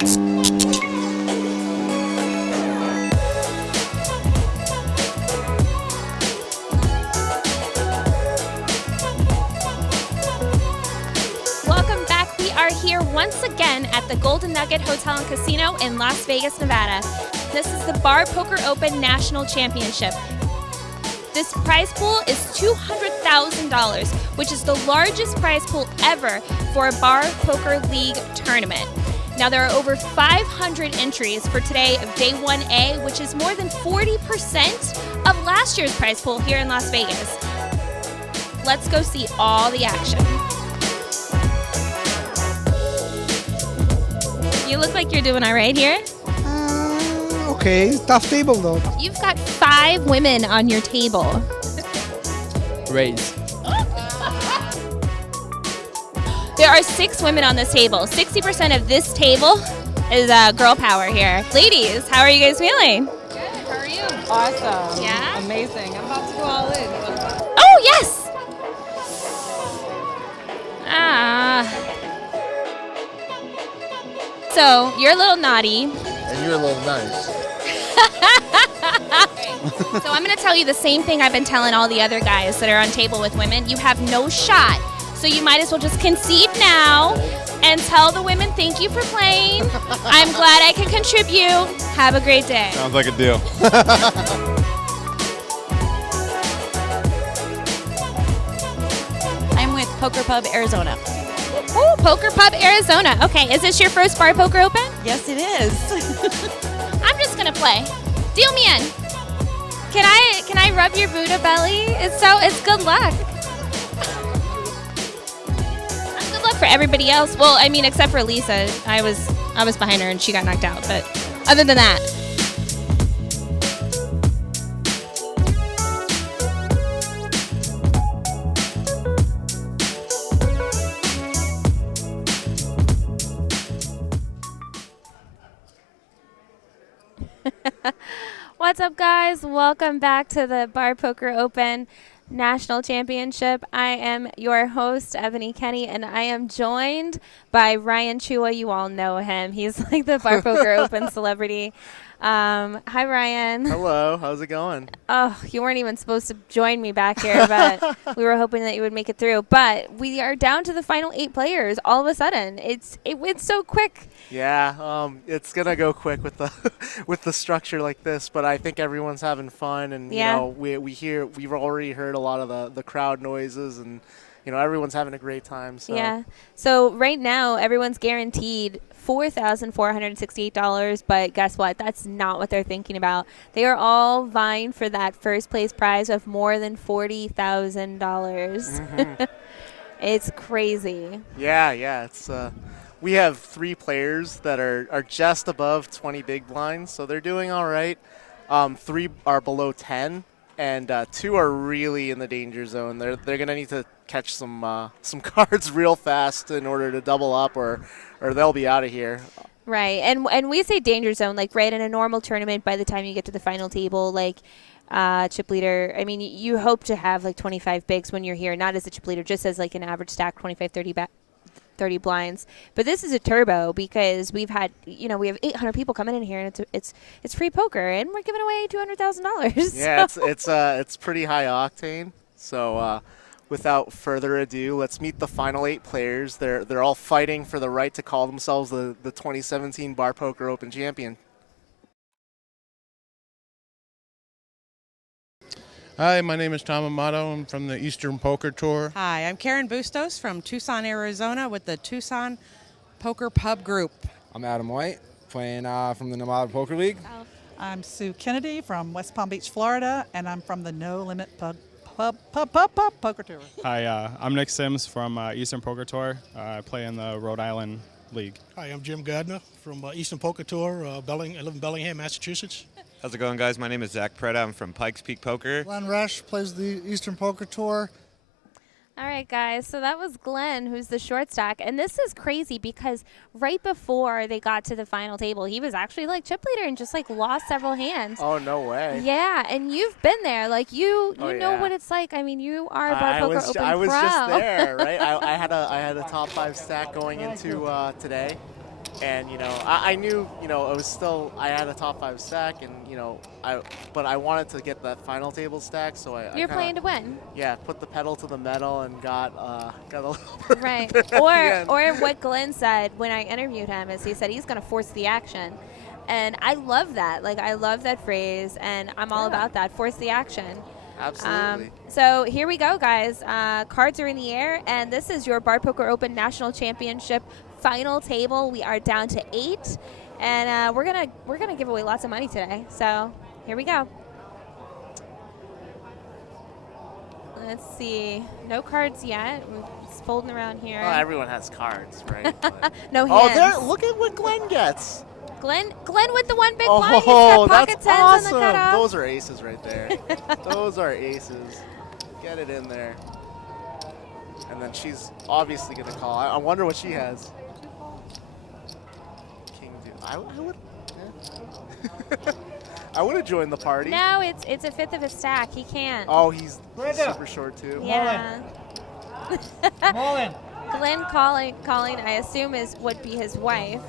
Welcome back. We are here once again at the Golden Nugget Hotel and Casino in Las Vegas, Nevada. This is the Bar Poker Open National Championship. This prize pool is $200,000, which is the largest prize pool ever for a Bar Poker League tournament. Now, there are over 500 entries for today of Day 1A, which is more than 40% of last year's prize pool here in Las Vegas. Let's go see all the action. You look like you're doing all right here. Okay, tough table though. You've got 5 women on your table. Raise. There are 6 women on this table. 60% of this table is girl power here. Ladies, how are you guys feeling? Good. How are you? Awesome. Yeah? Amazing. I'm about to go all in. Oh, yes! Ah. So, you're a little naughty. And you're a little nice. So I'm going to tell you the same thing I've been telling all the other guys that are on table with women. You have no shot. So you might as well just concede now and tell the women thank you for playing. I'm glad I can contribute. Have a great day. Sounds like a deal. I'm with Poker Pub Arizona. Oh, Poker Pub Arizona. Okay, is this your first Bar Poker Open? Yes, it is. I'm just going to play. Deal me in. Can I rub your Buddha belly? It's good luck. Good luck for everybody else. Well, I mean, except for Lisa. I was behind her and she got knocked out. But other than that. What's up, guys? Welcome back to the Bar Poker Open National Championship. I am your host, Ebony Kenny, and I am joined by Ryan Chua. You all know him. He's like the Bar Poker Open celebrity. Hi, Ryan. Hello. How's it going? Oh, you weren't even supposed to join me back here, but we were hoping that you would make it through. But we are down to the final 8 players all of a sudden. It went so quick. Yeah, it's gonna go quick with the with the structure like this, but I think everyone's having fun, and Yeah. you know we've already heard a lot of the crowd noises, and you know everyone's having a great time. So. Yeah. So right now, everyone's guaranteed $4,468, but guess what? That's not what they're thinking about. They are all vying for that first place prize of more than $40,000. Mm-hmm. It's crazy. Yeah, it's we have 3 players that are just above 20 big blinds, so they're doing all right. 3 are below 10, and 2 are really in the danger zone. They're gonna need to catch some cards real fast in order to double up, or they'll be out of here. Right. And we say danger zone, like right in a normal tournament, by the time you get to the final table, like chip leader, I mean, you hope to have like 25 bigs when you're here, not as a chip leader, just as like an average stack, 25, 30 blinds. But this is a turbo because we have 800 people coming in here, and it's free poker, and we're giving away $200,000. Yeah, it's pretty high octane. So without further ado, let's meet the final 8 players. They're all fighting for the right to call themselves the 2017 Bar Poker Open champion. Hi, my name is Tom Amato. I'm from the Eastern Poker Tour. Hi, I'm Karen Bustos from Tucson, Arizona with the Tucson Poker Pub Group. I'm Adam White, playing from the Nevada Poker League. I'm Sue Kennedy from West Palm Beach, Florida, and I'm from the No Limit Poker Tour. Hi, I'm Nick Sims from Eastern Poker Tour. I play in the Rhode Island League. Hi, I'm Jim Gardner from Eastern Poker Tour. I live in Bellingham, Massachusetts. How's it going, guys? My name is Zach Preda. I'm from Pikes Peak Poker. Glenn Rush plays the Eastern Poker Tour. All right, guys. So that was Glenn, who's the short stack. And this is crazy because right before they got to the final table, he was actually like chip leader and just like lost several hands. Oh, no way. Yeah, and you've been there. Like you know what it's like. I mean, you are a Bar Poker Open I was pro. just there, right? I had a top 5 stack going into today. And, you know, I knew, you know, I had a top 5 stack, and, you know, but I wanted to get that final table stack, so You're playing to win. Yeah, put the pedal to the metal and got a little bit Right. there at the end. Or what Glenn said when I interviewed him is he said he's going to force the action. And I love that. Like, I love that phrase, and I'm all about that. Force the action. Absolutely. So here we go, guys. Cards are in the air, and this is your Bar Poker Open National Championship final table. We are down to 8, and we're gonna give away lots of money today. So here we go. Let's see. No cards yet. We're just folding around here. Well, everyone has cards, right? No hands. Oh, there! Look at what Glenn gets. Glenn with the one big blind. He's Oh, got pocket that's tens awesome! on the cutoff. Those are aces right there. Those are aces. Get it in there. And then she's obviously gonna call. I wonder what she has. King Deuce. I would. Yeah. I would have joined the party. No, it's a fifth of a stack. He can't. Oh, he's super short too. Yeah. Glenn calling, I assume would be his wife.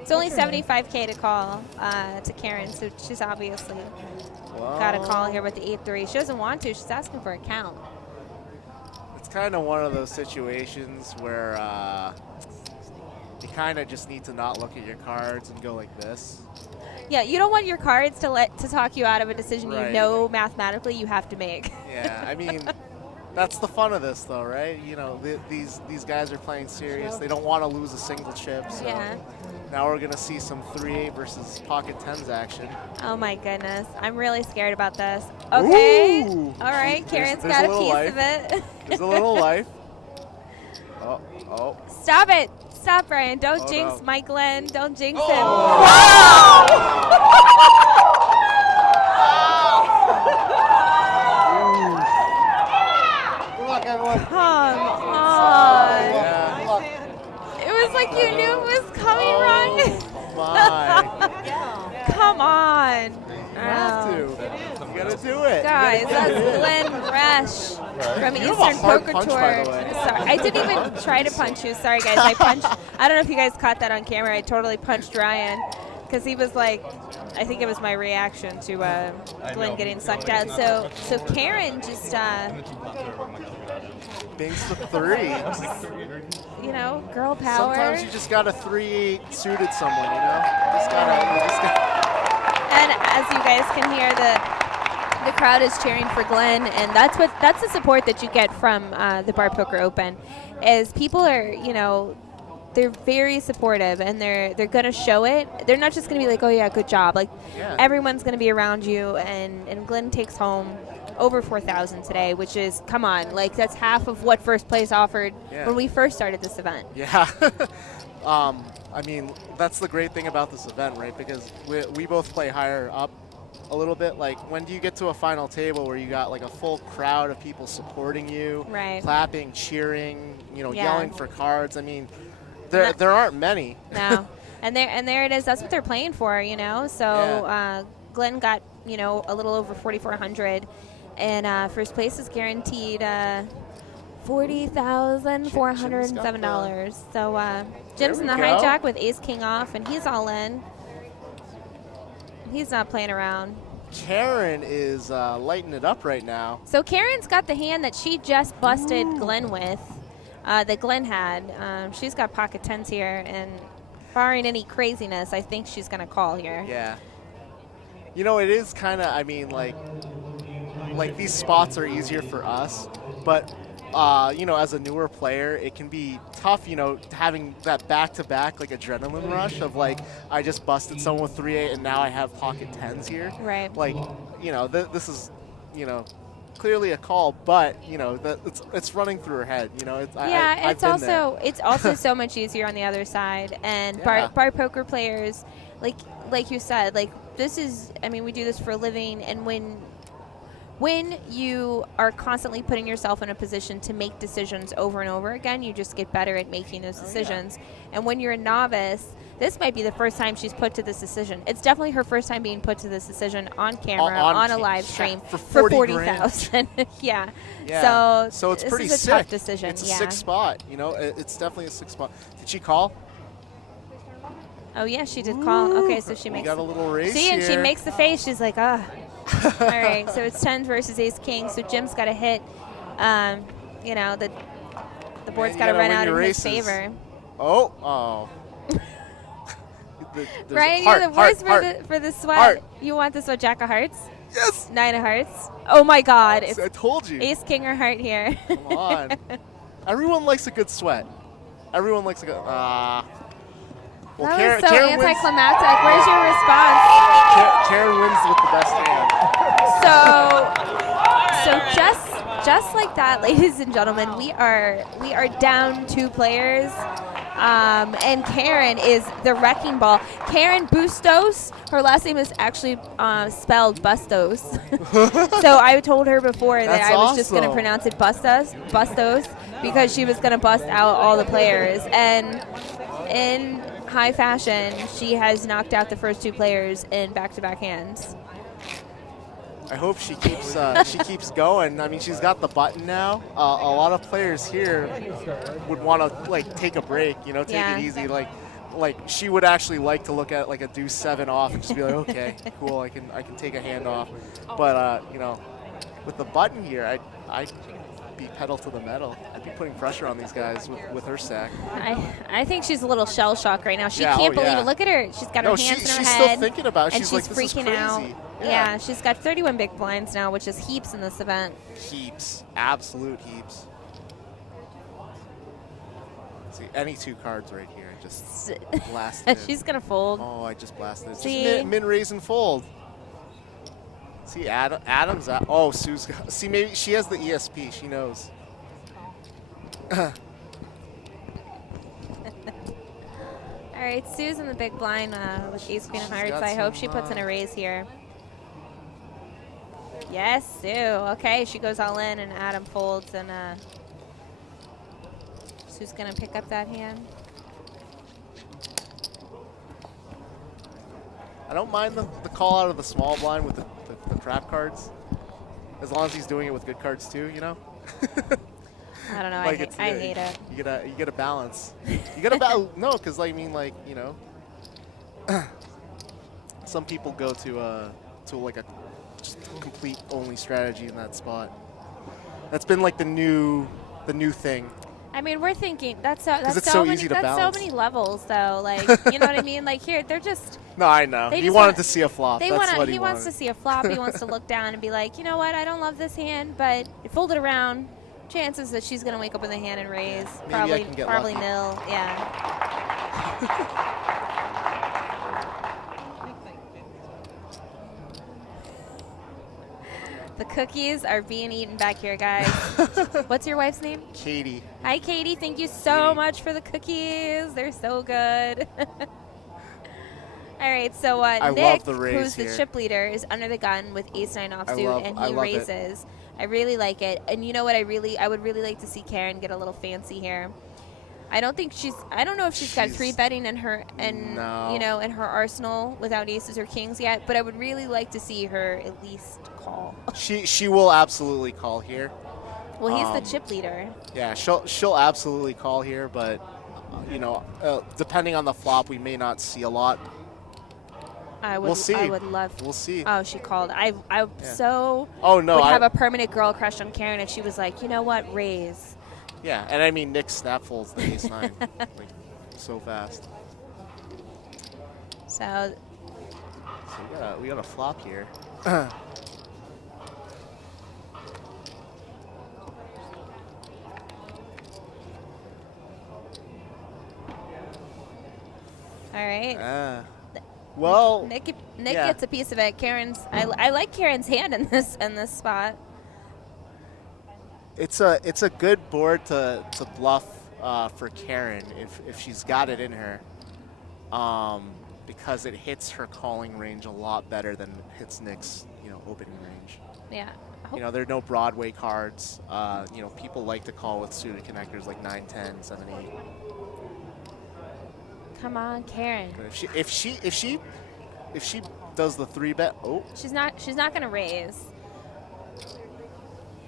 It's only $75K to call to Karen, so she's obviously got a call here with the 8-3. She doesn't want to. She's asking for a count. It's kind of one of those situations where you kind of just need to not look at your cards and go like this. Yeah, you don't want your cards to talk you out of a decision Right. you know mathematically you have to make. Yeah, I mean, that's the fun of this, though, right? You know, these guys are playing serious. They don't want to lose a single chip. So Yeah. now we're gonna see some 3-8 versus pocket tens action. Oh my goodness, I'm really scared about this. Okay, Ooh. all right, Karen's There's got a a little piece life. of it. There's a little life. Oh. Stop it. Stop, Brian. Don't Oh, jinx no. Mike Glenn. Don't jinx him. Good luck, everyone. Come on. Yeah. Good luck. It was like you knew it was coming, Ryan. My. Come on. You have to. You gotta do it. Guys, You gotta that's do it. Glenn Resch from You have a Eastern hard Poker punch, Tour. by the way. Sorry, I didn't even try to punch you. Sorry, guys. I punched. I don't know if you guys caught that on camera. I totally punched Ryan because he was like, I think it was my reaction to Glenn getting sucked out. So Karen just, Banks the 3. you know, girl power. Sometimes you just got to 3-8 suited someone, you know? You just gotta. And as you guys can hear, the crowd is cheering for Glenn, and that's the support that you get from the Bar Poker Open, is people are, you know, they're very supportive, and they're gonna show it. They're not just gonna be like, oh yeah, good job. Like everyone's gonna be around you, and Glenn takes home over 4,000 today, which is, come on, like that's half of what first place offered when we first started this event. Yeah. I mean, that's the great thing about this event, right? Because we both play higher up a little bit. Like, when do you get to a final table where you got like a full crowd of people supporting you, Right. clapping, cheering, you know, Yeah. yelling for cards? I mean, there aren't many. No, and there it is. That's what they're playing for, you know. So Glenn got, you know, a little over 4,400, and first place is guaranteed $40,407. So Jim's in the hijack with Ace King off, and he's all in. He's not playing around. Karen is lighting it up right now. So Karen's got the hand that she just busted Glenn with, that Glenn had. She's got pocket tens here, and barring any craziness, I think she's going to call here. Yeah. You know, it is kind of, I mean, like these spots are easier for us, but, you know, as a newer player, it can be tough, you know, having that back-to-back, like, adrenaline rush of, like, I just busted someone with 3-8, and now I have pocket tens here. Right. Like, you know, this is, you know, clearly a call, but, you know, it's running through her head, you know. It's also so much easier on the other side, and bar poker players, like you said, like, this is, I mean, we do this for a living, and when you are constantly putting yourself in a position to make decisions over and over again, you just get better at making those decisions. And when you're a novice, this might be the first time she's put to this decision. It's definitely her first time being put to this decision on camera, on a live stream, for for 40,000. Yeah. So it's this pretty is a sick. tough decision. It's a sick spot, you know. It's definitely a sick spot. Did she call? Oh yeah, she did call. Okay, so she We makes. got a little race See, and she here. makes the face. She's like, ah. All right, so it's 10 versus Ace King. So Jim's got to hit. You know, the board's Man, you got to gotta run win out in your his races. favor. Oh. There's a Ryan, heart, you're the heart, worst heart. for the sweat. Heart. You want this one, Jack of Hearts? Yes. 9 of Hearts. Oh my God! It's I told you. Ace King or Heart here. Come on. Everyone likes a good sweat. Everyone likes a good. Well, That was so Karen wins. anticlimactic. Where's your response? Karen wins with the best hand. So just like that, ladies and gentlemen, we are down 2 players. And Karen is the wrecking ball. Karen Bustos. Her last name is actually spelled Bustos. So I told her before that That's I was just going to awesome. pronounce it Bustos, because she was going to bust out all the players. And in high fashion, she has knocked out the first 2 players in back-to-back hands. I hope she keeps going. I mean, she's got the button now. A lot of players here would want to like take a break, take Yeah. it easy. Like she would actually like to look at like a deuce 7 off and just be like, okay, cool, I can take a hand off. But with the button here, I'd be pedal to the metal. I'd be putting pressure on these guys with her sack. I think she's a little shell shocked right now. She Yeah, can't oh, believe yeah. it. Look at her. She's got her No, hands in her she's head. still thinking about it. And She's she's like, this is freaking out. crazy. Yeah, she's got 31 big blinds now, which is heaps in this event. Heaps, absolute heaps. See, any 2 cards right here. I just blasted it. She's going to fold. Oh, I just blasted it. See? Just min, raise, and fold. See, Adam's out. Oh, Sue's got. See, maybe she has the ESP. She knows. All right, Sue's in the big blind with Ace Queen of Hearts. got I hope some, she puts in a raise here. Yes, Sue. Okay, she goes all in, and Adam folds, and Sue's going to pick up that hand. I don't mind the call out of the small blind with the trap cards, as long as he's doing it with good cards too. I don't know. Like I hate it. You gotta balance. You gotta balance. No, because some people go to like a just complete only strategy in that spot. That's been like the new thing. I mean, we're thinking that's so easy to that's balance. so many levels, though. Like, you know what I mean? Like here, they're just. No, I know. They He just wanted want- to see a flop. He That's what he wants wanted. to see a flop. He wants to look down and be like, you know what? I don't love this hand, but fold it around. Chances that she's gonna wake up with a hand and raise. Maybe I can get probably lucky. nil. Yeah. The cookies are being eaten back here, guys. What's your wife's name? Katie. Hi, Katie. Thank you so much for the cookies. They're so good. All right, so love Nick, the raise who's the here. chip leader, is under the gun with Ace-9 I offsuit, love- and I he love it. raises. I really like it. And you know what? I would really like to see Karen get a little fancy here. I don't know if she's got She's- 3-betting in her, No. in her arsenal without aces or kings yet, but I would really like to see her at least call. She will absolutely call here. Well, he's the chip leader. Yeah, she'll absolutely call here, but depending on the flop, we may not see a lot. We'll see. I would love. We'll see. Oh, she called. I Yeah. so. Oh, no, Would I- have a permanent girl crush on Karen if she was like, you know what, raise. Yeah, and I mean Nick snap folds the Ace-9 like so fast. So So we got a flop here. all right. Well, Nick yeah. gets a piece of it. I like Karen's hand in this spot. It's a good board to bluff for Karen if she's got it in her, because it hits her calling range a lot better than it hits Nick's opening range. Yeah. There are no Broadway cards. People like to call with suited connectors like 9, 10, 7, 8. Come on, Karen. But if she does the 3-bet, She's not gonna raise.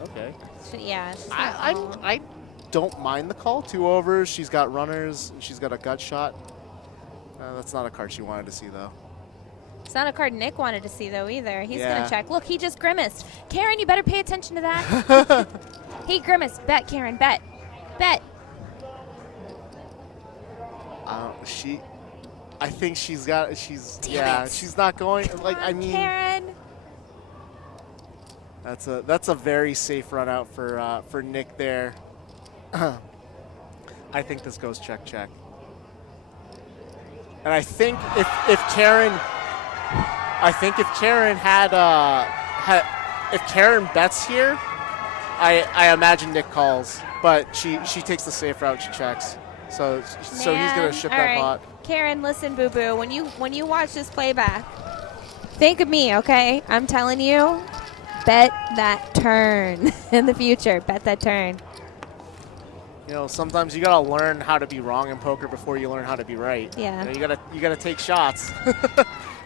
okay. She's not calling. I don't mind the call. 2 overs. She's got runners. She's got a gut shot. That's not a card she wanted to see, though. It's not a card Nick wanted to see, though, either. He's going Yeah. to check. Look, he just grimaced. Karen, you better pay attention to that. He grimaced. Bet, Karen, bet. Bet. I think she's got, Damn it. she's not going, like, I mean. Karen. That's a very safe run out for Nick there. I think this goes check, check. And I think if Karen if Karen bets here, I imagine Nick calls, but she takes the safe route. She checks, so he's gonna ship All that right. pot. Karen, listen, boo boo. When you watch this playback, think of me, okay? I'm telling you, bet that turn in the future. Bet that turn. You know, sometimes you gotta learn how to be wrong in poker before you learn how to be right. Yeah. You know, you gotta take shots.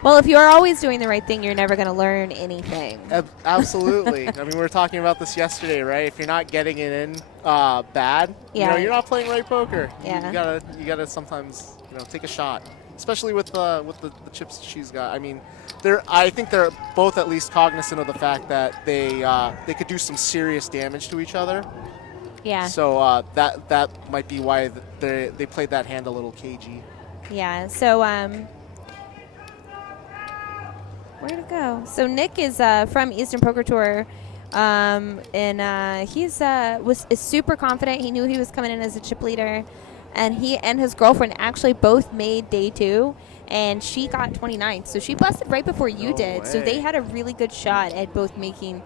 Well, if you're always doing the right thing, you're never going to learn anything. Absolutely. I mean, we were talking about this yesterday, right? If you're not getting it in bad, Yeah. you know, you're not playing right poker. Yeah. You gotta sometimes, you know, take a shot. Especially with the chips she's got. I mean, I think they're both at least cognizant of the fact that they could do some serious damage to each other. Yeah. So that might be why they played that hand a little cagey. Yeah. So where'd it go? So Nick is from Eastern Poker Tour, and he's is super confident. He knew he was coming in as a chip leader, and he and his girlfriend actually both made day 2, and she got 29th. So she busted right before you No did. So way. they had a really good shot at both making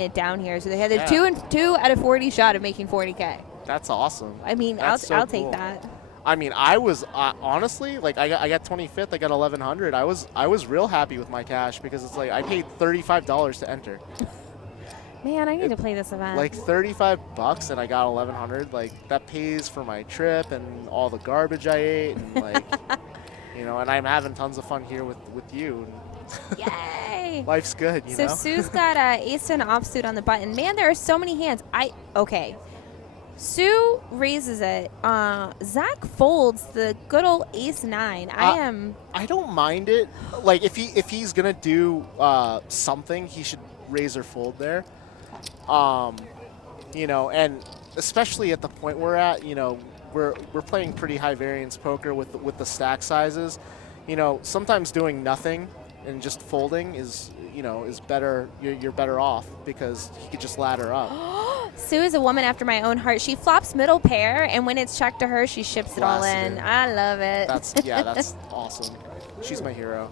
it down here. So they had a Yeah. 2 out of 40 shot of making 40K. That's awesome. I mean, That's so I'll cool. take that. I mean, I was honestly like I got 25th. I got 1100. I was real happy with my cash because it's like I paid $35 to enter. Man, I need to play this event. Like $35 and I got 1100. Like that pays for my trip and all the garbage I ate and like you know. And I'm having tons of fun here with you. Yay! Life's good, you So know. Sue's got ace and offsuit on the button. Man, there are so many hands. Okay. Sue raises it. Zach folds the good old ace 9. I don't mind it. Like if he's gonna do something, he should raise or fold there. You know, and especially at the point we're at, you know, we're playing pretty high variance poker with the stack sizes. You know, sometimes doing nothing and just folding is better. You're better off because he could just ladder up. Sue is a woman after my own heart. She flops middle pair, and when it's checked to her, she ships it all in. Blasted. I love it. That's awesome. She's my hero.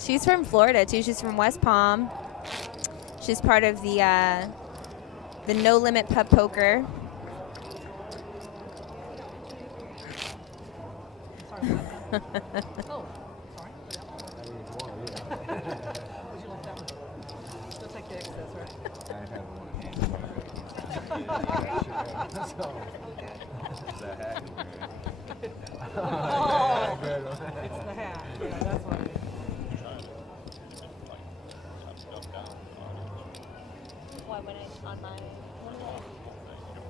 She's from Florida too. She's from West Palm. She's part of the No Limit Pub Poker. It's the hat. Yeah, that's what it is. What, when it's on my,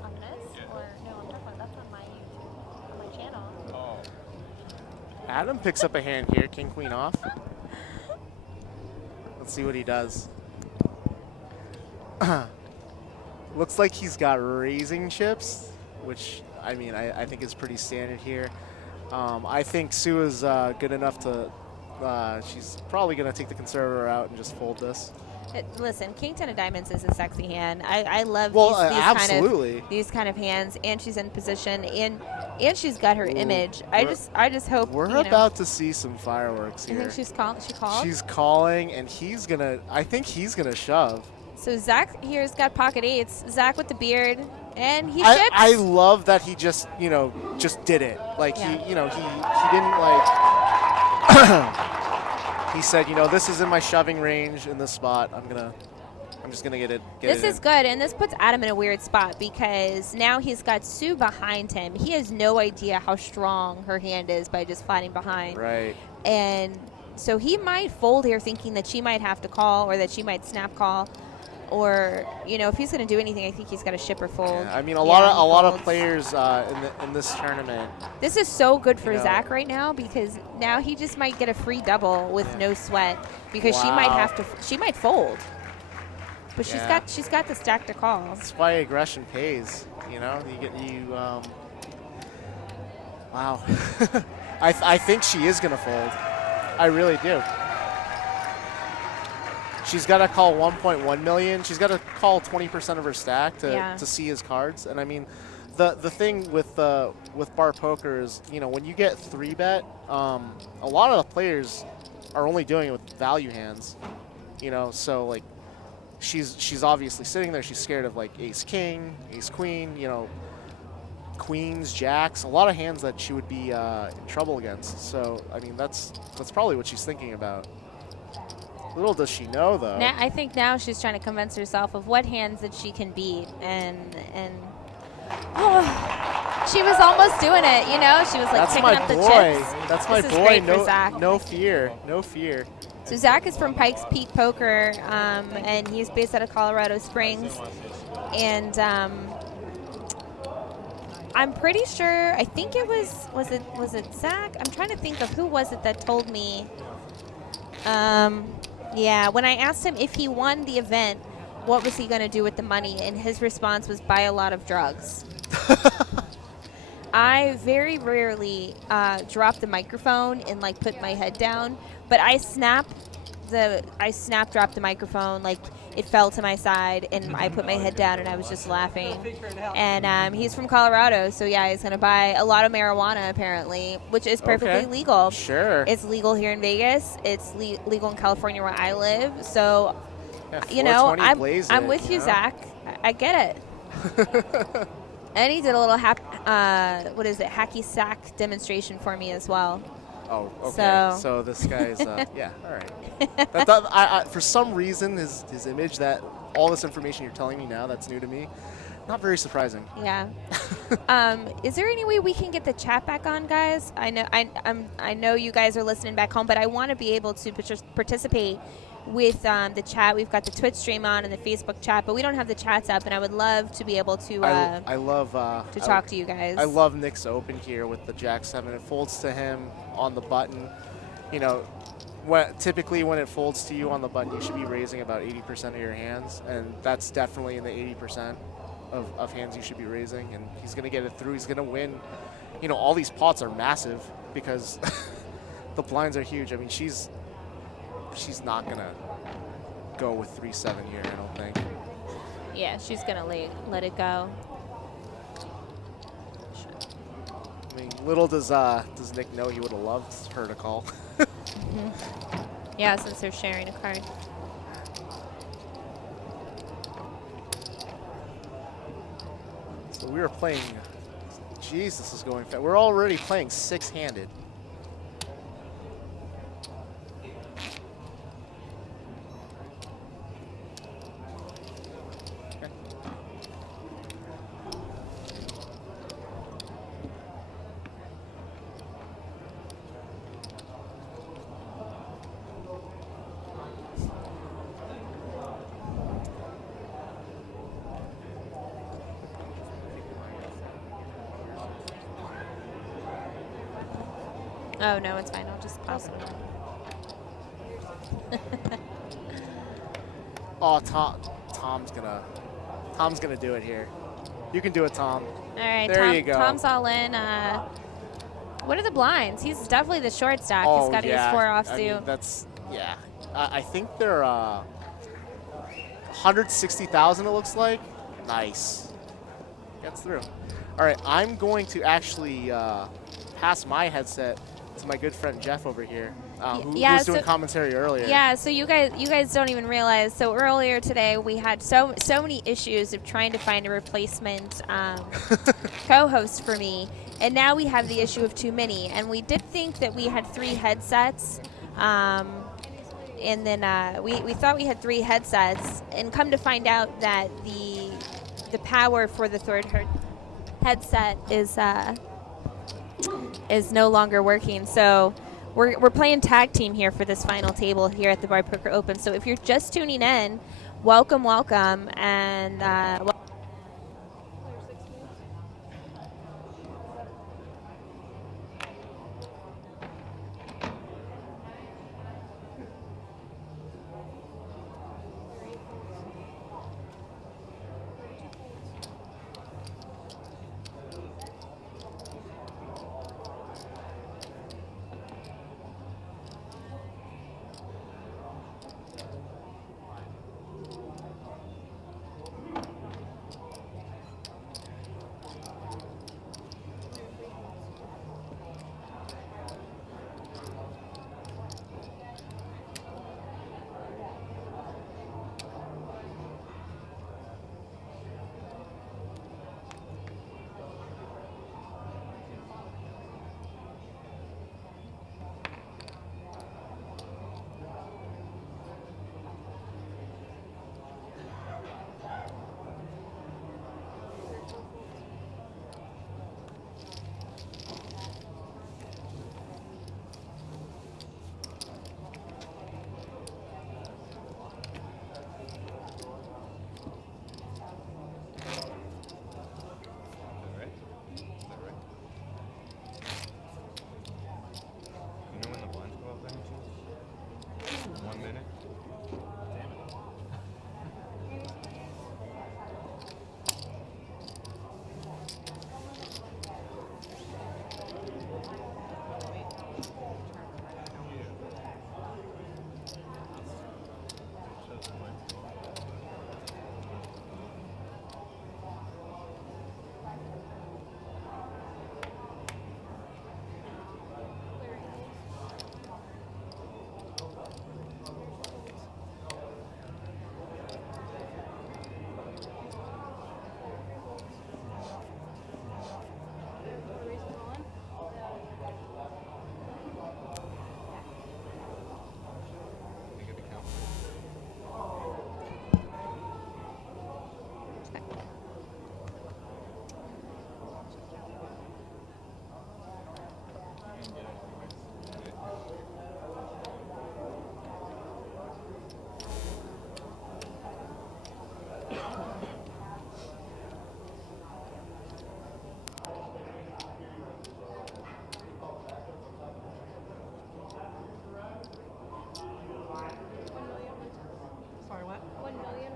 on this? Or, no, I'm talking about, that's on my YouTube, on my channel. Adam picks up a hand here, king queen off. Let's see what he does. Looks like he's got raising chips, which I mean I think is pretty standard here. I think Sue is good enough to. She's probably gonna take the conservator out and just fold this. Listen, King 10 of Diamonds is a sexy hand. I love these kind of hands, and she's in position, and she's got her image. I just hope We're about to see some fireworks You here. think she called? She's calling, and I think he's gonna shove. So Zach here's got pocket eights. Zach with the beard, and he I chips. love that he just did it. Like Yeah. he didn't like. He said, this is in my shoving range in this spot. I'm just gonna get it. This is good, and this puts Adam in a weird spot because now he's got Sue behind him. He has no idea how strong her hand is by just flatting behind. Right. And so he might fold here thinking that she might have to call or that she might snap call. or if he's going to do anything, I think he's got to ship or fold. Yeah, I mean, a lot of players in this tournament. This is so good for You know. Zach right now because now he just might get a free double with no sweat because she might fold. But she's got the stack to call. That's why aggression pays. Wow. I think she is gonna fold. I really do. She's got to call 1.1 million. She's got to call 20% of her stack to see his cards. And I mean, the thing with bar poker is, when you get 3-bet, a lot of the players are only doing it with value hands. So like, she's obviously sitting there. She's scared of like ace king, ace queen, queens, jacks, a lot of hands that she would be in trouble against. So I mean, that's probably what she's thinking about. Little does she know, though. Now, I think now she's trying to convince herself of what hands that she can beat, and she was almost doing it. She was like picking up the chips. That's my boy. No fear, no fear. So Zach is from Pikes Peak Poker, and he's based out of Colorado Springs, and I'm pretty sure. I think it was it Zach? I'm trying to think of who was it that told me. Yeah, when I asked him if he won the event, what was he going to do with the money? And his response was buy a lot of drugs. I very rarely drop the microphone and like put my head down, but I snap dropped the microphone, like it fell to my side, and I put my head down and I was just laughing. And he's from Colorado, so yeah, he's gonna buy a lot of marijuana apparently, which is perfectly legal. Sure. It's legal here in Vegas. It's legal in California where I live. So, I'm with you, Zach. I get it. And he did a little hacky sack demonstration for me as well. Oh, okay. So this guy's, yeah, all right. For some reason, his image, that all this information you're telling me now, that's new to me, not very surprising. Yeah. Is there any way we can get the chat back on, guys? I know you guys are listening back home, but I want to be able to participate with the chat. We've got the Twitch stream on and the Facebook chat, but we don't have the chats up, and I would love to be able to I love to talk to you guys. I love Nick's open here with the Jack 7. It folds to him on the button. Typically when it folds to you on the button, you should be raising about 80% of your hands, and that's definitely in the 80% of hands you should be raising, and he's going to get it through. He's going to win. All these pots are massive because the blinds are huge. I mean, she's not going to go with 3-7 here, I don't think. Yeah, she's going to let it go. I mean, little does Nick know he would have loved her to call. Yeah, since they're sharing a card. So we are playing, jeez, this is going fast. We're already playing 6-handed. Oh, no, it's fine. I'll just pause it. Oh, Tom's gonna do it here. You can do it, Tom. All right, there you go. Tom's all in. What are the blinds? He's definitely the short stack. Oh, he's got yeah. ace 4 offsuit. I mean, that's, yeah. I think they're 160,000, it looks like. Nice. Gets through. All right, I'm going to actually pass my headset to my good friend Jeff over here, who was doing commentary earlier. Yeah, so you guys don't even realize. So earlier today we had so many issues of trying to find a replacement co-host for me, and now we have the issue of too many. And we did think that we had 3 headsets, and then we thought we had 3 headsets, and come to find out that the power for the third headset is no longer working. So we're playing tag team here for this final table here at the Bar Poker Open. So if you're just tuning in, welcome, welcome, and Sorry, what? 1,110,000.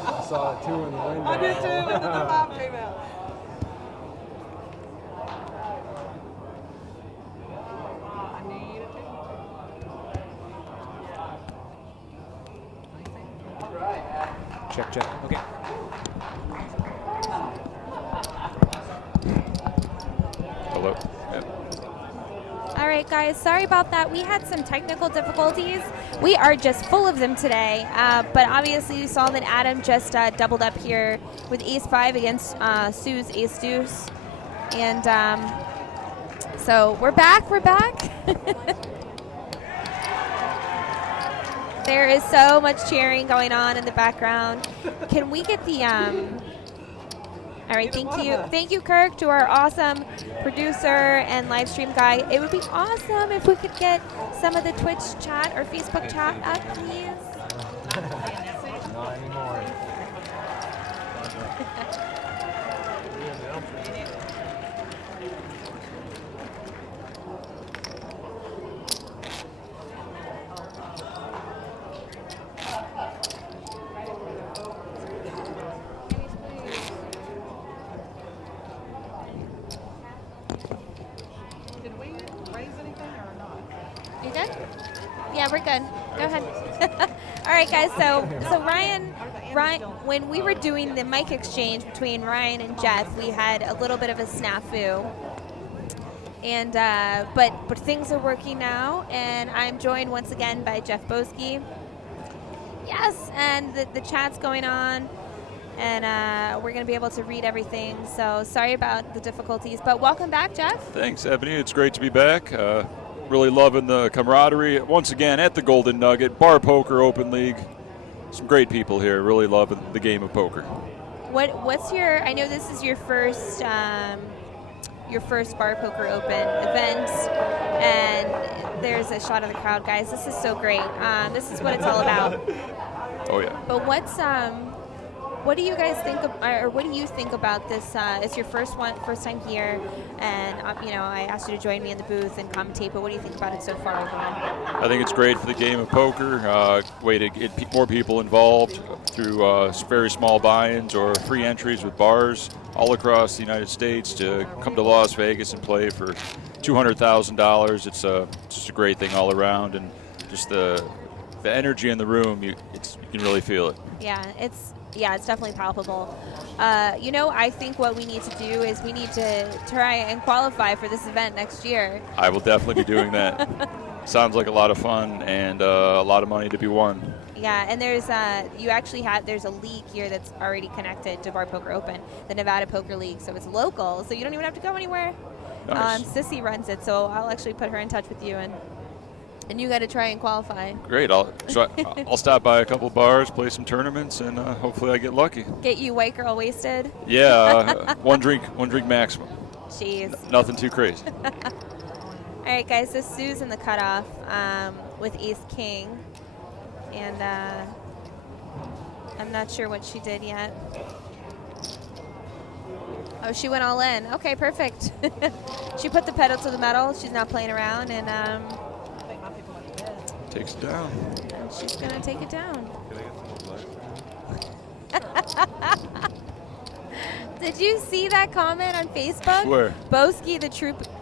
I saw it too in the window. I did too, and then the mom came out. I need it too. Check, check. Okay. Hello. All right, guys, sorry about that. We had some technical difficulties. We are just full of them today, but obviously you saw that Adam just doubled up here with ace-5 against Sue's ace-deuce. And so we're back. There is so much cheering going on in the background. Can we get the all right, thank you, Kirk, to our awesome producer and live stream guy. It would be awesome if we could get some of the Twitch chat or Facebook chat up, please. Not anymore. Did we raise anything or not? You good? Yeah, we're good. Go ahead. All right, guys. So Ryan, when we were doing the mic exchange between Ryan and Jeff, we had a little bit of a snafu. And but things are working now, and I'm joined once again by Jeff Boski. Yes, and the chat's going on, and we're going to be able to read everything. So sorry about the difficulties, but welcome back, Jeff. Thanks, Ebony. It's great to be back. Really loving the camaraderie once again at the Golden Nugget Bar Poker Open League. Some great people here. Really loving the game of poker. What's your? I know this is your first Bar Poker Open event, and there's a shot of the crowd, guys. This is so great. This is what it's all about. Oh yeah. But what do you guys think of, or what do you think about this? It's your first time here, and I asked you to join me in the booth and commentate. But what do you think about it so far overall? I think it's great for the game of poker. Way to get more people involved through very small buy-ins or free entries with bars all across the United States to come to Las Vegas and play for $200,000. It's just a great thing all around, and just the energy in the room, you can really feel it. Yeah, it's definitely palpable. I think what we need to do is we need to try and qualify for this event next year. I will definitely be doing that. Sounds like a lot of fun and a lot of money to be won. Yeah, and there's a league here that's already connected to Bar Poker Open, the Nevada Poker League, so it's local, so you don't even have to go anywhere. Nice. Sissy runs it, so I'll actually put her in touch with you, and you got to try and qualify. Great. I'll stop by a couple bars, play some tournaments, and hopefully I get lucky. Get you white girl wasted? Yeah, one drink maximum. Jeez. Nothing too crazy. All right, guys, so Sue's in the cutoff with Ace King, and I'm not sure what she did yet. Oh, she went all in. Okay, perfect. She put the pedal to the metal. She's not playing around, and takes it down. And she's going to take it down. Did you see that comment on Facebook? Where? Boski the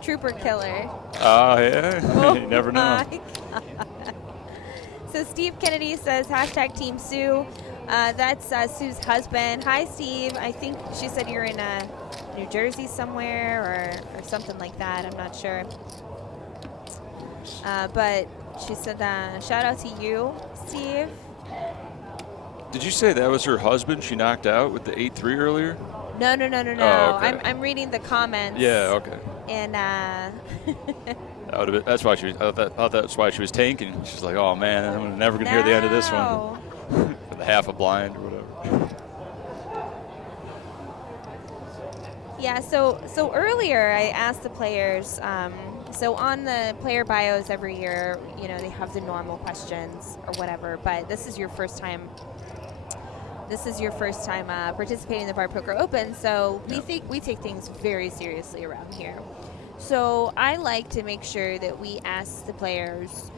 trooper killer. Yeah. Oh, You never know. my God. So Steve Kennedy says, hashtag Team Sue. That's Sue's husband. Hi, Steve. I think she said you're in New Jersey somewhere or something like that. I'm not sure. But she said, shout out to you, Steve. Did you say that was her husband she knocked out with the 8-3 earlier? No. Oh, okay. I'm reading the comments. Yeah, okay. And That would have been, that's why she was, I thought that's why she was tanking. She's like, oh man, I'm never gonna hear the end of this one. With half a blind or whatever. Yeah, so earlier I asked the players, so on the player bios every year, they have the normal questions or whatever, but this is your first time participating in the Bar Poker Open, so we take things very seriously around here. So I like to make sure that we ask the players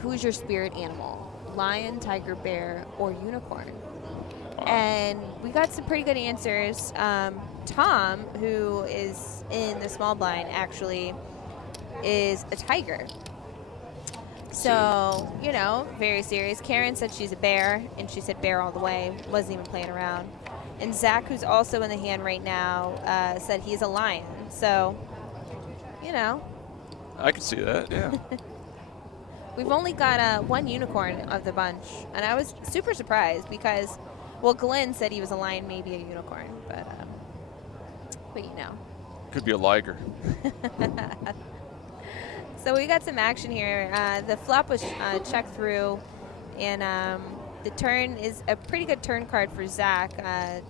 who's your spirit animal? Lion, tiger, bear, or unicorn? Wow. And we got some pretty good answers. Tom, who is in the small blind, actually is a tiger. So, very serious. Karen said she's a bear, and she said bear all the way. Wasn't even playing around. And Zach, who's also in the hand right now, said he's a lion. So, I can see that, yeah. We've only got one unicorn of the bunch, and I was super surprised because, Glenn said he was a lion, maybe a unicorn, but Could be a liger. So we got some action here. The flop was checked through, and the turn is a pretty good turn card for Zach.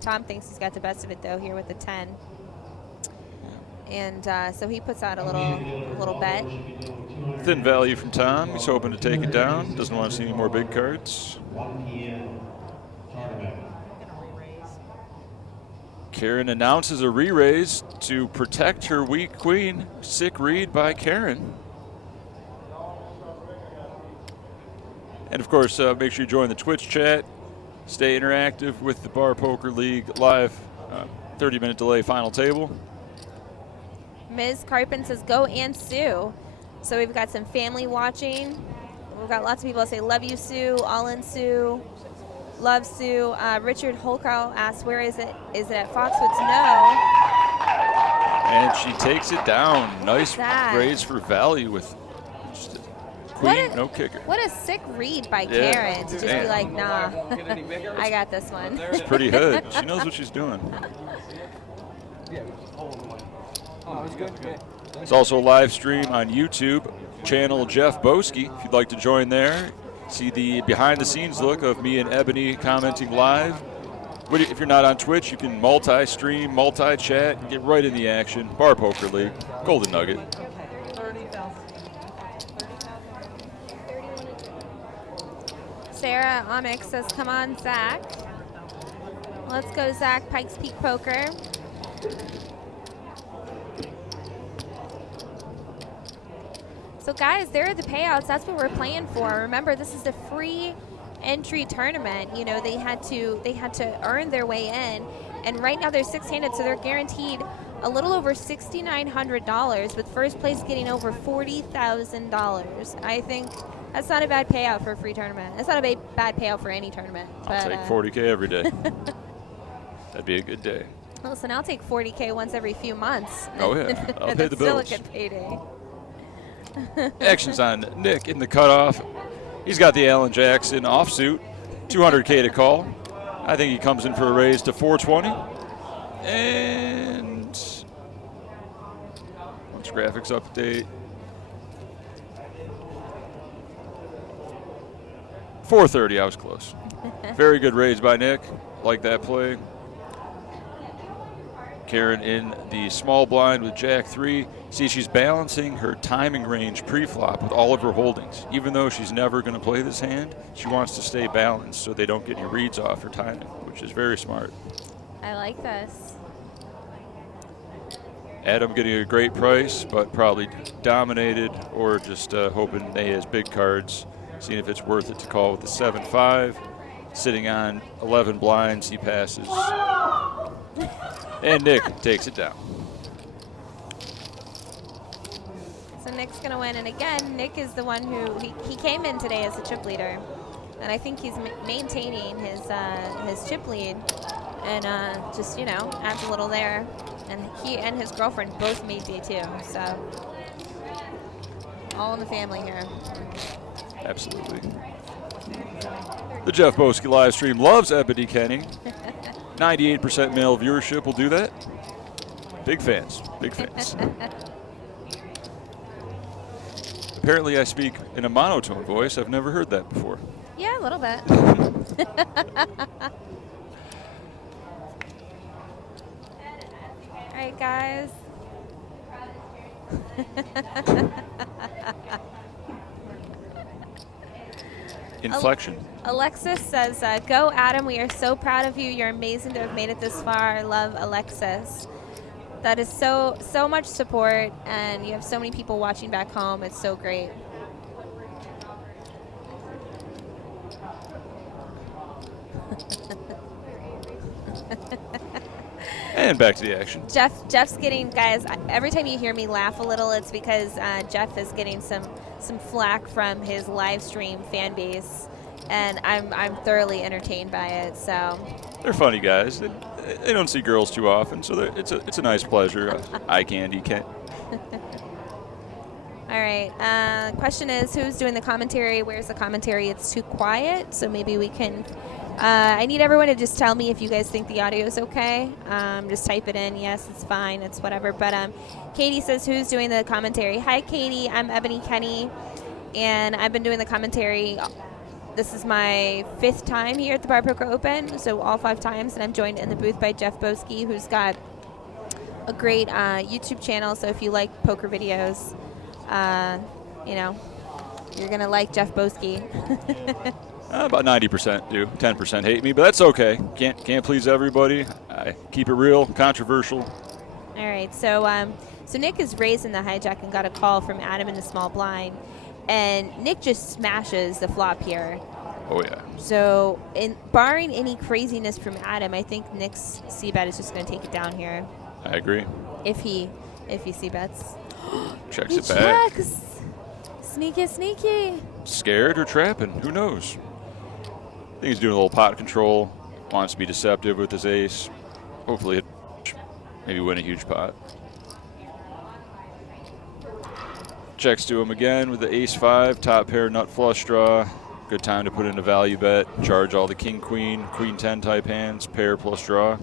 Tom thinks he's got the best of it, though, here with the 10. And so he puts out a little bet. Thin value from Tom. He's hoping to take it down. Doesn't want to see any more big cards. Karen announces a re-raise to protect her weak queen. Sick read by Karen. And of course, make sure you join the Twitch chat. Stay interactive with the Bar Poker League live 30-minute delay final table. Ms. Carpin says, go and Sue. So we've got some family watching. we've got lots of people that say, love you, Sue, all in Sue, love Sue. Richard Holkow asks, where is it? Is it at Foxwoods? No. And she takes it down. Nice That. raise for value with just a queen, no kicker. What a sick read by Yeah. Karen to just be like, nah, I got this one. It's pretty hood. She knows what she's doing. There's also a live stream on YouTube, channel Jeff Boski. If you'd like to join there, see the behind-the-scenes look of me and Ebony commenting live. If you're not on Twitch, you can multi-stream, multi-chat, and get right in the action. Bar Poker League, Golden Nugget. Sarah Onyx says, come on, Zach. Let's go, Zach, Pikes Peak Poker. So guys, there are the payouts. That's what we're playing for. Remember, this is a free entry tournament. You know, they had to earn their way in, and right now they're six-handed, so they're guaranteed a little over $6,900, with first place getting over $40,000. I think that's not a bad payout for a free tournament. That's not a bad payout for any tournament. I'll take 40K every day. That'd be a good day. Listen, I'll take 40K once every few months. Oh yeah, I'll pay the Still a bills. good payday. Action's on Nick in the cutoff. He's got the Alan Jackson offsuit, 200K to call. I think he comes in for a raise to 420. And let's graphics update. 430, I was close. Very good raise by Nick. Like that play. Karen in the small blind with Jack 3. See, she's balancing her timing range pre-flop with all of her holdings. Even though she's never going to play this hand, she wants to stay balanced so they don't get any reads off her timing, which is very smart. I like this. Adam getting a great price, but probably dominated or just hoping they has big cards, seeing if it's worth it to call with the 7-5. Sitting on 11 blinds, he passes. And Nick takes it down. So Nick's going to win. And again, Nick is the one who, he came in today as a chip leader. And I think he's maintaining his chip lead. And just, you know, adds a little there. And he and his girlfriend both made day 2. So all in the family here. Absolutely. The Jeff Boski live stream loves Ebony Kenny. 98% male viewership will do that. Big fans, big fans. Apparently I speak in a monotone voice. I've never heard that before. Yeah, a little bit. All right, guys. Inflection. Alexis says, go Adam, we are so proud of you. You're amazing to have made it this far. Love, Alexis. That is so much support, and you have so many people watching back home. It's so great. And back to the action. Jeff's getting, guys, every time you hear me laugh a little, it's because Jeff is getting some flack from his live stream fan base, and I'm thoroughly entertained by it. So They're funny guys. They don't see girls too often, so it's a nice pleasure. Eye candy. all right, question is, who's doing the commentary? Where's the commentary? It's too quiet, so maybe we can I need everyone to just tell me if you guys think the audio is okay. Just type it in. Yes, it's fine. It's whatever. But Katie says, who's doing the commentary? Hi, Katie. I'm Ebony Kenny, and I've been doing the commentary. This is my 5th time here at the Bar Poker Open, so all 5 times, and I'm joined in the booth by Jeff Boski, who's got a great YouTube channel. So if you like poker videos, you know, you're going to like Jeff Boski. About 90% do. 10% hate me, but that's okay. Can't please everybody. I keep it real, controversial. All right, so Nick is raising the hijack and got a call from Adam in the small blind, and Nick just smashes the flop here. Oh yeah. So, barring any craziness from Adam, I think Nick's c-bet is just going to take it down here. I agree. If he c-bets. Checks He it back. checks. Sneaky, sneaky. scared or trapping. Who knows? I think he's doing a little pot control. Wants to be deceptive with his ace. Hopefully hit, maybe win a huge pot. Checks to him again with the ace-5, top pair nut flush draw. Good time to put in a value bet. Charge all the king-queen, queen-10 type hands, pair plus draw.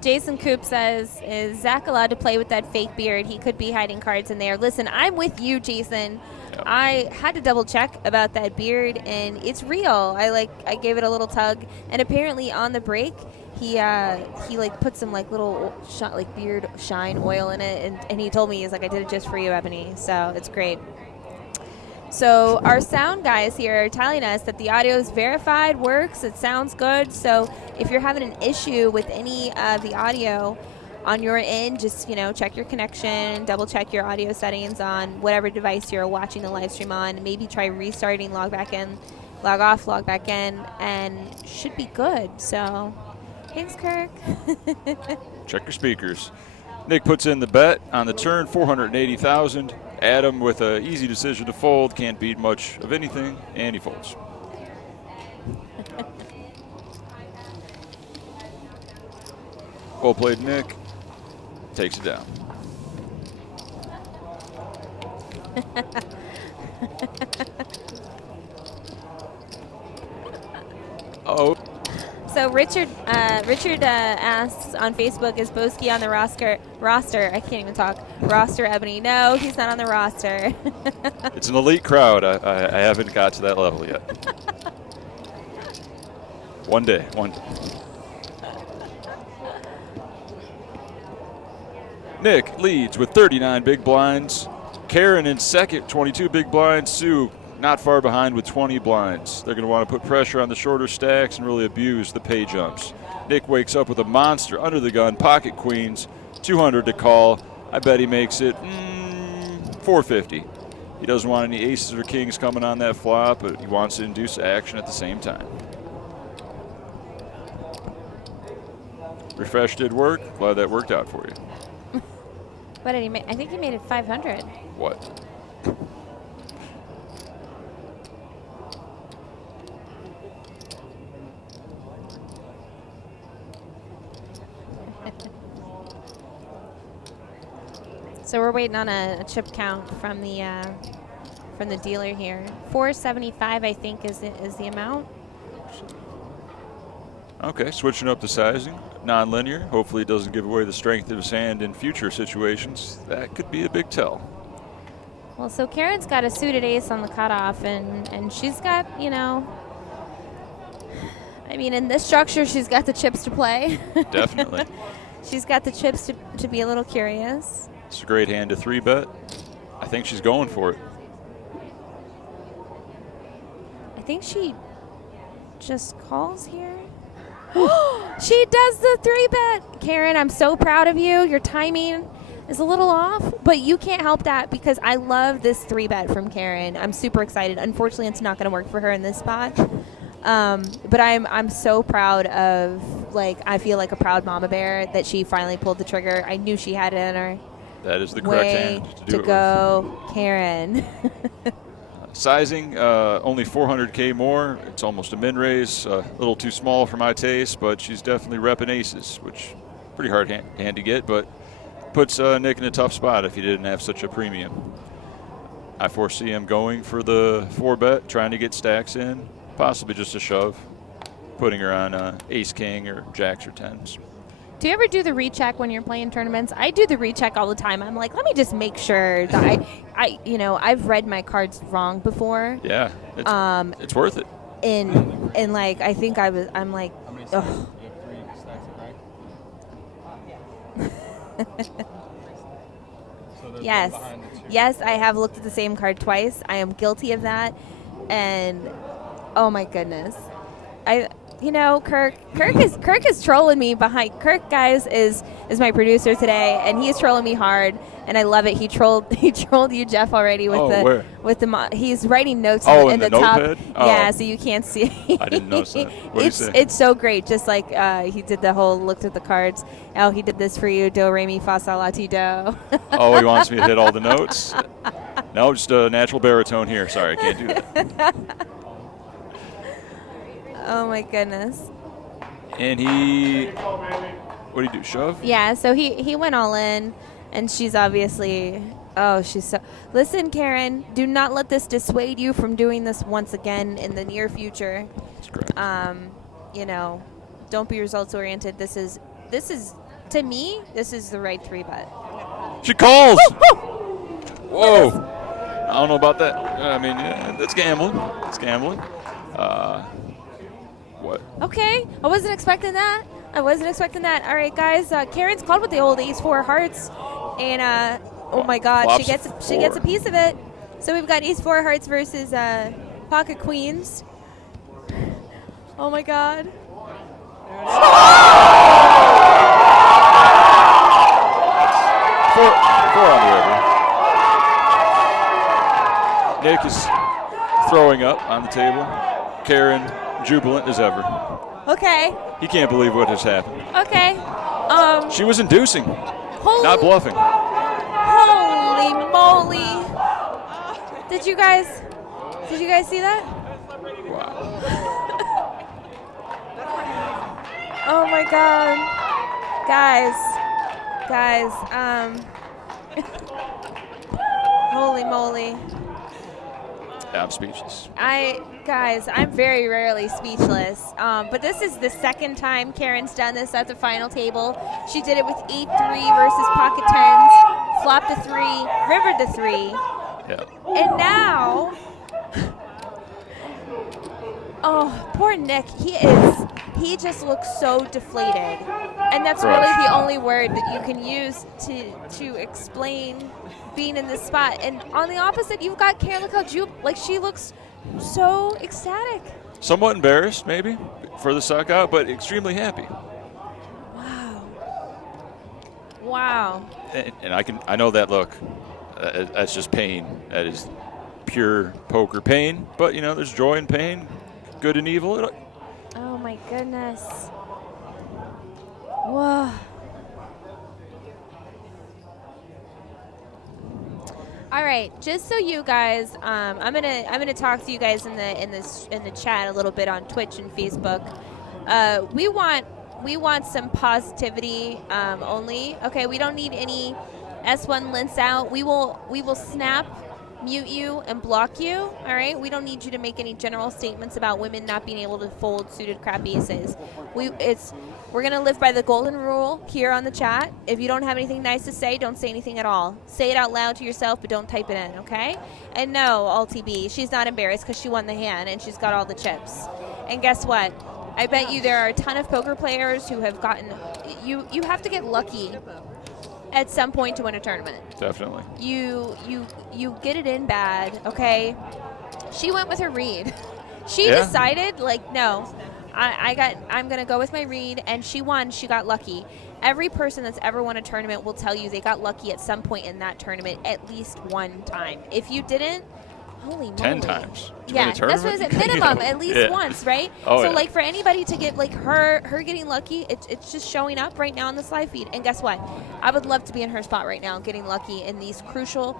Jason Coop says, is Zach allowed to play with that fake beard? He could be hiding cards in there. Listen, I'm with you, Jason. Yep. I had to double check about that beard, and it's real. I gave it a little tug, and apparently on the break, he put some little beard shine oil in it, and he told me, he's like, I did it just for you, Ebony. So it's great. So our sound guys here are telling us that the audio is verified, works, it sounds good. So if you're having an issue with any of the audio on your end, just check your connection, double check your audio settings on whatever device you're watching the live stream on. Maybe try restarting, log back in, log off, log back in, and should be good. So thanks, Kirk. Check your speakers. Nick puts in the bet on the turn, 480,000. Adam with an easy decision to fold, can't beat much of anything, and he folds. Well played, Nick. Takes it down. Oh. So Richard asks on Facebook, is Boski on the roster? I can't even talk. Roster, Ebony. No, he's not on the roster. It's an elite crowd. I haven't got to that level yet. One day. Nick leads with 39 big blinds. Karen in second, 22 big blinds. Sue not far behind with 20 blinds. They're going to want to put pressure on the shorter stacks and really abuse the pay jumps. Nick wakes up with a monster under the gun, pocket queens, 200 to call. I bet he makes it 450. He doesn't want any aces or kings coming on that flop, but he wants to induce action at the same time. Refresh did work. Glad that worked out for you. What did he make? I think he made it 500. What? So we're waiting on a chip count from the dealer here. 475, I think, is the amount. Okay, switching up the sizing, non-linear. Hopefully it doesn't give away the strength of his hand in future situations. That could be a big tell. Well, so Karen's got a suited ace on the cutoff, and she's got, I mean, in this structure, she's got the chips to play. Definitely. She's got the chips to be a little curious. It's a great hand to 3-bet. I think she's going for it. I think she just calls here. She does the 3-bet. Karen, I'm so proud of you. Your timing is a little off, but you can't help that because I love this 3-bet from Karen. I'm super excited. Unfortunately, it's not going to work for her in this spot. But I'm so proud of, I feel like a proud mama bear that she finally pulled the trigger. I knew she had it in her. That is the correct hand to do it go, Karen. Sizing, only 400K more. It's almost a min raise. A little too small for my taste, but she's definitely repping aces, which pretty hard hand to get, but puts Nick in a tough spot if he didn't have such a premium. I foresee him going for the 4-bet, trying to get stacks in, possibly just a shove, putting her on ace-king or jacks or tens. Do you ever do the recheck when you're playing tournaments? I do the recheck all the time. I'm like, let me just make sure that I've read my cards wrong before. Yeah, it's worth it. And I think I'm like, oh. Yes, I have looked at the same card twice. I am guilty of that, and oh my goodness, Kirk is trolling me behind. Kirk, guys, is my producer today, and he's trolling me hard, and I love it. He trolled you, Jeff, already with he's writing notes in the top. Notepad? Yeah, so you can't see. I didn't notice that. What did he say? It's so great. Just like he did the whole looked at the cards. Oh, he did this for you. Do re mi fa sol la ti do. Oh, he wants me to hit all the notes. No, just a natural baritone here. Sorry, I can't do that. Oh my goodness. And what do you do, shove? Yeah, so he went all in, and she's obviously, she's so. Listen, Karen, do not let this dissuade you from doing this once again in the near future. That's correct. Don't be results oriented. This is to me, this is the right 3-bet. She calls. Whoa. I don't know about that. I mean, that's gambling. It's gambling. What? Okay, I wasn't expecting that. All right, guys, Karen's called with the old ace-4 hearts, and oh my God, she gets a piece of it. So we've got ace-4 hearts versus pocket queens. Oh my God. Four on the river. Nick is throwing up on the table. Karen, jubilant as ever. Okay. He can't believe what has happened. Okay. She was inducing, not bluffing. Holy moly! Did you guys see that? Wow. Oh my God, guys, holy moly. Yeah, I'm speechless. I'm very rarely speechless, but this is the second time Karen's done this at the final table. She did it with 8-3 versus pocket tens, flopped a 3, rivered the 3, yeah. and now, oh, poor Nick, he just looks so deflated, and that's really the only word that you can use to explain being in this spot. And on the opposite, you've got Karen. Look how she looks so ecstatic. Somewhat embarrassed, maybe, for the suck out, but extremely happy. Wow. And I know that look. That's just pain. That is pure poker pain. But there's joy and pain, good and evil. Oh my goodness. Whoa. All right, just so you guys, I'm gonna talk to you guys in the chat a little bit on Twitch and Facebook. We want some positivity only. Okay, we don't need any S1 lints out. We will snap, mute you, and block you. All right, we don't need you to make any general statements about women not being able to fold suited crap aces. We're going to live by the golden rule here on the chat. If you don't have anything nice to say, don't say anything at all. Say it out loud to yourself, but don't type it in, okay? And no, AltB, she's not embarrassed because she won the hand and she's got all the chips. And guess what? I bet you there are a ton of poker players who have gotten... You have to get lucky at some point to win a tournament. Definitely. You get it in bad, okay? She went with her read. She decided, no... I'm going to go with my read, and she won. She got lucky. Every person that's ever won a tournament will tell you they got lucky at some point in that tournament at least one time. If you didn't, holy moly. 10 times. Yeah, that's what it is. Minimum, at least once, right? Oh, so, for anybody to get, her getting lucky, it's just showing up right now on the slide feed. And guess what? I would love to be in her spot right now, getting lucky in these crucial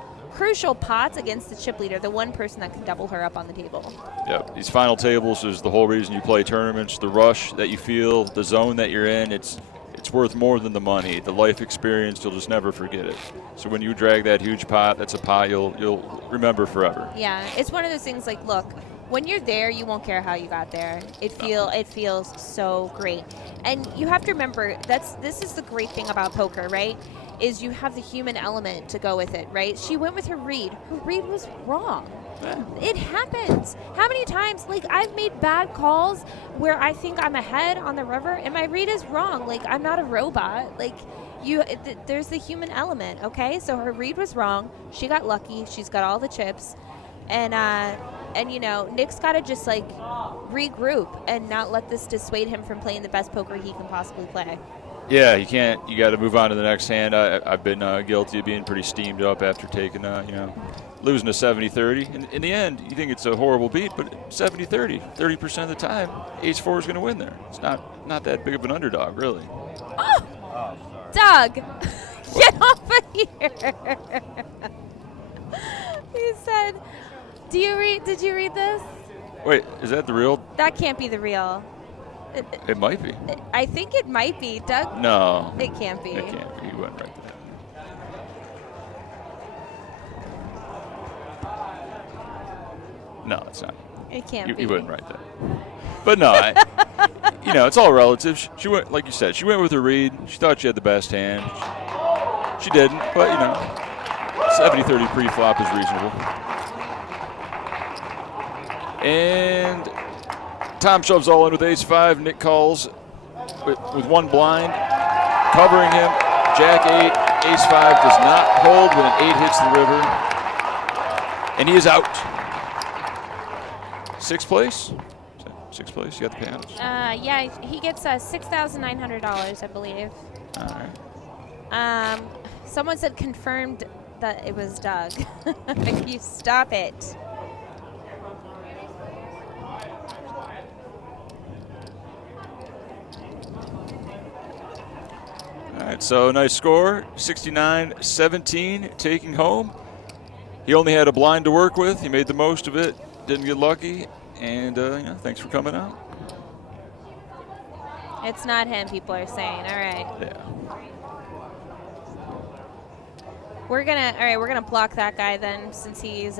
pots against the chip leader, the one person that can double her up on the table. Yep, these final tables is the whole reason you play tournaments. The rush that you feel, the zone that you're in, it's worth more than the money. The life experience, you'll just never forget it. So when you drag that huge pot, that's a pot you'll remember forever. Yeah, it's one of those things look, when you're there, you won't care how you got there. It feels so great. And you have to remember, this is the great thing about poker, right? Is you have the human element to go with it, right? She went with her read. Her read was wrong. It happens. How many times, I've made bad calls where I think I'm ahead on the river and my read is wrong. I'm not a robot. There's the human element, okay? So her read was wrong. She got lucky. She's got all the chips. And Nick's got to just regroup and not let this dissuade him from playing the best poker he can possibly play. Yeah, you can't. You got to move on to the next hand. I've been guilty of being pretty steamed up after taking, losing a 70-30. In the end, you think it's a horrible beat, but 70-30, 30% of the time, ace-4 is going to win there. It's not that big of an underdog, really. Oh, Doug, get off of here. Did you read this? Wait, is that the real? That can't be the real. It might be. I think it might be. Doug? No. It can't be. It can't be. You wouldn't write that. No, it's not. It can't be. You wouldn't write that. But no, it's all relative. She went, like you said, she went with her read. She thought she had the best hand. She didn't, but 70-30 pre-flop is reasonable. And Tom shoves all in with ace-5. Nick calls with one blind, covering him. Jack-8, ace-5 does not hold when an 8 hits the river. And he is out. Sixth place? Sixth place? You got the payouts? Yeah, he gets $6,900, I believe. All right. Someone said confirmed that it was Doug. You stop it. All right, so nice score, 69-17, taking home. He only had a blind to work with. He made the most of it. Didn't get lucky, and thanks for coming out. It's not him, people are saying. All right. Yeah. We're gonna block that guy then, since he's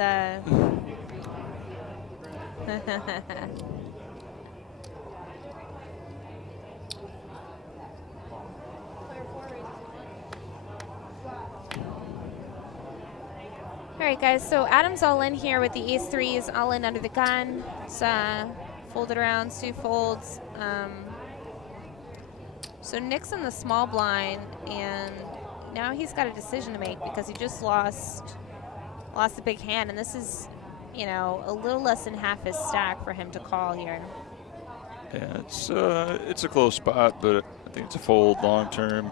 All right, guys, so Adam's all in here with the ace-3s, all in under the gun. It's folded around, Sue folds. So Nick's in the small blind, and now he's got a decision to make because he just lost a big hand, and this is, a little less than half his stack for him to call here. Yeah, it's a close spot, but I think it's a fold long term.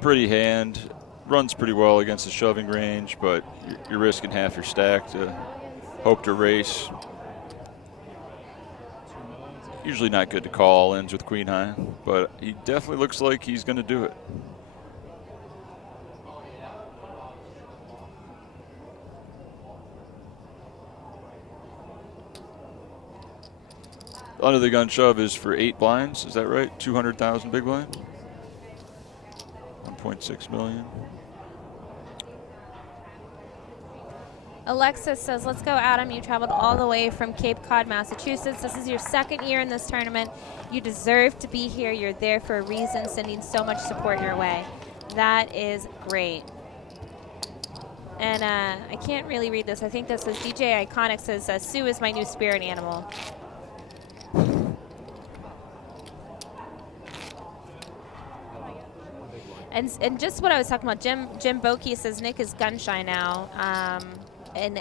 Pretty hand. Runs pretty well against the shoving range, but you're risking half your stack to hope to race. Usually not good to call ends with queen high, but he definitely looks like he's going to do it. Under the gun shove is for 8 blinds, is that right? 200,000 big blind? 1.6 million. Alexis says, let's go, Adam. You traveled all the way from Cape Cod, Massachusetts. This is your second year in this tournament. You deserve to be here. You're there for a reason, sending so much support your way. That is great. And I can't really read this. I think this is DJ Iconic says, Sue is my new spirit animal. And just what I was talking about, Jim Bokey says Nick is gun shy now, and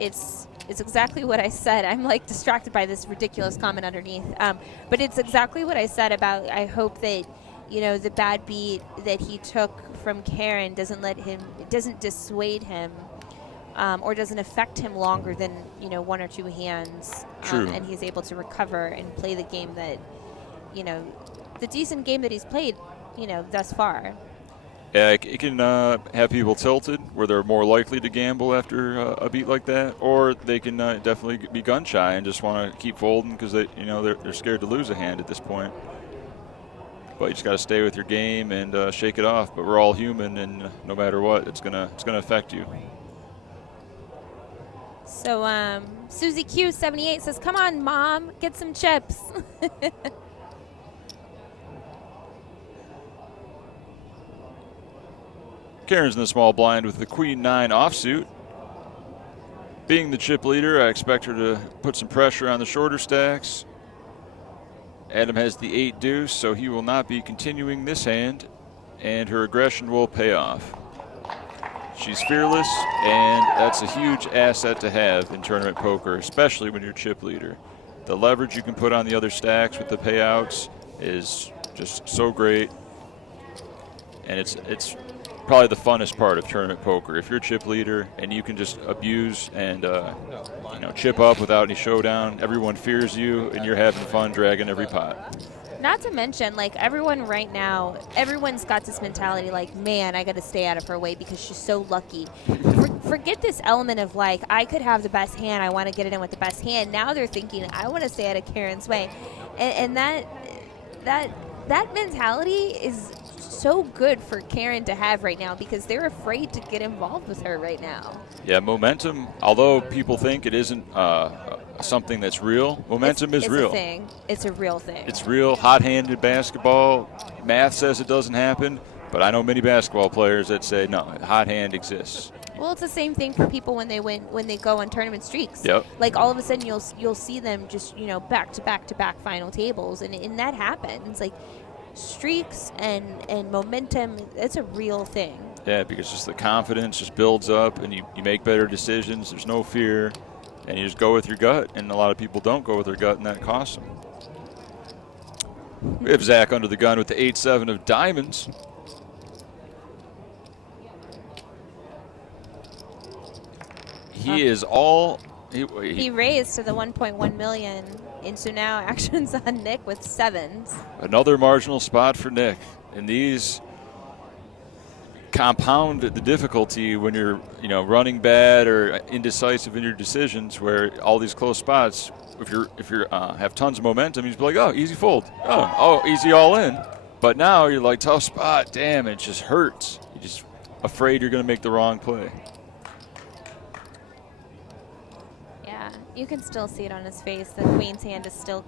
it's exactly what I said. I'm like distracted by this ridiculous comment underneath, but it's exactly what I said about. I hope that the bad beat that he took from Karen doesn't dissuade him, or doesn't affect him longer than 1 or 2 hands, and he's able to recover and play the game that the decent game that he's played. Thus far. Yeah, it can have people tilted where they're more likely to gamble after a beat like that, or they can definitely be gun shy and just want to keep folding because they're scared to lose a hand at this point. But you just got to stay with your game and shake it off. But we're all human, and no matter what, it's gonna affect you. So Susie Q78 says, "Come on, Mom, get some chips." Karen's in the small blind with the queen-9 offsuit. Being the chip leader, I expect her to put some pressure on the shorter stacks. Adam has the 8 deuce, so he will not be continuing this hand, and her aggression will pay off. She's fearless, and that's a huge asset to have in tournament poker, especially when you're chip leader. The leverage you can put on the other stacks with the payouts is just so great, and it's probably the funnest part of tournament poker. If you're a chip leader and you can just abuse and chip up without any showdown, everyone fears you, and you're having fun dragging every pot. Not to mention, like, everyone right now, everyone's got this mentality like, man, I got to stay out of her way because she's so lucky. Forget this element of, like, I could have the best hand. I want to get it in with the best hand. Now they're thinking, I want to stay out of Karen's way. And that mentality is so good for Karen to have right now because they're afraid to get involved with her right now. Yeah, momentum, although people think it isn't something that's real, momentum is real. It's a thing. It's a real thing. It's real. Hot-handed basketball. Math says it doesn't happen, but I know many basketball players that say, no, hot hand exists. Well, it's the same thing for people when they go on tournament streaks. Yep. Like all of a sudden you'll see them just, back to back to back final tables, and that happens. Like streaks and momentum, it's a real thing. Yeah, because just the confidence just builds up, and you make better decisions. There's no fear, and you just go with your gut. And a lot of people don't go with their gut, and that costs them. We have Zach under the gun with the 8-7 of diamonds. He is all. He raised to the 1.1 million, and so now action's on Nick with 7s. Another marginal spot for Nick, and these compound the difficulty when you're running bad or indecisive in your decisions. Where all these close spots, if you have tons of momentum, you just be like, oh, easy fold, oh, easy all in. But now you're like, tough spot, damn, it just hurts. You're just afraid you're going to make the wrong play. You can still see it on his face. The queen's hand is still,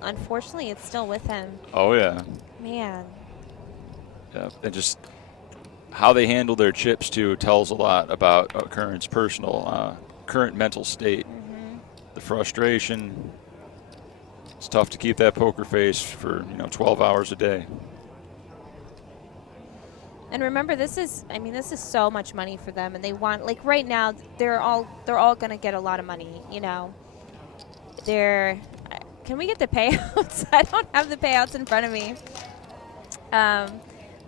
unfortunately, it's still with him. Oh, yeah. Man. Yeah, and just how they handle their chips, too, tells a lot about Curran's current mental state. Mm-hmm. The frustration. It's tough to keep that poker face for, 12 hours a day. And remember, this is so much money for them, and they want, like, right now they're all going to get a lot of money. Can we get the payouts? I don't have the payouts in front of me.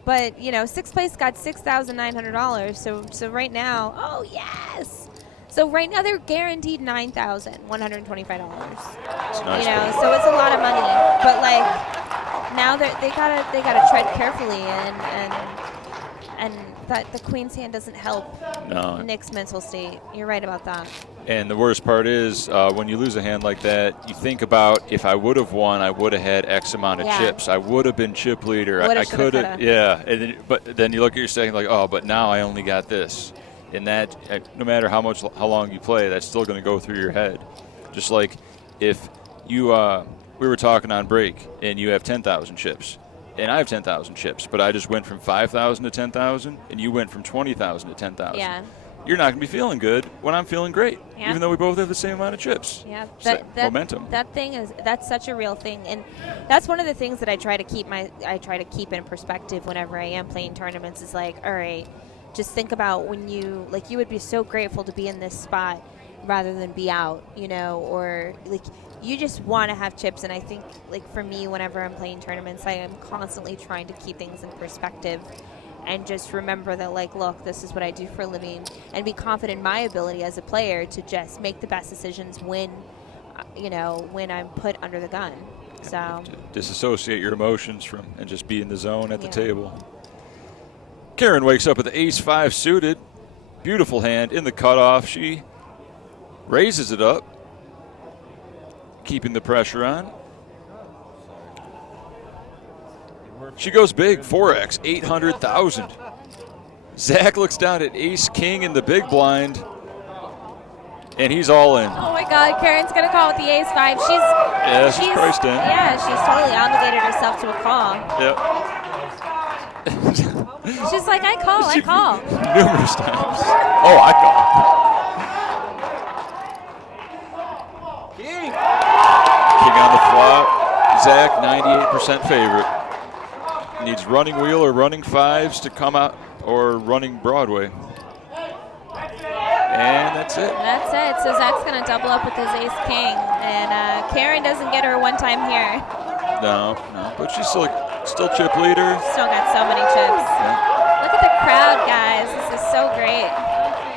But sixth place got $6,900. So right now, oh yes. So right now they're guaranteed $9,125. Nice. So it's a lot of money. But like now they gotta tread carefully and that the queen's hand doesn't help Nick's mental state. You're right about that. And the worst part is when you lose a hand like that, you think about, if I would have won, I would have had X amount of chips. I would have been chip leader. I could have. Yeah. And then you look at your second like, oh, but now I only got this. And that, no matter how long you play, that's still going to go through your head. Just like if you, we were talking on break, and you have 10,000 chips. And I have 10,000 chips, but I just went from 5,000 to 10,000, and you went from 20,000 to 10,000. Yeah. You're not going to be feeling good when I'm feeling great, yeah. even though we both have the same amount of chips. Yeah, momentum. That's such a real thing, and that's one of the things that I try to keep in perspective whenever I am playing tournaments. Is like, all right, just think about when you would be so grateful to be in this spot rather than be out, or like. You just want to have chips, and I think, like, for me, whenever I'm playing tournaments, I am constantly trying to keep things in perspective and just remember that, like, look, this is what I do for a living, and be confident in my ability as a player to just make the best decisions when I'm put under the gun. So disassociate your emotions from and just be in the zone at the table. Karen wakes up with the ace-5 suited. Beautiful hand in the cutoff. She raises it up, keeping the pressure on. She goes big, 4x, 800,000. Zach looks down at ace-king in the big blind, and he's all in. Oh my God, Karen's gonna call with the ace-5. She's priced in. Yeah, she's totally obligated herself to a call. Yep. She's like, I call. Numerous times. Oh, I call. King on the flop. Zach, 98% favorite. Needs running wheel or running fives to come out, or running Broadway. And that's it. That's it. So Zach's going to double up with his ace-king. And Karen doesn't get her one time here. No. But she's still chip leader. Still got so many chips. Yeah. Look at the crowd, guys. This is so great.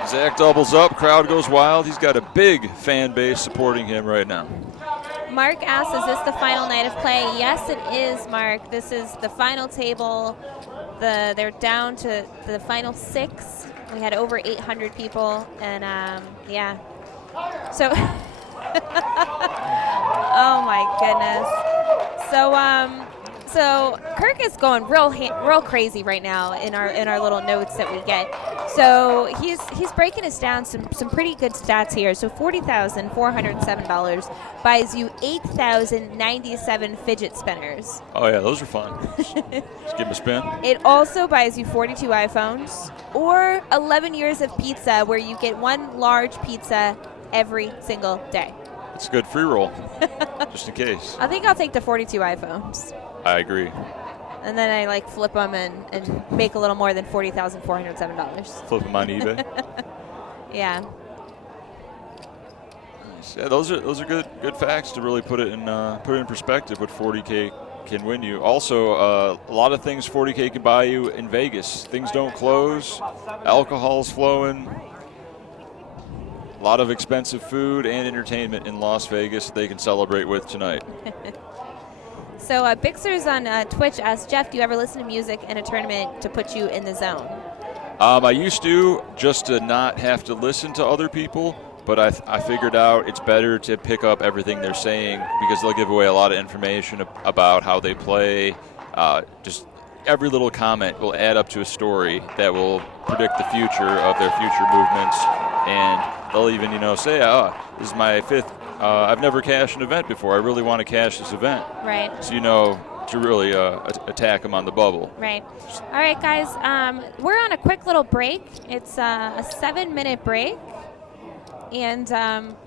Zach doubles up. Crowd goes wild. He's got a big fan base supporting him right now. Mark asks, is this the final night of play? Yes, it is, Mark. This is the final table. They're down to the final 6. We had over 800 people, and yeah. So, oh my goodness. So Kirk is going real crazy right now in our little notes that we get. So he's breaking us down some pretty good stats here. So $40,407 buys you 8,097 fidget spinners. Oh yeah, those are fun. Just give them a spin. It also buys you 42 iPhones or 11 years of pizza, where you get one large pizza every single day. It's a good free roll, just in case. I think I'll take the 42 iPhones. I agree. And then I flip them and make a little more than $40,407. Flip them on eBay. Yeah. Yeah, those are good facts to really put it in perspective what 40K can win you. Also, a lot of things 40K can buy you in Vegas. Things don't close. Alcohol's flowing. A lot of expensive food and entertainment in Las Vegas they can celebrate with tonight. So Bixers on Twitch asked, Jeff, do you ever listen to music in a tournament to put you in the zone? I used to, just to not have to listen to other people, but I figured out it's better to pick up everything they're saying because they'll give away a lot of information about how they play. Just every little comment will add up to a story that will predict the future of their future movements, and they'll even say, this is my 5th. I've never cashed an event before. I really want to cash this event. Right. So to really attack them on the bubble. Right. All right, guys. We're on a quick little break. It's a 7-minute break. And I'm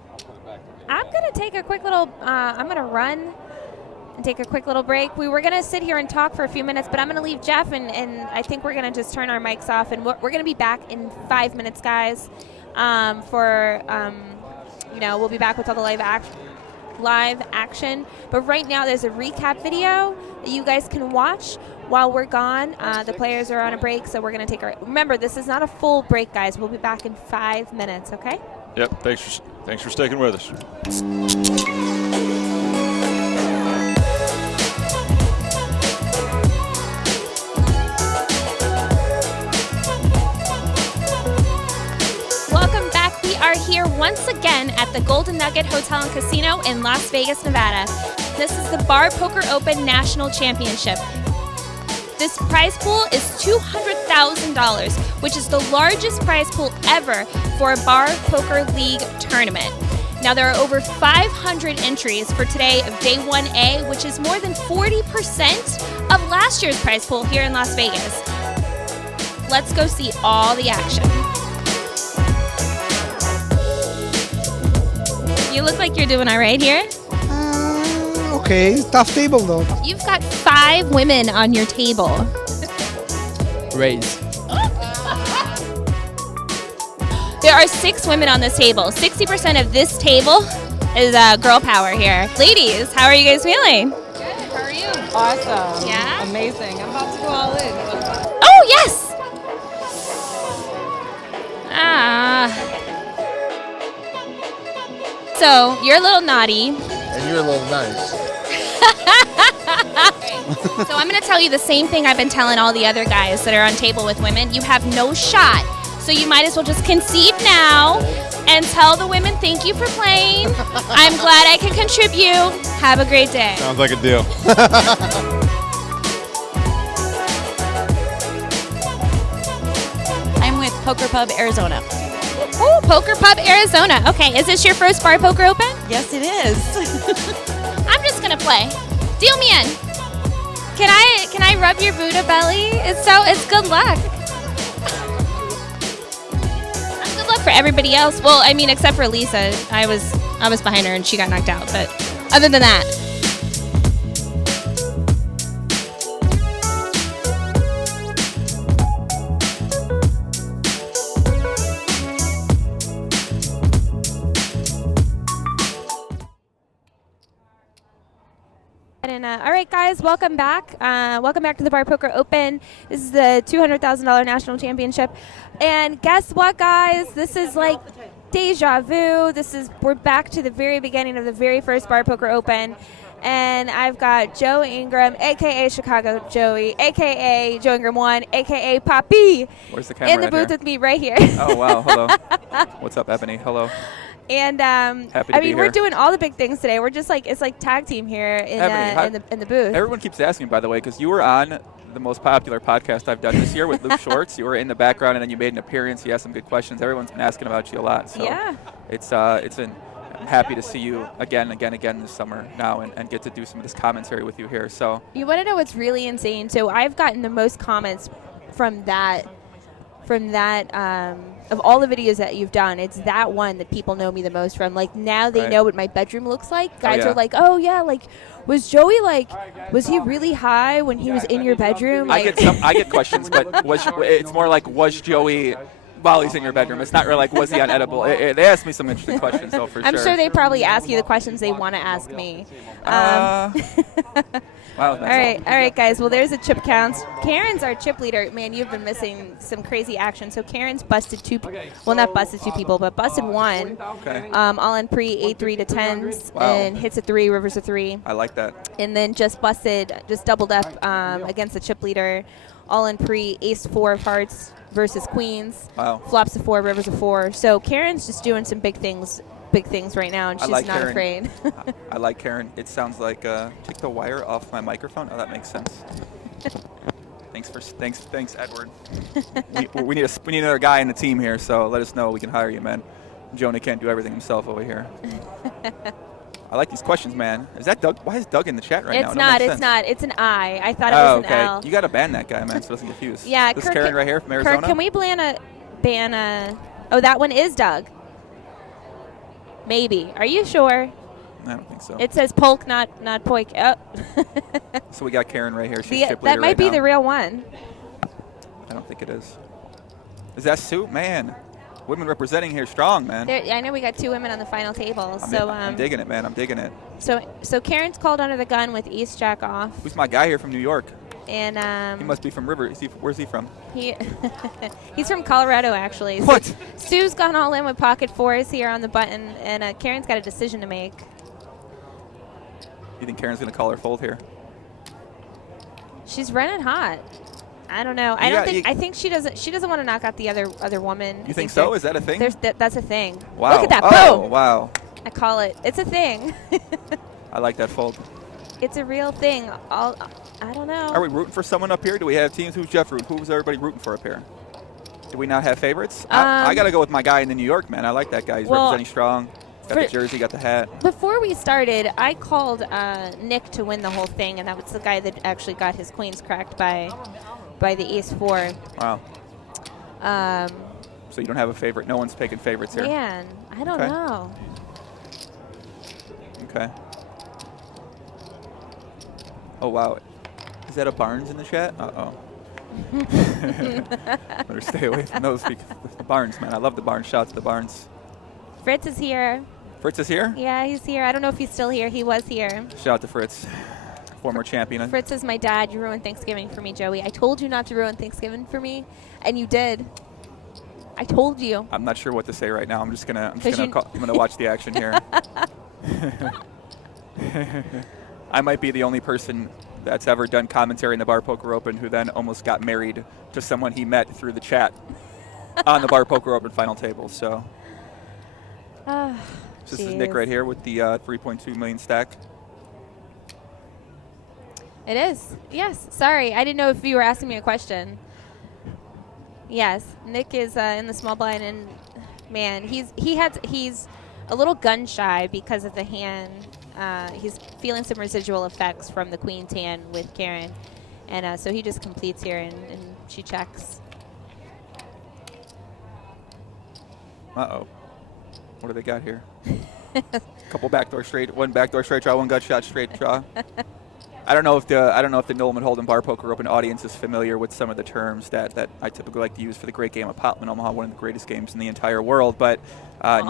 going to take a quick little, I'm going to run and take a quick little break. We were going to sit here and talk for a few minutes, but I'm going to leave Jeff, and I think we're going to just turn our mics off. And we're going to be back in 5 minutes, guys, we'll be back with all the live action. But right now there's a recap video that you guys can watch while we're gone. The players are on a break, so we're going to take remember, this is not a full break, guys. We'll be back in 5 minutes, okay? Yep, thanks for sticking with us. Are here once again at the Golden Nugget Hotel and Casino in Las Vegas, Nevada. This is the Bar Poker Open National Championship. This prize pool is $200,000, which is the largest prize pool ever for a Bar Poker League tournament. Now, there are over 500 entries for today of Day 1A, which is more than 40% of last year's prize pool here in Las Vegas. Let's go see all the action. You look like you're doing all right here. Okay, tough table though. You've got 5 women on your table. Raise. There are 6 women on this table. 60% of this table is girl power here. Ladies, how are you guys feeling? Good. How are you? Awesome. Yeah? Amazing. I'm about to go all in. Oh, yes! So, you're a little naughty. And you're a little nice. So I'm going to tell you the same thing I've been telling all the other guys that are on table with women. You have no shot. So you might as well just concede now and tell the women thank you for playing. I'm glad I can contribute. Have a great day. Sounds like a deal. I'm with Poker Pub Arizona. Oh, Poker Pub Arizona. Okay, is this your first Bar Poker Open? Yes, it is. I'm just going to play. Deal me in. Can I rub your Buddha belly? It's good luck. Good luck for everybody else. Well, I mean, except for Lisa. I was behind her and she got knocked out. But other than that. All right, guys, welcome back. Welcome back to the Bar Poker Open. This is the $200,000 national championship. And guess what, guys? This is like deja vu. We're back to the very beginning of the very first Bar Poker Open. And I've got Joe Ingram, a.k.a. Chicago Joey, a.k.a. Joe Ingram 1, a.k.a. Poppy. Where's the camera in the booth here? with me right here. Oh, wow. Hello. What's up, Ebony? Hello. And Happy to be we're here. doing all the big things today. We're just like, it's like tag team here in the booth. Everyone keeps asking, by the way, because you were on the most popular podcast I've done this year with Luke Schwartz. You were in the background, and then you made an appearance. You asked some good questions. Everyone's been asking about you a lot. So yeah. I'm happy to see you again this summer now and get to do some of this commentary with you here. So you want to know what's really insane? So I've gotten the most comments from that of all the videos that you've done. It's that one that people know me the most from. Like now they know what my bedroom looks like. Guys are like, oh yeah, like was Joey was he really high when he was in your bedroom? I get questions, but it's more like, was Joey while he's in your bedroom? It's not really like, was he on edible? They asked me some interesting questions, though, for sure. I'm sure they probably ask you the questions they want to ask me. Wow. All right, guys. Well, there's the chip counts. Karen's our chip leader. Man, you've been missing some crazy action. So Karen's busted not busted two people, but busted one. Okay. All in pre 8-3 to 10s and hits a 3, rivers a 3. I like that. And then just doubled up against the chip leader. All in pre ace 4 of hearts versus queens. Wow. Flops a 4, rivers a 4. So Karen's just doing some big things right now, and she's not Karen. afraid. I like Karen. It sounds like take the wire off my microphone. Oh, that makes sense. Thanks, Edward. we need another guy in the team here, so let us know. We can hire you, man. Jonah can't do everything himself over here. I like these questions, man. Is that Doug? Why is Doug in the chat right now? It's not. It's an I. I thought it was an L. You got to ban that guy, man, so doesn't get confused. Yeah, this is Karen right here from Arizona. Kirk, can we ban a? Oh, that one is Doug. Maybe. Are you sure? I don't think so. It says Polk, not Poik. Oh. So we got Karen right here. She's chip leader that might right be now. the real one. I don't think it is. Is that Sue? Man, women representing here strong, man. I know we got 2 women on the final table. I'm digging it, man. I'm digging it. So Karen's called under the gun with Ace Jack off. Who's my guy here from New York? And he must be from River. Where's he from? He's from Colorado, actually. What? So Sue's gone all in with pocket 4s here on the button, and Karen's got a decision to make. You think Karen's gonna call her fold here? She's running hot. I don't know. I think she doesn't. She doesn't want to knock out the other woman. You think so? Is that a thing? That's a thing. Wow. Look at that. Oh, Boom. wow. I call it. It's a thing. I like that fold. It's a real thing. I don't know. Are we rooting for someone up here? Do we have teams? Who's Jeff rooting? Who's everybody rooting for up here? Do we not have favorites? I got to go with my guy in the New York, man. I like that guy. He's representing strong. Got the jersey, got the hat. Before we started, I called Nick to win the whole thing, and that was the guy that actually got his queens cracked by the ace 4. Wow. So you don't have a favorite? No one's picking favorites here? Man, I don't know. Okay. Oh, wow. Is that a Barnes in the chat? Uh-oh. Better stay away from those. The Barnes, man. I love the Barnes. Shout out to the Barnes. Fritz is here. Fritz is here? Yeah, he's here. I don't know if he's still here. He was here. Shout out to Fritz, former champion. Fritz is my dad. You ruined Thanksgiving for me, Joey. I told you not to ruin Thanksgiving for me, and you did. I told you. I'm not sure what to say right now. I'm gonna watch the action here. I might be the only person that's ever done commentary in the Bar Poker Open who then almost got married to someone he met through the chat on the Bar Poker Open final table. So this is Nick right here with the 3.2 million stack. It is. Yes. Sorry, I didn't know if you were asking me a question. Yes, Nick is in the small blind, and man, he's a little gun shy because of the hand. He's feeling some residual effects from the queen's hand with Karen, and so he just completes here, and she checks. Uh-oh. What do they got here? Couple backdoor straight, one backdoor straight draw, one gut shot straight draw. I don't know if the Nolan Holden Bar Poker Open audience is familiar with some of the terms that I typically like to use for the great game of Potman Omaha, one of the greatest games in the entire world. But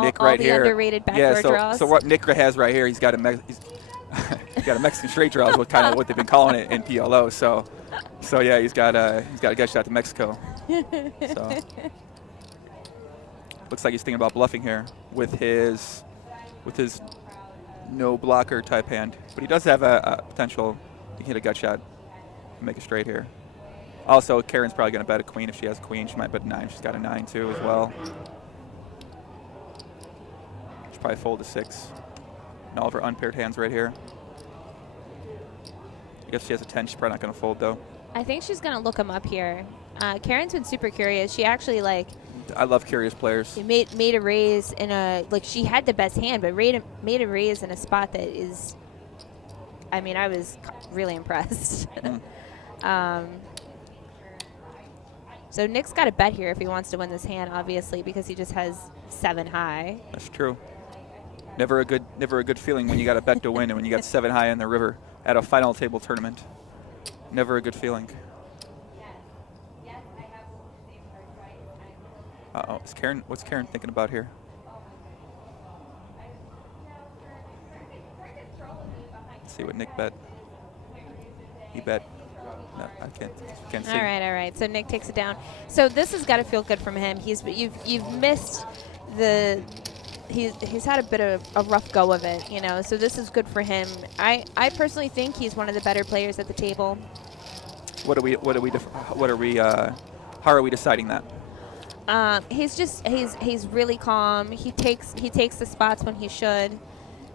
Nick right here, underrated backdoor draws. So what Nick has right here, he's got a Mexican straight draw is what they've been calling it in PLO. So yeah, he's got a gut shot to Mexico. So Looks like he's thinking about bluffing here with his no blocker type hand. But he does have a potential. He can hit a gut shot and make a straight here. Also, Karen's probably going to bet a queen if she has a queen. She might bet a 9. She's got a 9 too as well. She'll probably fold a 6. And all of her unpaired hands right here. I guess she has a 10. She's probably not going to fold though. I think she's going to look him up here. Karen's been super curious. She actually I love curious players. made a raise in a she had the best hand, but made a raise in a spot that is. I mean, I was really impressed. So Nick's got to bet here if he wants to win this hand, obviously, because he just has 7 high. That's true. Never a good feeling when you got a bet to win and when you got 7 high in the river at a final table tournament. Never a good feeling. Uh-oh, what's Karen thinking about here? Let's see what Nick bet. He bet. No, I can't see. All right. So Nick takes it down. So this has got to feel good from him. You've missed the. He's had a bit of a rough go of it, you know. So this is good for him. I personally think he's one of the better players at the table. How are we deciding that? He's really calm. He takes the spots when he should,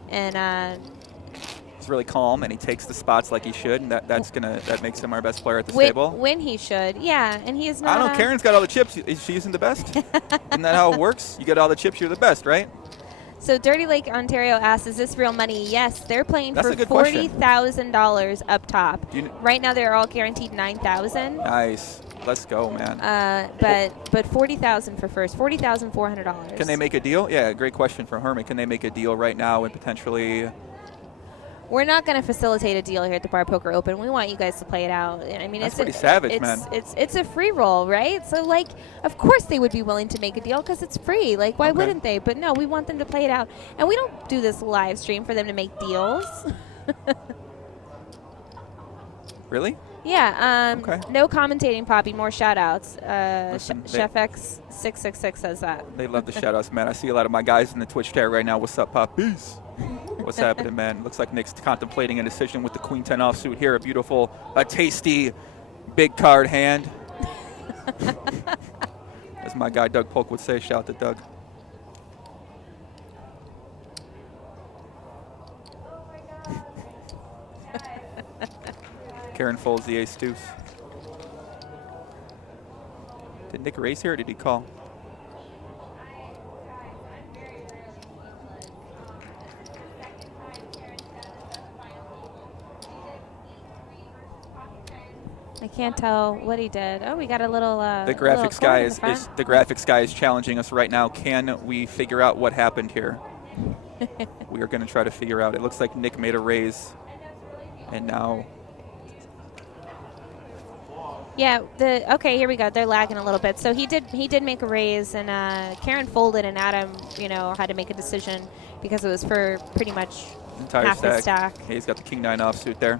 and he's really calm and he takes the spots like he should, and that makes him our best player at the table. When he should, yeah, and he's not. I don't know. Karen's got all the chips. She isn't the best. Isn't that how it works? You get all the chips, you're the best, right? So Dirty Lake, Ontario asks, "Is this real money?" Yes, they're playing That's for a good question. $40,000 up top. Right now, they're all guaranteed $9,000. Nice. Let's go, man. But $40,000 for first, $40,400. Can they make a deal? Yeah, great question from Herman. Can they make a deal right now and potentially? We're not going to facilitate a deal here at the Bar Poker Open. We want you guys to play it out. I mean, That's pretty savage, man. It's a free roll, right? So, of course they would be willing to make a deal because it's free. Why wouldn't they? But no, we want them to play it out. And we don't do this live stream for them to make deals. Really? Yeah. Okay. No commentating, Poppy. More shout-outs. Listen, Chef X666 says that. They love the shout-outs, man. I see a lot of my guys in the Twitch chat right now. What's up, Pop? Peace. What's happening, man? Looks like Nick's contemplating a decision with the Queen 10 offsuit here. A tasty, big card hand. As my guy Doug Polk would say, shout out to Doug. Karen folds the ace deuce. Did Nick raise here or did he call? I can't tell what he did. Oh, we got a little. The graphics guy is challenging us right now. Can we figure out what happened here? We are going to try to figure out. It looks like Nick made a raise, and now. Yeah. Okay. Here we go. They're lagging a little bit. So he did make a raise, and Karen folded, and Adam, had to make a decision because it was for pretty much entire half the stack. Yeah, he's got the King 9 offsuit there.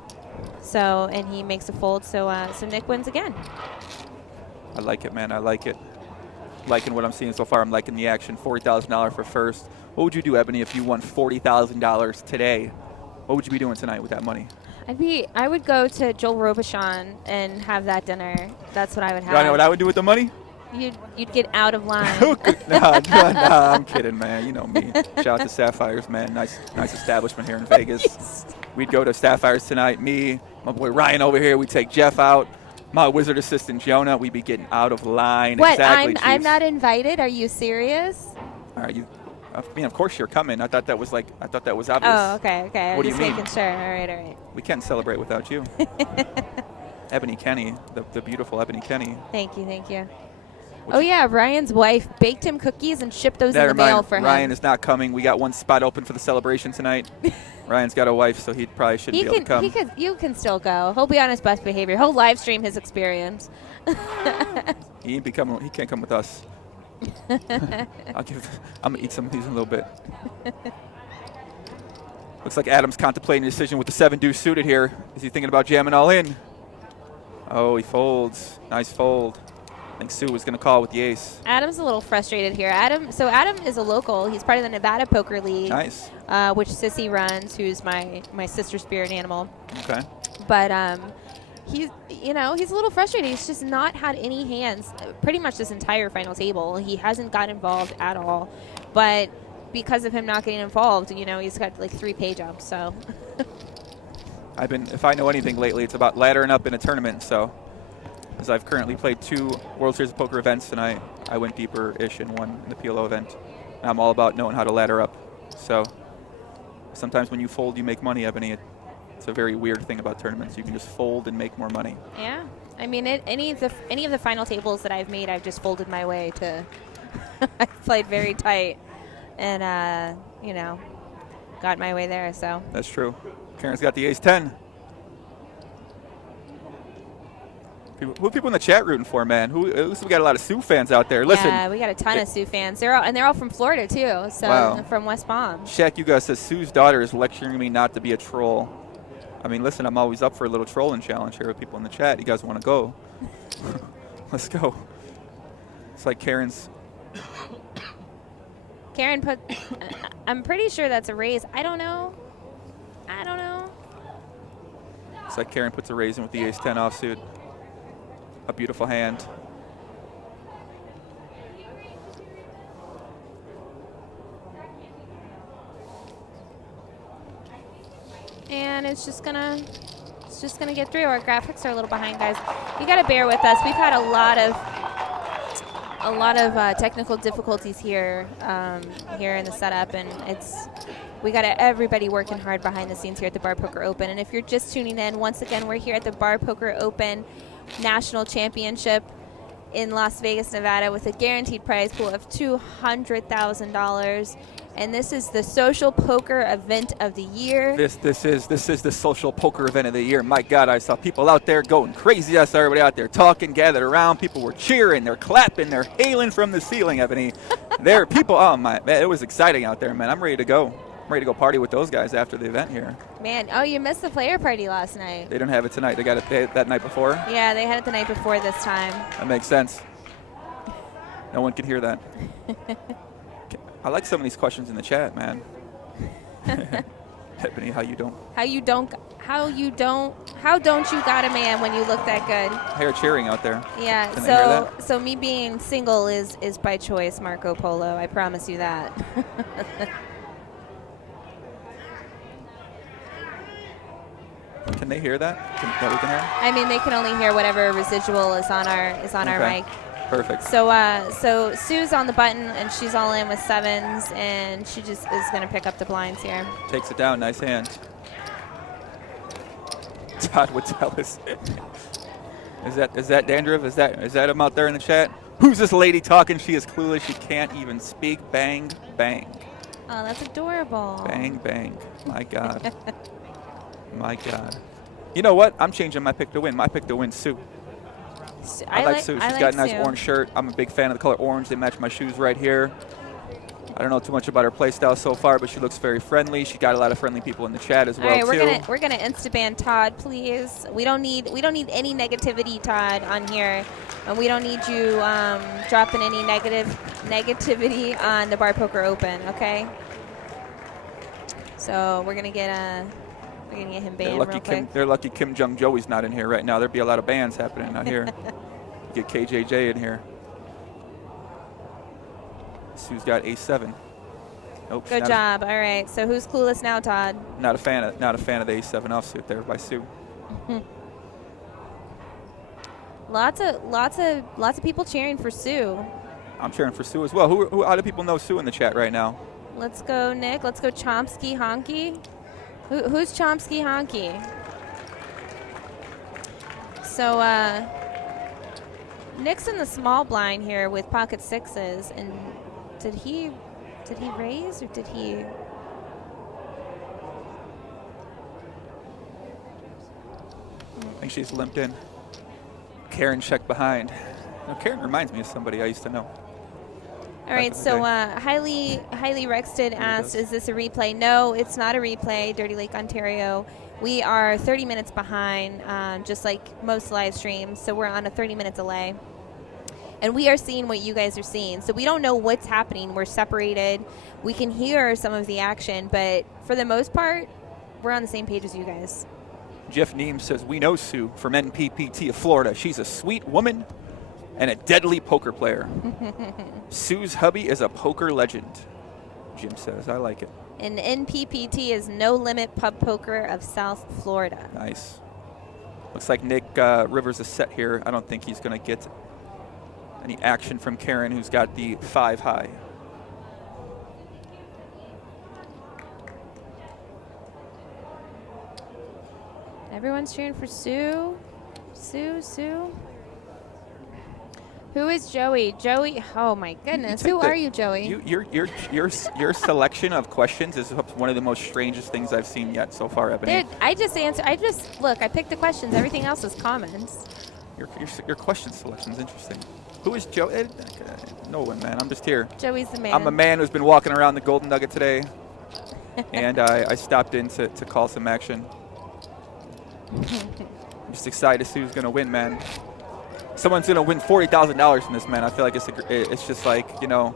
So, and he makes a fold, so Nick wins again. I like it, man. I like it. Liking what I'm seeing so far. I'm liking the action. $40,000 for first. What would you do, Ebony, if you won $40,000 today? What would you be doing tonight with that money? I would go to Joel Robuchon and have that dinner. That's what I would have. Do I know what I would do with the money? You'd get out of line. Nah, I'm kidding, man. You know me. Shout out to Sapphires, man. Nice establishment here in Vegas. Yes. We'd go to Sapphires tonight. Me, my boy Ryan over here. We'd take Jeff out. My wizard assistant Jonah. We'd be getting out of line. What? Exactly, I'm not invited. Are you serious? All right, of course you're coming. I thought that was obvious. Oh, okay. What do you just mean? making sure. All right. We can't celebrate without you. Ebony Kenny, the beautiful Ebony Kenny. Thank you. Oh, yeah, Ryan's wife baked him cookies and shipped those in the mail for him. Ryan is not coming. We got one spot open for the celebration tonight. Ryan's got a wife, so he probably shouldn't be able to come. You can still go. He'll be on his best behavior. He'll live stream his experience. He can't come with us. I'm going to eat some of these in a little bit. Looks like Adam's contemplating a decision with the 7 deuce suited here. Is he thinking about jamming all in? Oh, he folds. Nice fold. think Sue was going to call with the ace. Adam's a little frustrated here. Adam is a local. He's part of the Nevada Poker League. Nice. Which Sissy runs, who's my sister spirit animal. Okay. But he's a little frustrated. He's just not had any hands pretty much this entire final table. He hasn't got involved at all. But because of him not getting involved, he's got like 3 pay jumps. So if I know anything lately, it's about laddering up in a tournament. So, as I've currently played 2 World Series of Poker events, and I went deeper-ish in one in the PLO event. And I'm all about knowing how to ladder up. So, sometimes when you fold, you make money, Ebony. It's a very weird thing about tournaments. You can just fold and make more money. Yeah, I mean, any of the final tables that I've made, I've just folded my way to. I played very tight, and got my way there. So that's true. Karen's got the ace-10. Who are people in the chat rooting for, man? At least we got a lot of Sioux fans out there. Listen. Yeah, we got a ton of Sioux fans. They're all from Florida too. So wow. From West Palm. Shaq, you guys says Sue's daughter is lecturing me not to be a troll. I mean, listen, I'm always up for a little trolling challenge here with people in the chat. You guys want to go? Let's go. It's like Karen's. Karen put. I'm pretty sure that's a raise. I don't know. It's like Karen puts a raise in with the ace-10 offsuit. A beautiful hand. And it's just gonna get through. Our graphics are a little behind, guys. You gotta bear with us. We've had a lot of technical difficulties here in the setup, and we got everybody working hard behind the scenes here at the Bar Poker Open. And if you're just tuning in, once again, we're here at the Bar Poker Open National Championship in Las Vegas, Nevada, with a guaranteed prize pool of $200,000. And this is the social poker event of the year. This is the social poker event of the year. My God, I saw people out there going crazy. I saw everybody out there talking, gathered around. People were cheering, they're clapping, they're hailing from the ceiling, Ebony. There are people, oh my, man, it was exciting out there, man. I'm ready to go. I'm ready to go party with those guys after the event here. Man, oh, you missed the player party last night. They don't have it tonight. They got it that night before? Yeah, they had it the night before this time. That makes sense. No one can hear that. I like some of these questions in the chat, man. Ebony, how don't you got a man when you look that good? I hear cheering out there. Yeah, Can they hear so me being single is by choice, Marco Polo. I promise you that. Can they hear that? That we can hear? I mean, they can only hear whatever residual is on our mic. Perfect. So Sue's on the button, and she's all in with 7s, and she just is going to pick up the blinds here. Takes it down. Nice hand. Todd would tell us. Is that Dandruff? Is that him out there in the chat? Who's this lady talking? She is clueless. She can't even speak. Bang, bang. Oh, that's adorable. Bang, bang. My God. My God. You know what? I'm changing my pick to win. My pick to win, Sue. I like Sue. She's got a nice orange shirt. I'm a big fan of the color orange. They match my shoes right here. I don't know too much about her play style so far, but she looks very friendly. She got a lot of friendly people in the chat as well. All right, we're gonna insta-ban Todd, please. We don't need any negativity, Todd, on here, and we don't need you dropping any negativity on the Bar Poker Open. Okay. So we're gonna get him banned real quick. They're lucky Kim Jong Joey's not in here right now. There'd be a lot of bans happening out here. Get KJJ in here. Sue's got ace-7. Nope. Good job. All right. So who's clueless now, Todd? Not a fan of the ace-7 offsuit there by Sue. Lots of people cheering for Sue. I'm cheering for Sue as well. Who other people know Sue in the chat right now? Let's go, Nick. Let's go, Chomsky Honky. Who's Chomsky Honky? So Nick's in the small blind here with pocket 6s, and did he raise or did he? I think she's limped in. Karen checked behind. Now, Karen reminds me of somebody I used to know. All right, so Highly Rexted asked, is this a replay? No, it's not a replay, Dirty Lake, Ontario. We are 30 minutes behind, just like most live streams, so we're on a 30-minute delay. and we are seeing what you guys are seeing. So we don't know what's happening. We're separated. We can hear some of the action, but for the most part, we're on the same page as you guys. Jeff Neem says, we know Sue from NPPT of Florida. She's a sweet woman and a deadly poker player. Sue's hubby is a poker legend, Jim says. I like it. And NPPT is No Limit Pub Poker of South Florida. Nice. Looks like Nick Rivers is set here. I don't think he's going to get any action from Karen, who's got the 5 high. Everyone's cheering for Sue. Sue. Who is Joey? Joey, oh my goodness. Who are you, Joey? Your selection of questions is one of the most strangest things I've seen yet so far, Ebony. Dude, I picked the questions. Everything else is comments. Your question selection is interesting. Who is Joey? No one, man. I'm just here. Joey's the man. I'm a man who's been walking around the Golden Nugget today, and I stopped in to call some action. I'm just excited to see who's going to win, man. Someone's going to win $40,000 in this, man. I feel like it's just like, you know,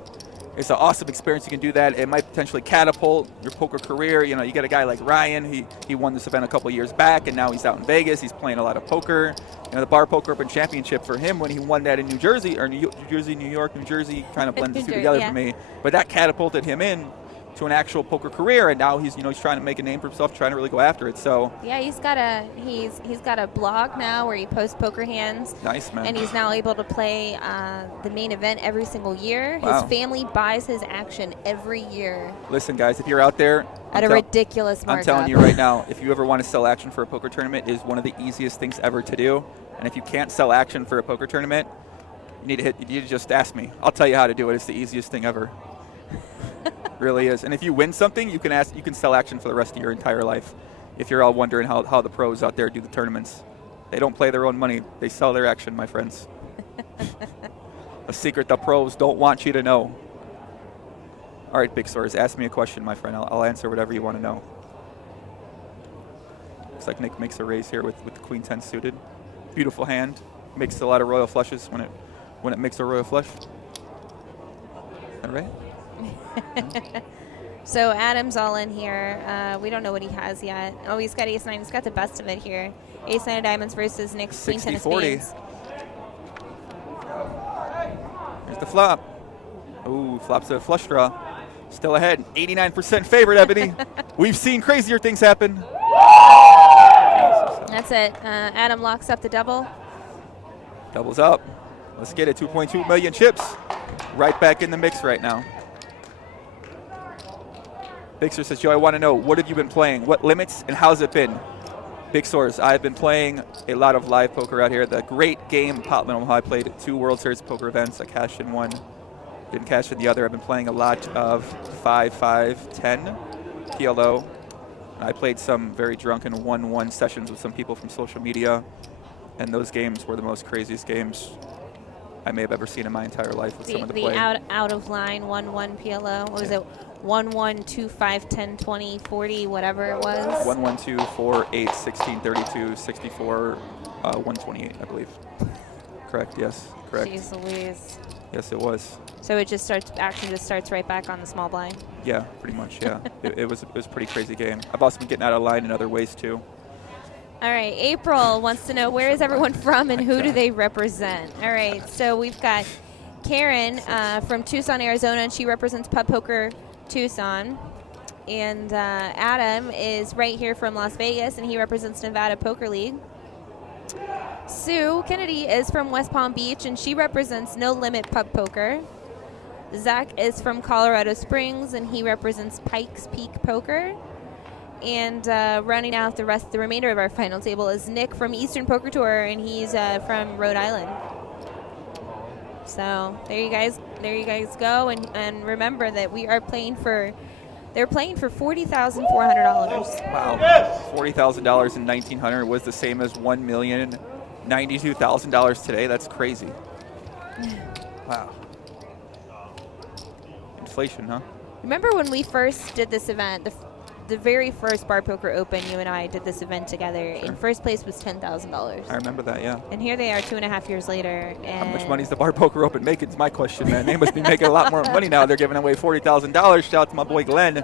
it's an awesome experience. You can do that. It might potentially catapult your poker career. You know, you get a guy like Ryan. He won this event a couple years back, and now he's out in Vegas. He's playing a lot of poker. You know, the Bar Poker Open Championship for him when he won that in New Jersey, or New York, New Jersey, kind of blends the two together for me. But that catapulted him in to an actual poker career, and now he's trying to make a name for himself, trying to really go after it. So yeah, he's got a blog now where he posts poker hands. Nice, man. And he's now able to play the main event every single year. Wow. His family buys his action every year. Listen, guys, if you're out there at a ridiculous markup. I'm telling you right now, if you ever want to sell action for a poker tournament, it is one of the easiest things ever to do. And if you can't sell action for a poker tournament, you need to just ask me. I'll tell you how to do it. It's the easiest thing ever. Really is. And if you win something, you can sell action for the rest of your entire life. If you're all wondering how the pros out there do the tournaments, they don't play their own money. They sell their action, my friends. A secret the pros don't want you to know. All right, Big Stores, ask me a question, my friend. I'll answer whatever you want to know. Looks like Nick makes a raise here with the Queen 10 suited. Beautiful hand. Makes a lot of royal flushes when it makes a royal flush. All right. So Adam's all in here. We don't know what he has yet. Oh, he's got ace-9. He's got the best of it here. Ace-9 of diamonds versus Nick's Queen 10 of spades. Here's the flop. Ooh, flop's a flush draw. Still ahead. 89% favorite, Ebony. We've seen crazier things happen. That's it. Adam locks up the double. Doubles up. Let's get it. 2.2 million chips. Right back in the mix right now. Big Source says, Joe, I want to know, what have you been playing? What limits and how's it been? Big Source, I've been playing a lot of live poker out here. The great game, Potman Omaha. I played 2 World Series poker events. I cashed in one, didn't cash in the other. I've been playing a lot of 5-5-10 PLO. I played some very drunken 1-1 sessions with some people from social media, and those games were the most craziest games I may have ever seen in my entire life with someone to play. The out of line 1-1 PLO. What was it? 1-1, 2, 5, 10, 20, 40, whatever it was. 1, 1, 2, 4, 8, 16, 32, 64, 128, I believe. Correct, yes, correct. Jeez Louise. Yes, it was. So action just starts right back on the small blind? Yeah, pretty much, yeah. it was a pretty crazy game. I've also been getting out of line in other ways, too. All right, April wants to know, where is everyone from and who do they represent? All right, so we've got Karen from Tucson, Arizona, and she represents Pub Poker Tucson. And Adam is right here from Las Vegas, and he represents Nevada Poker League. Sue Kennedy is from West Palm Beach, and she represents No Limit Pub Poker. Zach is from Colorado Springs, and he represents Pikes Peak Poker. And running out the remainder of our final table is Nick from Eastern Poker Tour, and he's from Rhode Island. So there you guys go, and remember that we are playing for. They're playing for $40,400. Wow, $40,000 in 1900 was the same as $1,092,000 today. That's crazy. Wow. Inflation, huh? Remember when we first did this event? the very first Bar Poker Open, you and I did this event together. In first place was $10,000. I remember that, yeah. And here they are 2.5 years later. And How much money is the Bar Poker Open making? Is my question, man. They must be making a lot more money now. They're giving away $40,000. Shout out to my boy Glenn.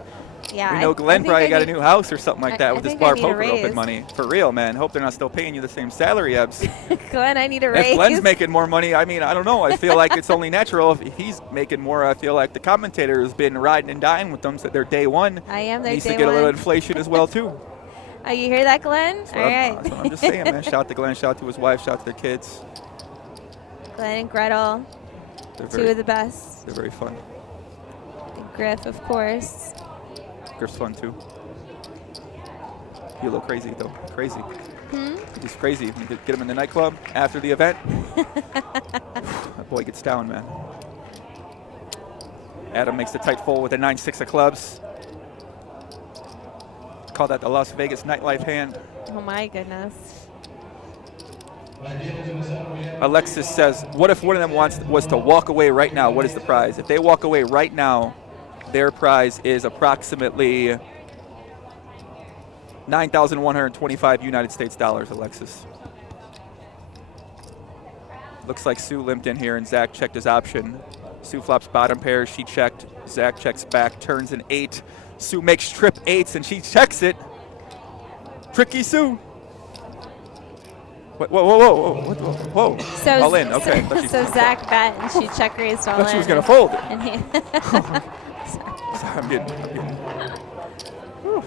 Yeah, we know I Glenn think probably I got a need- new house or something like that I with this think I Bar need a Poker Open raise. money. For real, man. Hope they're not still paying you the same salary, Ebbs. Glenn, I need a raise. If Glenn's making more money, I mean, I don't know. I feel like it's only natural. If he's making more, I feel like the commentator has been riding and dying with them since their day one. I am their Needs day to get a little one. inflation as well, too. Oh, you hear that, Glenn? That's All what right. that's what I'm just saying, man. Shout out to Glenn. Shout out to his wife. Shout out to their kids. Glenn and Gretel, They're two very, of the best. They're very fun. And Griff, of course. Griff's fun, too. He's a little crazy, though. Crazy. Hmm? He's crazy. You could get him in the nightclub after the event. That boy gets down, man. Adam makes the tight fold with a 9-6 of clubs. Call that the Las Vegas nightlife hand. Oh, my goodness. Alexis says, what if one of them was to walk away right now? What is the prize? If they walk away right now, their prize is approximately 9,125 United States dollars, Alexis. Looks like Sue limped in here and Zach checked his option. Sue flops bottom pair, she checked. Zach checks back, turns an 8. Sue makes trip 8s and she checks it. Tricky Sue. Whoa, whoa, whoa, whoa, whoa, whoa. So, All in, okay. So Zach bet and she check raised all in. I thought she was going to fold. And he Sorry, I'm getting. Whew.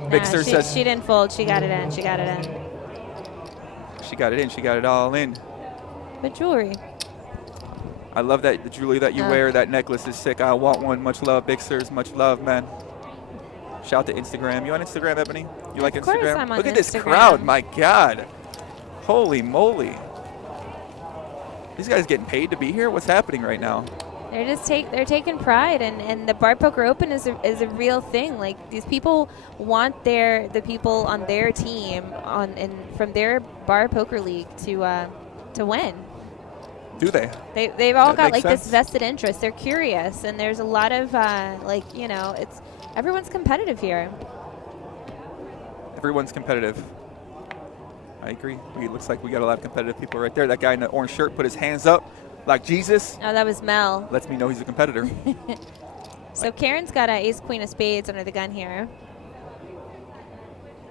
Nah, Mixer says she didn't fold. She got it in. She got it in. she got it in. She got it all in. But jewelry. I love that the jewelry that you wear. That necklace is sick. I want one. Much love, Mixers. Much love, man. Shout out to Instagram. You on Instagram, Ebony? You like Of course Instagram? I'm on Look at this Instagram. crowd. My God. Holy moly. These guys getting paid to be here? What's happening right now? They're taking pride, and the Bar Poker Open is a real thing. Like, these people want the people on their team from their Bar Poker League to win. Do they? They've all That got makes like this sense. vested interest. They're curious, and there's a lot of it's everyone's competitive here. Everyone's competitive. I agree. It looks like we got a lot of competitive people right there. That guy in the orange shirt put his hands up like Jesus. Oh, that was Mel. Lets me know he's a competitor. So Karen's got a ace queen of spades under the gun here.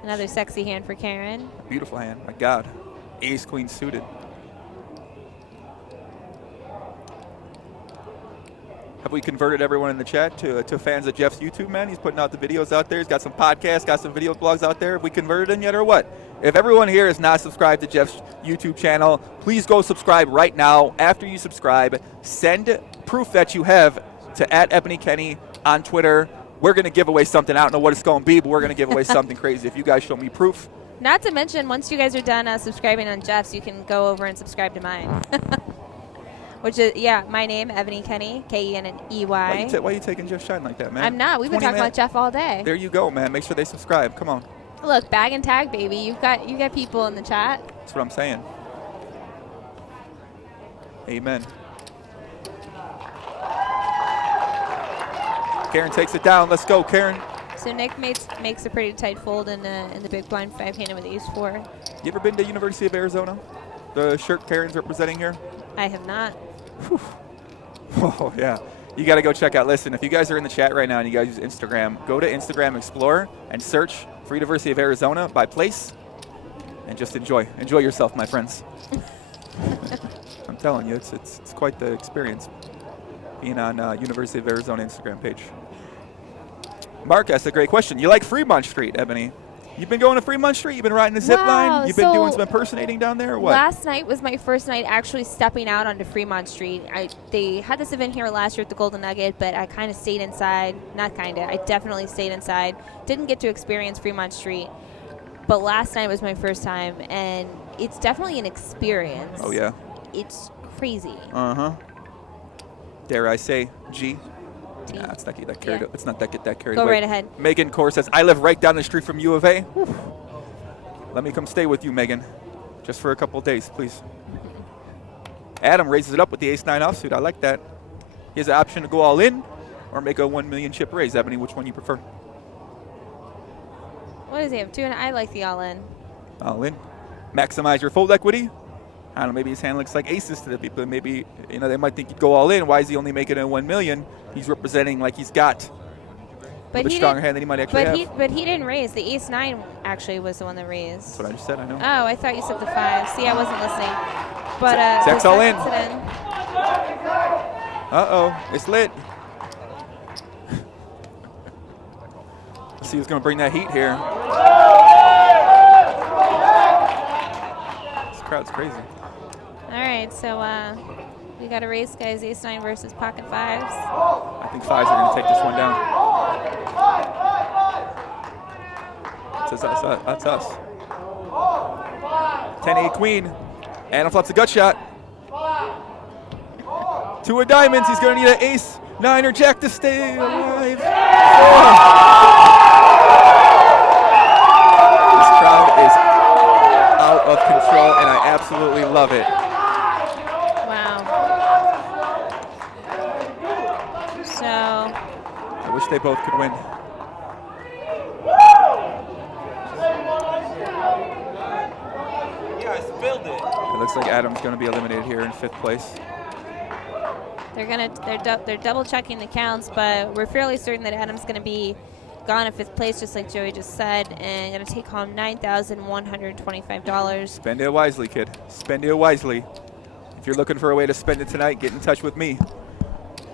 Another sexy hand for Karen. Beautiful hand. My God. Ace queen suited. Have we converted everyone in the chat to fans of Jeff's YouTube, man? He's putting out the videos out there. He's got some podcasts, got some video blogs out there. Have we converted them yet or what? If everyone here is not subscribed to Jeff's YouTube channel, please go subscribe right now. After you subscribe, send proof that you have to @EbonyKenny on Twitter. We're going to give away something. I don't know what it's going to be, but we're going to give away something crazy. If you guys show me proof. Not to mention, once you guys are done subscribing on Jeff's, you can go over and subscribe to mine. Which is, my name, Ebony Kenny, Kenney. Why are you taking Jeff Shine like that, man? I'm not. We've been talking about Jeff all day. There you go, man. Make sure they subscribe. Come on. Look, bag and tag, baby. You got people in the chat. That's what I'm saying. Amen. Karen takes it down. Let's go, Karen. So Nick makes a pretty tight fold in the big blind 5-handed with ace 4. You ever been to University of Arizona? The shirt Karen's representing here? I have not. Whew. Oh, yeah. You got to go check out. Listen, if you guys are in the chat right now and you guys use Instagram, go to Instagram Explorer and search for University of Arizona by place and just enjoy. Enjoy yourself, my friends. I'm telling you, it's quite the experience being on University of Arizona Instagram page. Mark asked a great question. You like Fremont Street, Ebony? You've been going to Fremont Street? You've been riding the zip line? You've been doing some impersonating down there or what? Last night was my first night actually stepping out onto Fremont Street. They had this event here last year at the Golden Nugget, but I kind of stayed inside. Not kind of. I definitely stayed inside. Didn't get to experience Fremont Street. But last night was my first time, and it's definitely an experience. Oh, yeah. It's crazy. Uh-huh. Dare I say, G? Nah, let's not get that carried up. Let's not get that carried Go away. right ahead. Megan Core says, I live right down the street from U of A. Whew. Let me come stay with you, Megan. Just for a couple of days, please. Adam raises it up with the ace-9 offsuit. I like that. He has an option to go all in or make a 1 million chip raise. Ebony, which one you prefer? What does he have? 2 and I like the all-in. All in. Maximize your fold equity. I don't know, maybe his hand looks like aces to the people. Maybe, they might think he'd go all in. Why is he only making a 1 million? He's representing like he's got a bit stronger hand than he might actually have. But he didn't raise. The ace-9 actually was the one that raised. That's what I just said, I know. Oh, I thought you said the 5. See, I wasn't listening. But Zach's all in. puts it in. Uh-oh, it's lit. Let's see who's going to bring that heat here. This crowd's crazy. All right, so we got a race, guys. Ace-9 versus pocket 5s. I think 5s are going to take this one down. That's us. 10-8 queen. Adam flops a gut shot. 2 of diamonds. He's going to need an ace, 9, or jack to stay alive. 4. This crowd is out of control, and I absolutely love it. Wow. So. I wish they both could win. It looks like Adam's going to be eliminated here in 5th place. They're double checking the counts, but we're fairly certain that Adam's going to be gone in 5th place, just like Joey just said, and going to take home $9,125. Spend it wisely, kid. Spend it wisely. If you're looking for a way to spend it tonight, get in touch with me.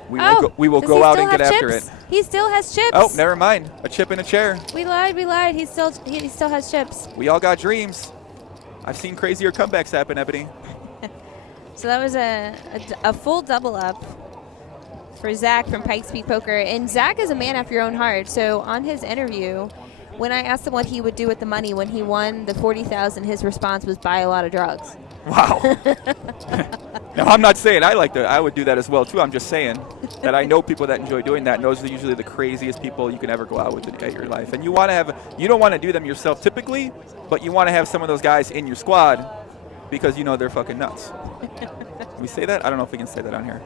We will go out and get after it. He still has chips. Oh, never mind. A chip in a chair. We lied. He still has chips. We all got dreams. I've seen crazier comebacks happen, Ebony. So that was a full double up for Zach from Pikes Peak Poker. And Zach is a man after your own heart. So on his interview, when I asked him what he would do with the money when he won the $40,000, his response was buy a lot of drugs. Wow. Now, I'm not saying I would do that as well, too. I'm just saying that I know people that enjoy doing that, and those are usually the craziest people you can ever go out with in your life. And you don't want to do them yourself typically, but you want to have some of those guys in your squad because you know they're fucking nuts. Can we say that? I don't know if we can say that on here.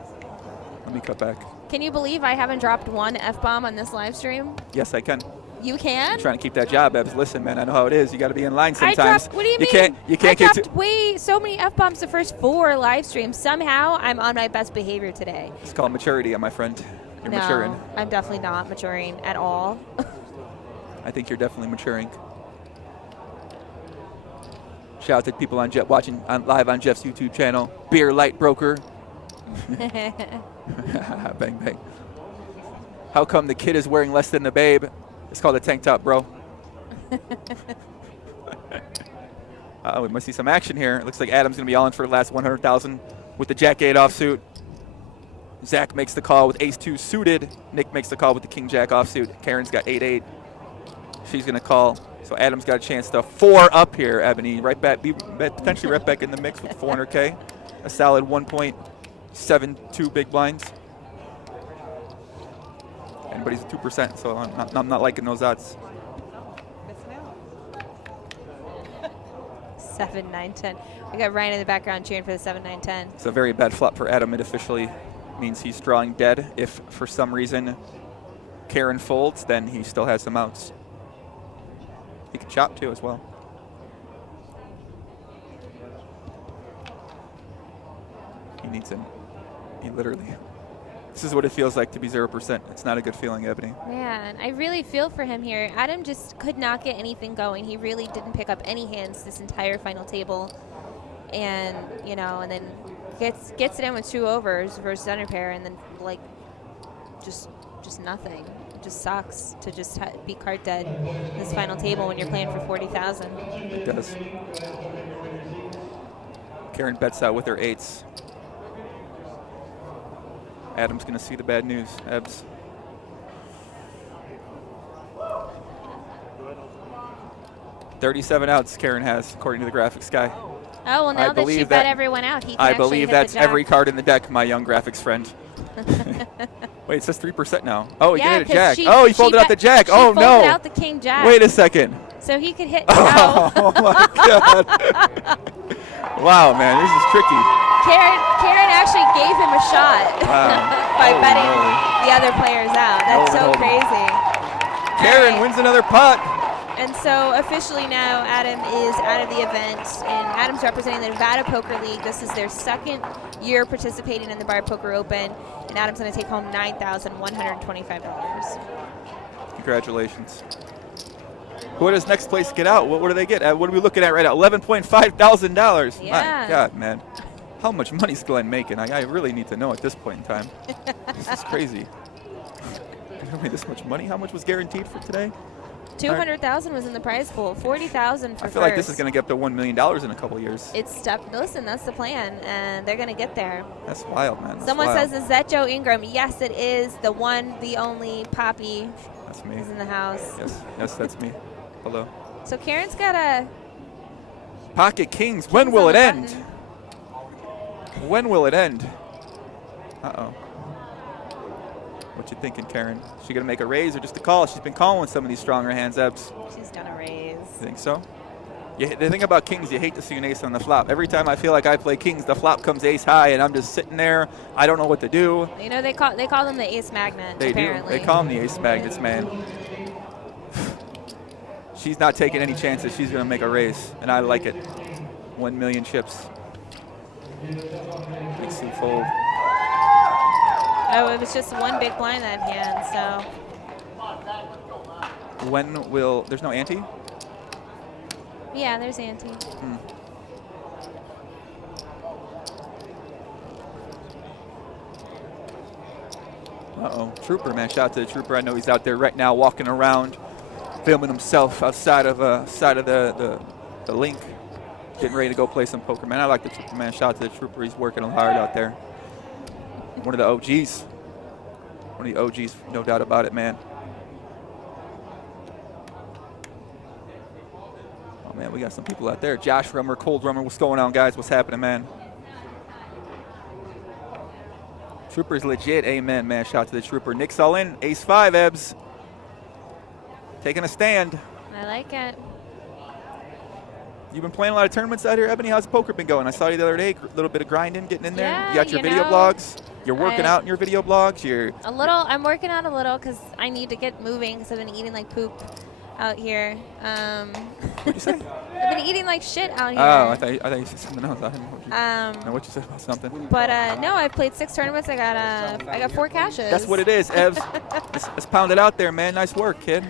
Let me cut back. Can you believe I haven't dropped one F-bomb on this live stream? Yes, I can. You can? I'm trying to keep that job, Ebs. Listen, man, I know how it is. You got to be in line sometimes. What do you mean? You can't I get dropped so many F-bombs the first 4 live streams. Somehow, I'm on my best behavior today. It's called maturity, my friend. You're maturing. I'm definitely not maturing at all. I think you're definitely maturing. Shout out to people watching live on Jeff's YouTube channel. Beer Light Broker. Bang, bang. How come the kid is wearing less than the babe? It's called a tank top, bro. We must see some action here. It looks like Adam's going to be all in for the last 100,000 with the Jack-8 offsuit. Zach makes the call with Ace-2 suited. Nick makes the call with the King-Jack offsuit. Karen's got 8-8. She's going to call. So Adam's got a chance to 4 up here, Ebony. Potentially right back in the mix with 400K. A solid 1.72 big blinds. But he's at 2%, so I'm not liking those odds. 7, 9, 10. We got Ryan in the background cheering for the 7, 9, 10. It's a very bad flop for Adam. It officially means he's drawing dead. If for some reason Karen folds, then he still has some outs. He can chop too as well. He needs him. He literally. This is what it feels like to be 0%. It's not a good feeling, Ebony. Man, I really feel for him here. Adam just could not get anything going. He really didn't pick up any hands this entire final table. And, and then gets it in with 2 overs versus under pair, and then, just nothing. It just sucks to just be card dead this final table when you're playing for 40,000. It does. Karen bets out with her 8s. Adam's going to see the bad news. Ebs. $37 outs Karen has, according to the graphics guy. Oh, well, now that she bet everyone out, he can I actually believe hit that's the jack. every card in the deck, my young graphics friend. Wait, it says 3% now. Oh, he did a jack. He folded out the jack. Oh, no. He folded out the king jack. Wait a second. So he could hit. Oh, my God. Wow, man, this is tricky. Karen actually gave him a shot. Wow. by Holy betting moly. the other players out. That's so Holy. crazy. Karen Alright. wins another pot. And so officially now, Adam is out of the event, and Adam's representing the Nevada Poker League. This is their second year participating in the Bar Poker Open, and Adam's going to take home $9,125. Congratulations. What does next place get out? What do they get? What are we looking at right now? $11,500. Yeah. My God, man. How much money's Glenn making? I really need to know at this point in time. This is crazy. Really, this much money? How much was guaranteed for today? $200,000 was in the prize pool. $40,000 for I feel like this is going to get up to $1 million in a couple years. It's stuff. Listen, that's the plan, and they're going to get there. That's wild, man. That's Someone wild. says, "Is that Joe Ingram?" Yes, it is. The one, the only Poppy That's me. is in the house. Yes, that's me. Hello. So Karen's got a Pocket Kings. When will it end? When will it end? Uh-oh. What you thinking, Karen? She gonna make a raise or just a call? She's been calling with some of these stronger hands, Ebbs. She's gonna raise. You think so? The thing about Kings, you hate to see an ace on the flop. Every time I feel like I play Kings, the flop comes ace high, and I'm just sitting there. I don't know what to do. You know, they call them the ace magnet. They apparently. do. They call them the ace magnets, man. She's not taking any chances. She's gonna make a raise, and I like it. 1 million chips. Big C fold. Oh, it was just one big blind that hand, so. When will? There's no ante. Yeah, there's ante. Uh-oh. Trooper, man. Shout out to the Trooper. I know he's out there right now walking around, filming himself outside of the link, getting ready to go play some poker, man. I like the Trooper, man. Shout out to the Trooper. He's working hard out there. One of the OGs. One of the OGs, no doubt about it, man. Oh, man, we got some people out there. Josh Rummer, Cold Rummer. What's going on, guys? What's happening, man? Trooper's legit. Amen, man. Shout out to the Trooper. Nick's all in. Ace-5, Ebbs. Taking a stand. I like it. You've been playing a lot of tournaments out here, Ebony. How's poker been going? I saw you the other day, a little bit of grinding, getting in there. Yeah, You got your you video know, blogs. You're working out in your video blogs. You're A little. I'm working out a little because I need to get moving because I've been eating like poop out here. What'd you say? I've been eating like shit out here. Oh, I thought you said something else. I didn't know what you said about something. But no, I've played 6 tournaments. I got 4 cashes. That's what it is, Evs. Let's pound it out there, man. Nice work, kid.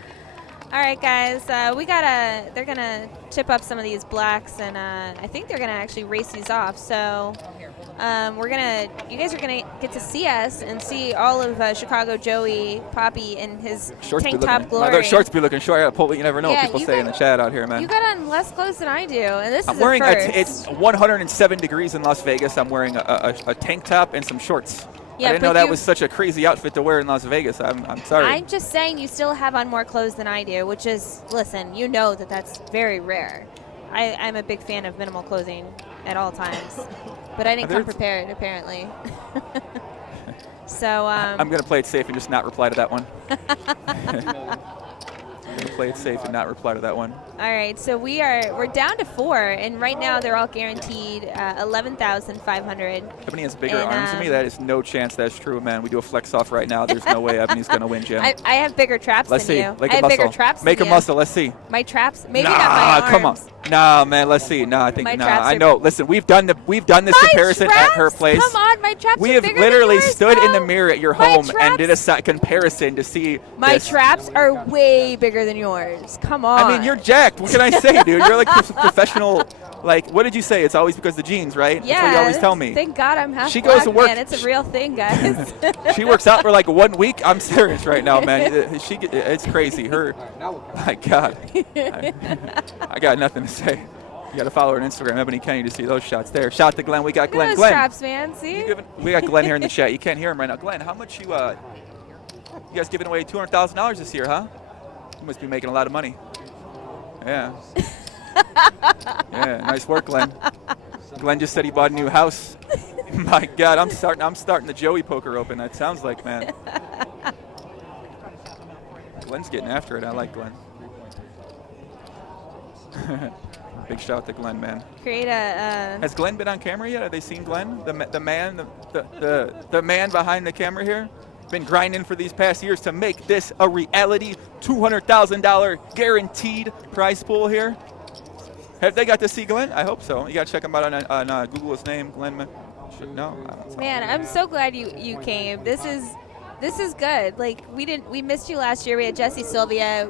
All right, guys. They're gonna chip up some of these blacks, and I think they're gonna actually race these off. So you guys are gonna get to see us and see all of Chicago Joey Poppy in his tank top glory. My shorts be looking short. I gotta pull, you never know Yeah, what people say in the chat out here, man. You got on less clothes than I do, and this I'm is wearing a first. it's 107 degrees in Las Vegas. I'm wearing a tank top and some shorts. Yeah, I didn't but know that you- was such a crazy outfit to wear in Las Vegas. I'm sorry. I'm just saying you still have on more clothes than I do, which is, listen, you know that's very rare. I'm a big fan of minimal clothing at all times, but I didn't come prepared, apparently. So I'm going to play it safe and just not reply to that one. I'm going to play it safe and not reply to that one. all right, so we're down to 4, and right now they're all guaranteed 11,500. Ebony has bigger And, arms than me. That is no chance that's true, man. We do a flex off right now. There's no way Ebony's going to win, Jim. I have bigger traps Let's than see. you. Make I a have muscle. bigger traps Make than a you. muscle. Let's see. My traps, maybe not my arms. Come on. Nah, man. Let's see. Nah, I think My nah. traps I are- know. Listen, we've done this My comparison at her traps? place. Come on, my traps We are have bigger literally than yours, stood in the bro. mirror at your My home and traps- did a comparison to see. My this. traps are way bigger than yours. Come on. I mean, you're jacked. What can I say, dude? You're like professional. Like, what did you say? It's always because of the jeans, right? Yeah, That's what you always tell me. Thank God I'm half She black, goes to work- man. It's a real thing, guys. She works out for like 1 week. I'm serious right now, man. It's crazy. My God. I got nothing to say. You got to follow her on Instagram, Ebony Kenny, to see those shots there. Shout out to Glenn. We got Look at Glenn. those Glenn. traps, man. See? We got Glenn here in the chat. You can't hear him right now. Glenn, how much you guys giving away $200,000 this year, huh? You must be making a lot of money. Yeah. Yeah, nice work, Glenn. Glenn just said he bought a new house. My God, I'm starting the Joey Poker Open. That sounds like, man. Glenn's getting after it. I like Glenn. Big shout out to Glenn, man. Create a. Has Glenn been on camera yet? Have they seen Glenn, the man behind the camera here? Been grinding for these past years to make this a reality. $200,000 guaranteed prize pool here. Have they got to see Glenn? I hope so. You got to check him out on Google his name, Glenn. No. Man, I'm so glad you came. This is good. Like we missed you last year. We had Jesse Sylvia,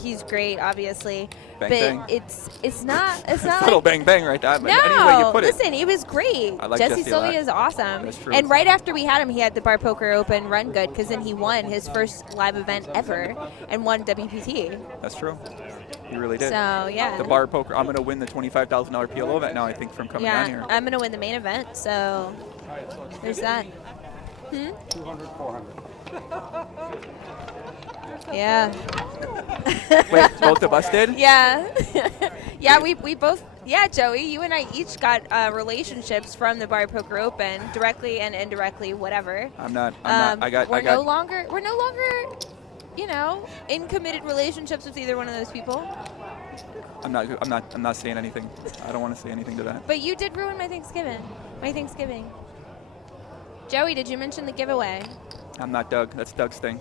he's great, obviously. Bang, but bang. it's not a little bang bang right there. No, any way you put it. Listen, it was great. I like Jesse Jesse a lot. Sylvia is awesome. That's true. And right after we had him, he had the Bar Poker Open run good because then he won his first live event ever and won WPT. That's true. He really did. So yeah. The Bar Poker. I'm gonna win the $25,000 PLO event now. I think from coming down here. I'm gonna win the main event. So there's that. 200, 400. Yeah. Wait, both of us did? Yeah. Yeah, we both. Yeah, Joey, you and I each got relationships from the Bar Poker Open, directly and indirectly, whatever. I'm not. We're no longer, in committed relationships with either one of those people. I'm not saying anything. I don't want to say anything to that. But you did ruin my Thanksgiving. Joey, did you mention the giveaway? I'm not Doug. That's Doug's thing.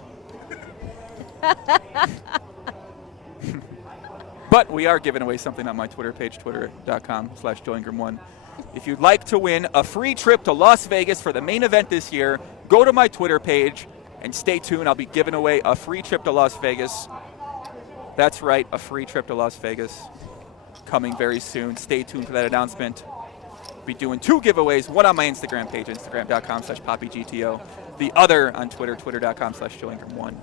But we are giving away something on my Twitter page, twitter.com/joeingrim1. If you'd like to win a free trip to Las Vegas for the main event this year, go to my Twitter page and stay tuned. I'll be giving away a free trip to Las Vegas. That's right, a free trip to Las Vegas coming very soon. Stay tuned for that announcement. Be doing 2 giveaways, one on my Instagram page, instagram.com/poppygto, the other on Twitter, twitter.com/joeingrim1.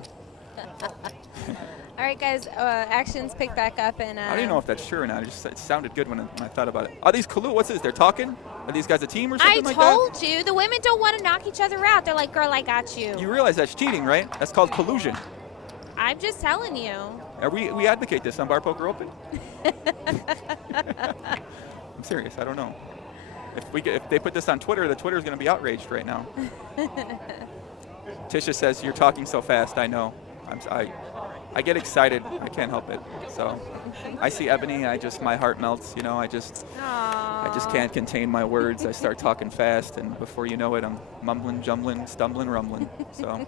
All right, guys, actions picked back up. And I don't even know if that's true or not. It sounded good when I thought about it. Are these Kalu? What's this? They're talking? Are these guys a team or something like that? I told you, the women don't want to knock each other out. They're like, girl, I got you. You realize that's cheating, right? That's called collusion. I'm just telling you. We advocate this on Bar Poker Open. I'm serious. I don't know. If they put this on Twitter, the Twitter is going to be outraged right now. Tisha says, you're talking so fast. I know. I get excited. I can't help it. So I see Ebony. My heart melts. I just can't contain my words. I start talking fast, and before you know it, I'm mumbling, jumbling, stumbling, rumbling. So.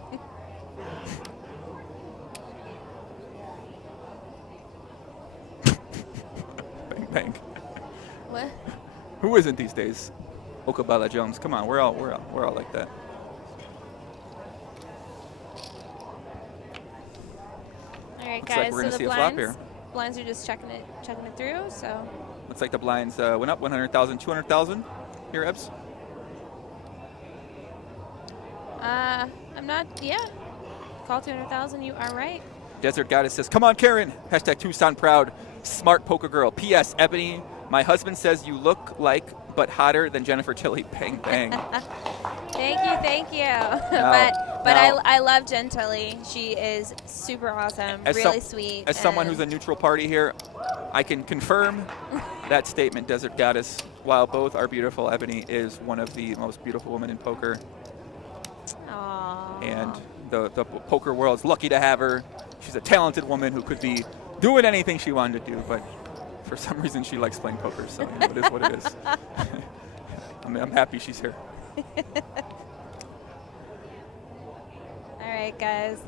Bang bang. What? Who isn't these days? Okabala Jones. Come on, we're all like that. All right, Looks guys. like we're gonna so see the a flop here. blinds are just checking it through. So. Looks like the blinds went up 100,000, 200,000 here, Ebbs. I'm not. Yeah. Call 200,000. You are right. Desert Goddess says, "Come on, Karen." # Tucson proud. Smart poker girl. P.S. Ebony, my husband says you look like but hotter than Jennifer Tilly. Bang bang. Thank you. I love Jen Tilly. She is super awesome, really sweet. As someone who's a neutral party here, I can confirm that statement, Desert Goddess. While both are beautiful, Ebony is one of the most beautiful women in poker. Aww. And the poker world's lucky to have her. She's a talented woman who could be doing anything she wanted to do, but for some reason she likes playing poker, so it is what it is. I'm happy she's here. All right, guys.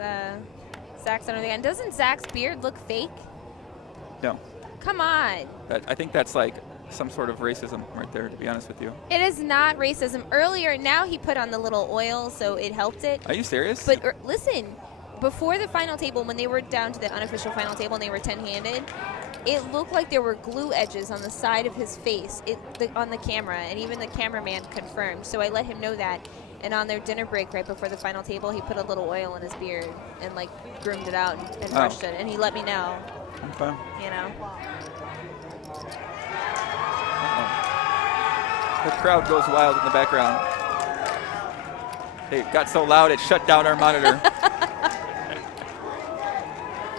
Zach's under the gun. Doesn't Zach's beard look fake? No. Come on. I think that's like some sort of racism right there, to be honest with you. It is not racism. Earlier, now he put on the little oil, so it helped it. Are you serious? But listen, before the final table, when they were down to the unofficial final table and they were 10-handed, it looked like there were glue edges on the side of his face on the camera, and even the cameraman confirmed. So I let him know that. And on their dinner break right before the final table, he put a little oil in his beard and like groomed it out and brushed it. And he let me know. Okay. You know. The crowd goes wild in the background. It got so loud it shut down our monitor.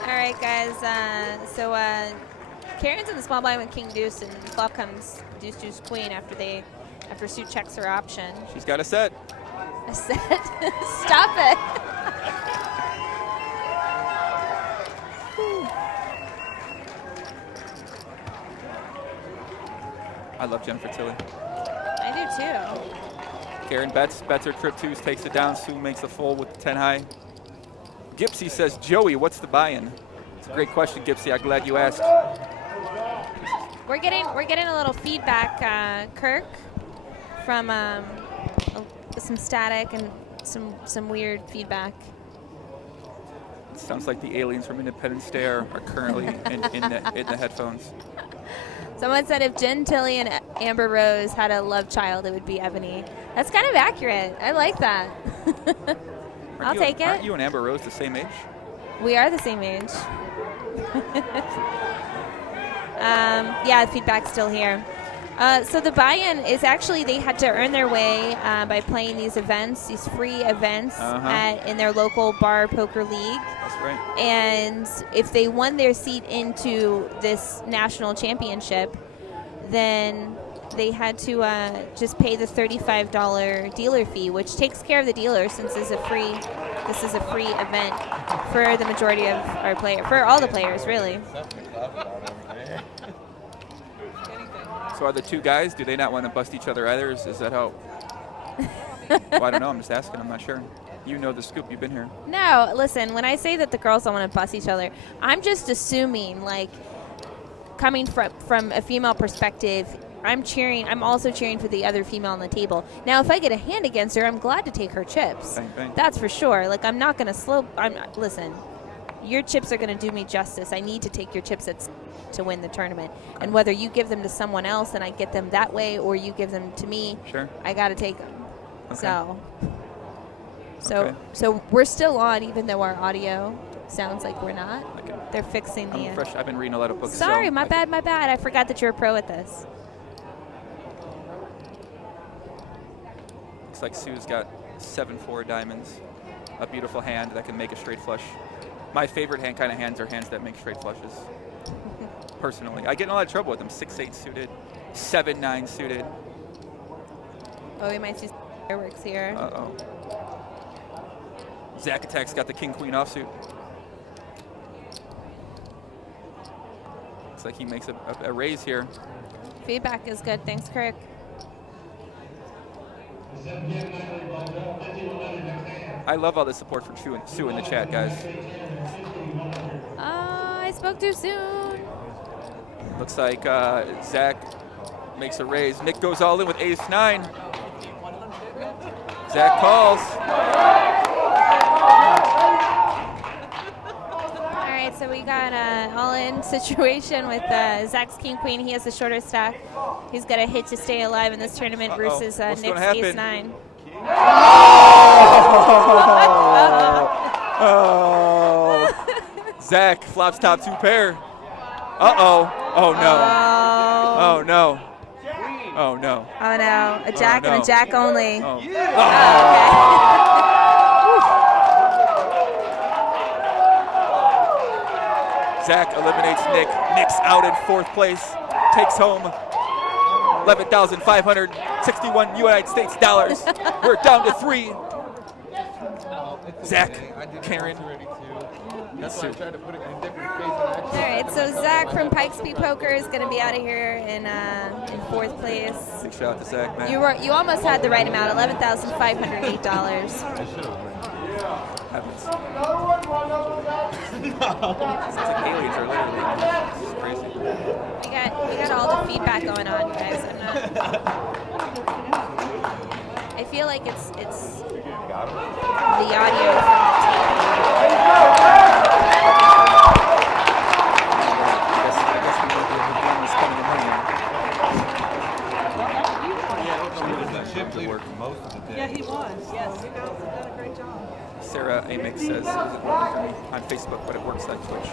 All right, guys. So Karen's in the small blind with King Deuce, and flop comes Deuce Deuce Queen after suit checks her option. She's got a set. A set? Stop it. I love Jennifer Tilly. I do too. Karen bets her trip twos, takes it down. Sue makes a full with the 10 high. Gipsy says, Joey, what's the buy-in? It's a great question, Gipsy. I'm glad you asked. We're getting a little feedback, Kirk, from some static and some weird feedback. Sounds like the aliens from Independence Day are currently in the headphones. Someone said if Jen Tilly and Amber Rose had a love child, it would be Ebony. That's kind of accurate. I like that. I'll take it. Aren't you and Amber Rose the same age? We are the same age. Yeah, the feedback's still here. So the buy-in is actually they had to earn their way by playing these events, these free events in their local bar poker league. That's right. And if they won their seat into this national championship, then they had to just pay the $35 dealer fee, which takes care of the dealer since this is a free event for the majority of our players, for all the players, really. So are the two guys, do they not want to bust each other either? Is that how? Well, I don't know. I'm just asking. I'm not sure. You know the scoop. You've been here. No, listen, when I say that the girls don't want to bust each other, I'm just assuming, like, coming from a female perspective, I'm also cheering for the other female on the table. Now, if I get a hand against her, I'm glad to take her chips. Bang, bang. That's for sure. Like, I'm not going to listen, your chips are going to do me justice. I need to take your chips to win the tournament. Okay. And whether you give them to someone else and I get them that way or you give them to me, sure, I got to take them. Okay. So we're still on, even though our audio sounds like we're not. Okay. They're fixing the... I've been reading a lot of books. Sorry, so my bad. I forgot that you're a pro at this. Looks like Sue's got 7-4 diamonds. A beautiful hand that can make a straight flush. My favorite kind of hands are hands that make straight flushes. Personally, I get in a lot of trouble with them. 6-8 suited, 7-9 suited. Oh, we might see fireworks here. Uh-oh. Zach Attack's got the king-queen offsuit. Looks like he makes a raise here. Feedback is good. Thanks, Kirk. I love all the support for Sue in the chat, guys. I spoke too soon. Looks like Zach makes a raise. Nick goes all in with ace-9. Zach calls. All right, so we got an all-in situation with Zach's king-queen. He has the shorter stack. He's got a hit to stay alive in this tournament versus Nick's ace-9. Oh. Zach flops top 2 pair. Uh-oh. Oh, no. Oh, no. Oh, no. Oh, no. A jack and a jack only. Oh. Zach eliminates Nick. Nick's out in 4th place. Takes home $11,561 United States dollars. We're down to 3. Zach, Karen. That's why I tried to put it in different phase. All right, so Zach from Pikes Peak Poker is going to be out of here in 4th place. Big shout out to Zach, man. You almost had the right amount, $11,508. Happens. Sounds like aliens are literally. This is crazy. We got all the feedback going on, guys. I feel like it's the audio from Yeah, he was. Yes, you guys have done a great job. Sarah Amix says on Facebook, but it works like Twitch.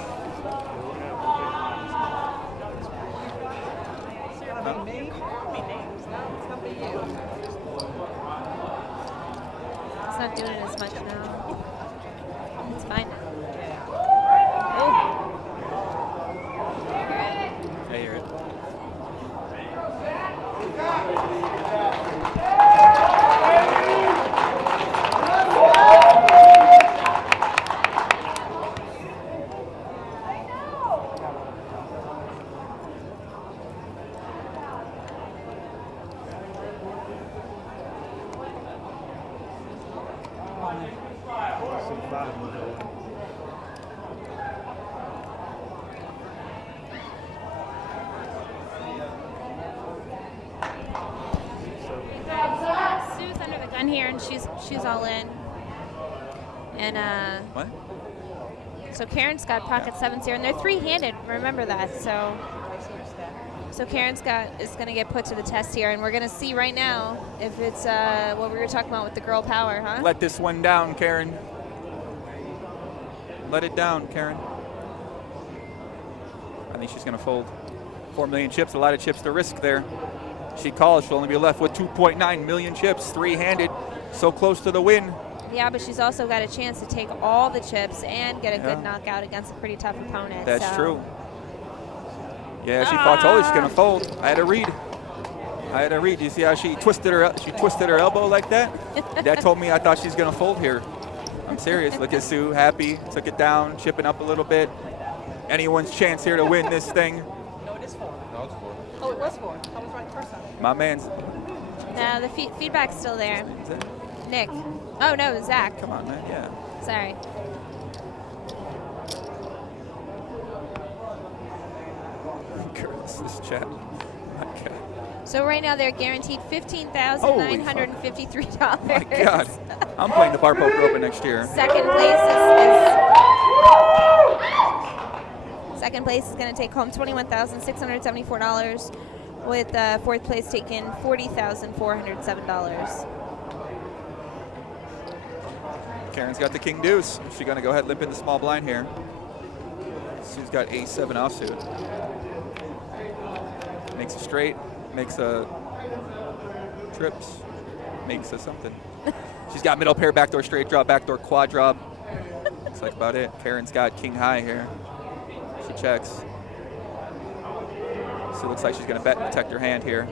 It's not doing it as much now. It's fine. Oh. I hear it. Sue's under the gun here, and she's all in. And What? so Karen's got pocket sevens here, and they're three-handed. Remember that. So Karen's is going to get put to the test here, and we're going to see right now if it's what we were talking about with the girl power, huh? Let this one down, Karen. Let it down, Karen. I think she's going to fold. 4 million chips, a lot of chips to risk there. She calls, she'll only be left with 2.9 million chips, three-handed, so close to the win. Yeah, but she's also got a chance to take all the chips and get a good knockout against a pretty tough opponent. That's true. Yeah, she fought totally. She's gonna fold. I had to read. You see how she twisted her elbow like that? That told me I thought she's gonna fold here. I'm serious. Look at Sue, happy, took it down, chipping up a little bit. Anyone's chance here to win this thing. No, it is 4. No, it's 4. Oh, it was 4. I was right the first time. My man's. No, the feedback's still there. Is it? Nick. Oh no, Zach. Come on, man. Yeah. Sorry. This chat. Okay. So right now they're guaranteed $15,953. My God. I'm playing the Bar Poker Open next year. Second place is going to take home $21,674, with fourth place taking $40,407. Karen's got the king deuce. She's going to go ahead and limp in the small blind here. Sue's got ace-7 offsuit. Makes a straight, makes a trips, makes a something. She's got middle pair, backdoor straight draw, backdoor quad draw. Looks like about it. Karen's got king high here. She checks. So it looks like she's going to bet and protect her hand here.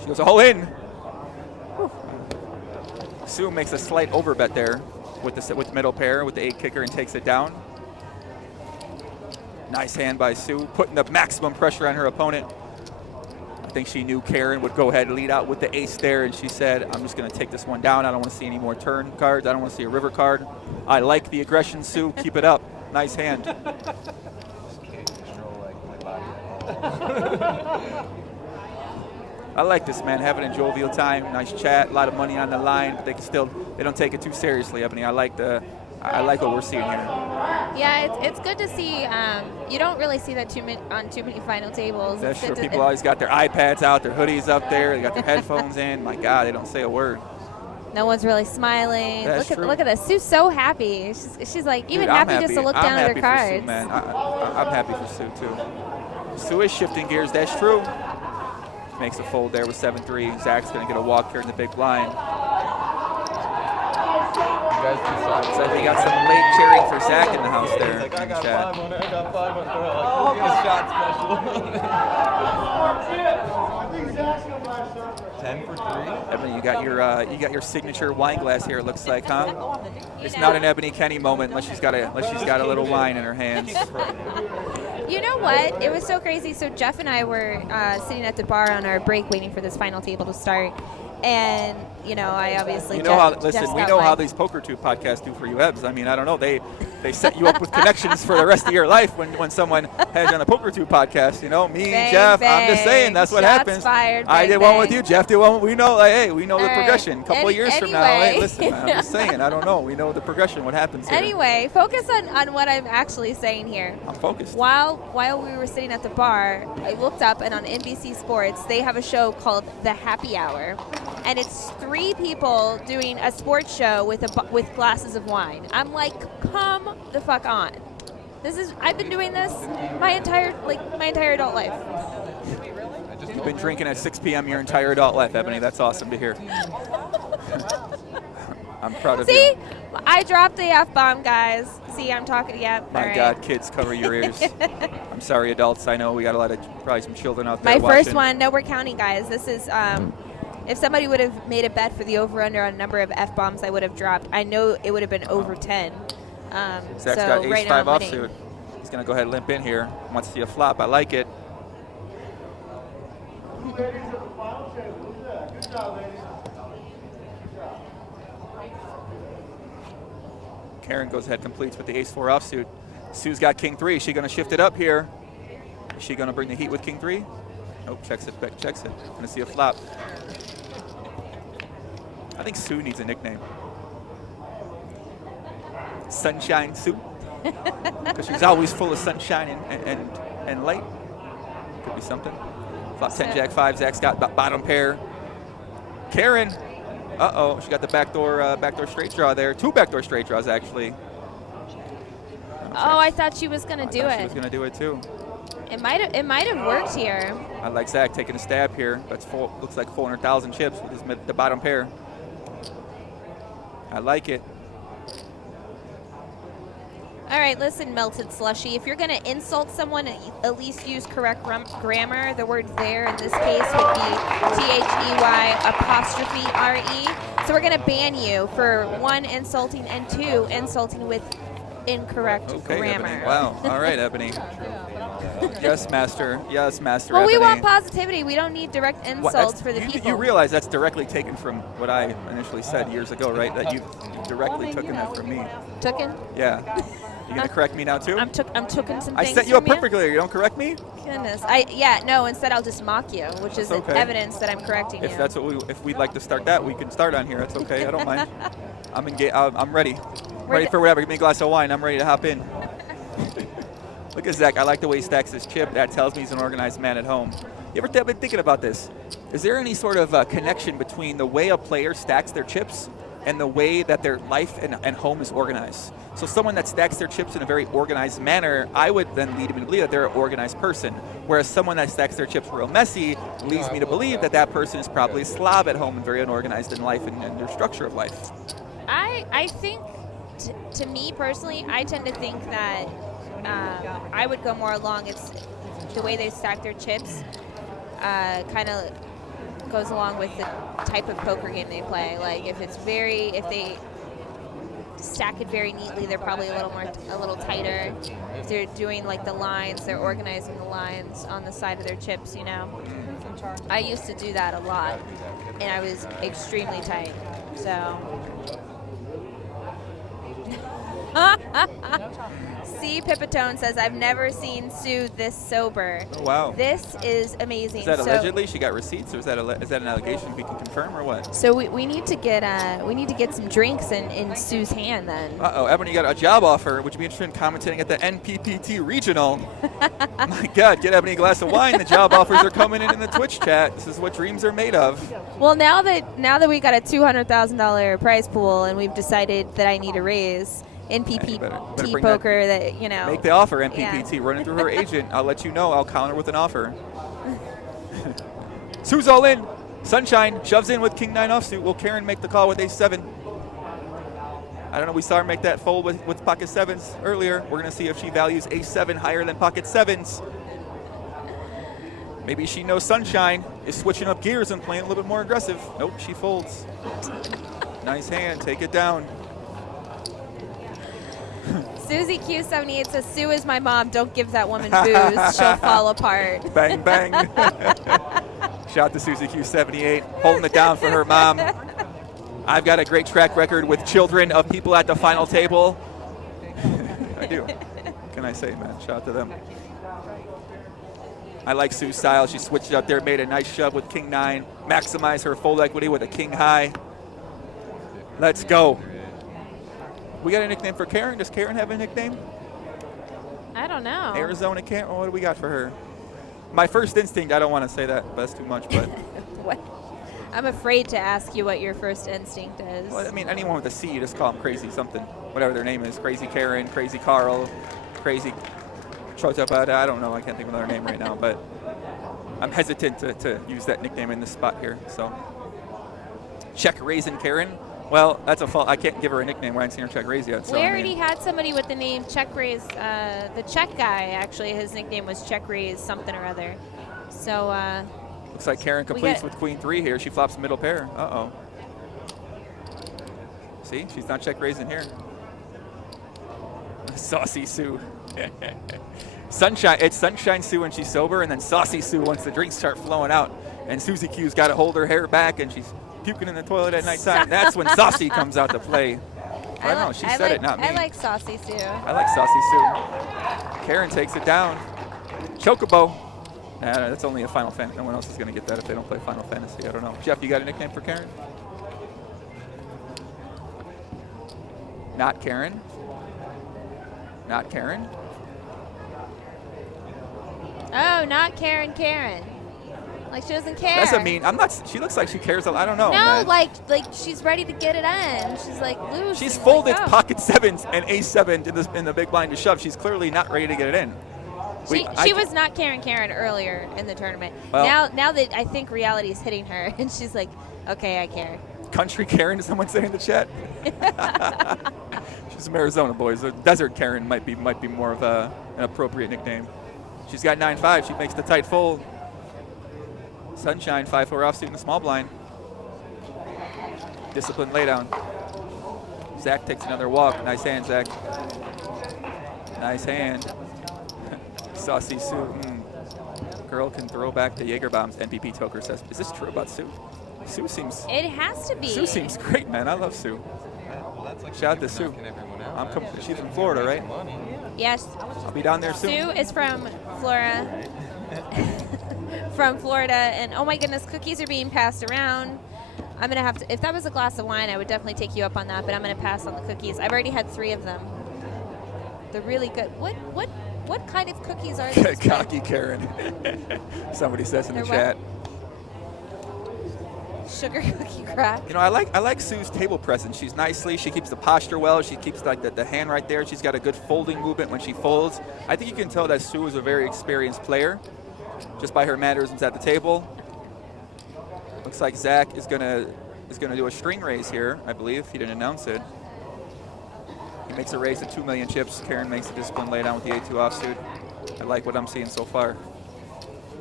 She goes all in. Sue makes a slight overbet there with the middle pair with the 8 kicker and takes it down. Nice hand by Sue, putting the maximum pressure on her opponent. I think she knew Karen would go ahead and lead out with the ace there, and she said, I'm just going to take this one down. I don't want to see any more turn cards. I don't want to see a river card. I like the aggression, Sue. Keep it up. Nice hand. I like this, man. Having a jovial time, nice chat, a lot of money on the line, but they don't take it too seriously, Ebony. I like what we're seeing here. Yeah, it's good to see. You don't really see that on too many final tables. That's true. People always got their iPads out, their hoodies up there, they got their headphones in. My God, they don't say a word. No one's really smiling. That's Look at this. Sue's so happy. She's like even happy just to look down at her cards. Sue, man. I'm happy for Sue too. Sue is shifting gears. That's true. Makes a fold there with 7-3. Zach's gonna get a walk here in the big blind. So we got some late cheering for Zach in the house there. Like, I got chat. 500, I got 500. Like, give me a shot special. 10 for 3. Ebony, you got your signature wine glass here. It looks like, huh? It's not an Ebony Kenny moment unless she's got a little wine in her hands. You know what? It was so crazy. So Jeff and I were sitting at the bar on our break, waiting for this final table to start. And I obviously. We know how these PokerTube podcasts do for you, Ebs. I mean, I don't know. They set you up with connections for the rest of your life when someone has you on a PokerTube podcast. Me, bang, Jeff. bang. I'm just saying that's what Shots happens. Fired, I bang, did one with you, Jeff did one. We know, we know the All progression. A couple of years from now, hey, listen, man, I'm just Anyway. saying. I don't know. We know the progression. What happens here? Anyway, focus on what I'm actually saying here. I'm focused. While we were sitting at the bar, I looked up, and on NBC Sports, they have a show called The Happy Hour, and it's 3 people doing a sports show with glasses of wine. I'm like, come the fuck on. I've been doing this my entire adult life. You've been drinking at 6 p.m. your entire adult life, Ebony. That's awesome to hear. I'm proud of you. See, I dropped the F-bomb, guys. See, I'm talking to you. My God, kids, cover your ears. I'm sorry, adults. I know we got probably some children out there My watching. first one. No, we're counting, guys. This is, if somebody would have made a bet for the over-under on number of F-bombs I would have dropped, I know it would have been over 10. Zach's so got right now ace-5 I'm winning. offsuit. He's going to go ahead and limp in here. Wants to see a flop. I like it. Good job, ladies. Karen goes ahead, completes with the ace-4 offsuit. Sue's got king 3. Is she going to shift it up here? Is she going to bring the heat with king 3? Nope, checks it, back checks it. Going to see a flop. I think Sue needs a nickname. Sunshine Sue. Because she's always full of sunshine and light. Could be something. Flop 10, jack 5. Zach's got bottom pair. Karen. Uh-oh, she got the backdoor straight draw there. 2 backdoor straight draws, actually. Oh, I thought she was gonna do it. She was gonna do it too. It might have worked here. I like Zach taking a stab here. That's looks like 400,000 chips with the bottom pair. I like it. All right, listen, Melted Slushy. If you're going to insult someone, at least use correct grammar. The word there in this case would be THEY''RE. So we're going to ban you for 1, insulting, and 2, insulting with incorrect grammar. Ebony. Wow. All right, Ebony. Yes, Master. Yes, Master. Well, Ebony. we want positivity. We don't need direct insults for the people. You realize that's directly taken from what I initially said years ago, right? That you directly took that from me. Tooken? Yeah. You gonna correct me now too? I'm tooking some things. I set you up from perfectly. You don't correct me? Goodness. No. Instead, I'll just mock you, which is evidence that I'm correcting you. If that's what if we'd like to start that, we can start on here. That's okay. I don't mind. I'm ready. Ready for whatever. Give me a glass of wine. I'm ready to hop in. Look at Zach. I like the way he stacks his chip. That tells me he's an organized man at home. You ever been thinking about this? Is there any sort of connection between the way a player stacks their chips and the way that their life and home is organized? So someone that stacks their chips in a very organized manner, I would then lead me to believe that they're an organized person. Whereas someone that stacks their chips real messy leads me to believe that that person is probably a slob at home and very unorganized in life and their structure of life. I think, to me personally, I tend to think that I would go more along. It's the way they stack their chips kind of goes along with the type of poker game they play. Like if they stack it very neatly, they're probably a little tighter. If they're doing like the lines, they're organizing the lines on the side of their chips, you know. I used to do that a lot, and I was extremely tight. So. C. Pipitone says, I've never seen Sue this sober. Oh, wow. This is amazing. Is that allegedly? She got receipts, or is that an allegation we can confirm, or what? So we need to get some drinks in Sue's hand then. Uh-oh, Ebony got a job offer. Would you be interested in commentating at the NPPT Regional? My God, get Ebony a glass of wine. The job offers are coming in the Twitch chat. This is what dreams are made of. Well, now that we got a $200,000 prize pool and we've decided that I need a raise, NPPT better poker that, you know. Make the offer, NPPT. Yeah. Run it through her agent. I'll let you know. I'll counter with an offer. Sue's all in. Sunshine shoves in with king 9 offsuit. Will Karen make the call with ace 7? I don't know. We saw her make that fold with pocket 7s earlier. We're going to see if she values ace 7 higher than pocket 7s. Maybe she knows Sunshine is switching up gears and playing a little bit more aggressive. Nope, she folds. Nice hand. Take it down. Susie Q78 says, Sue is my mom. Don't give that woman booze. She'll fall apart. Bang, bang. Shout out to Susie Q78, holding it down for her mom. I've got a great track record with children of people at the final table. I do. What can I say, man? Shout out to them. I like Sue's style. She switched it up there, made a nice shove with king 9, maximize her fold equity with a king high. Let's go. We got a nickname for Karen? Does Karen have a nickname? I don't know. Arizona Karen? What do we got for her? My first instinct, I don't want to say that, but that's too much. But what? I'm afraid to ask you what your first instinct is. Well, I mean, anyone with a C, you just call them crazy something. Whatever their name is. Crazy Karen, Crazy Carl, Crazy Trotapad. I don't know. I can't think of another name right now, but I'm hesitant to use that nickname in this spot here. So check raising Karen. Well, that's a fault. I can't give her a nickname. I haven't seen her check raise yet. So we already had somebody with the name Check Raise. The Czech guy, actually, his nickname was Check Raise something or other. So looks like Karen completes with queen 3 here. She flops middle pair. Uh-oh. See, she's not check raising here. Saucy Sue. Sunshine. It's Sunshine Sue when she's sober, and then Saucy Sue once the drinks start flowing out. And Susie Q's got to hold her hair back, and she's puking in the toilet at nighttime. That's when Saucy comes out to play. I know, she said it, not me. I like Saucy Sue. I like Saucy Sue. Karen takes it down. Chocobo. Nah, that's only a Final Fantasy. No one else is going to get that if they don't play Final Fantasy. I don't know. Jeff, you got a nickname for Karen? Not Karen? Not Karen? Oh, not Karen. Like she doesn't care. That's I'm not. She looks like she cares. I don't know. No, man. like she's ready to get it in. She's like loose. She's and folded like, oh. pocket sevens and ace seven in the big blind to shove. She's clearly not ready to get it in. She was not Karen earlier in the tournament. Well, now that I think reality is hitting her, and she's like, okay, I care. Country Karen, someone say in the chat. She's from Arizona, boys. Desert Karen might be more of an appropriate nickname. She's got 9-5. She makes the tight fold. Sunshine 5-4 offsuit in the small blind. Disciplined laydown. Zach takes another walk. Nice hand, Zach. Nice hand. Saucy Sue. Girl can throw back the Jaeger bombs. NPP Toker says, is this true about Sue? Sue seems. It has to be. Sue seems great, man. I love Sue. Shout out to Sue. She's from Florida, right? Yes. I'll be down there soon. Sue is from Florida. From Florida, and oh my goodness, cookies are being passed around. I'm gonna have to. If that was a glass of wine, I would definitely take you up on that. But I'm gonna pass on the cookies. I've already had 3 of them. They're really good. What kind of cookies are these? Cocky Karen. Somebody says in the chat. Sugar cookie crack. You know, I like Sue's table presence. She's nicely. She keeps the posture well. She keeps like the hand right there. She's got a good folding movement when she folds. I think you can tell that Sue is a very experienced player, just by her mannerisms at the table. Looks like Zach is gonna do a string raise here. I believe he didn't announce it. He makes a raise to 2 million chips. Karen makes a discipline laydown with the A2 offsuit. I like what I'm seeing so far.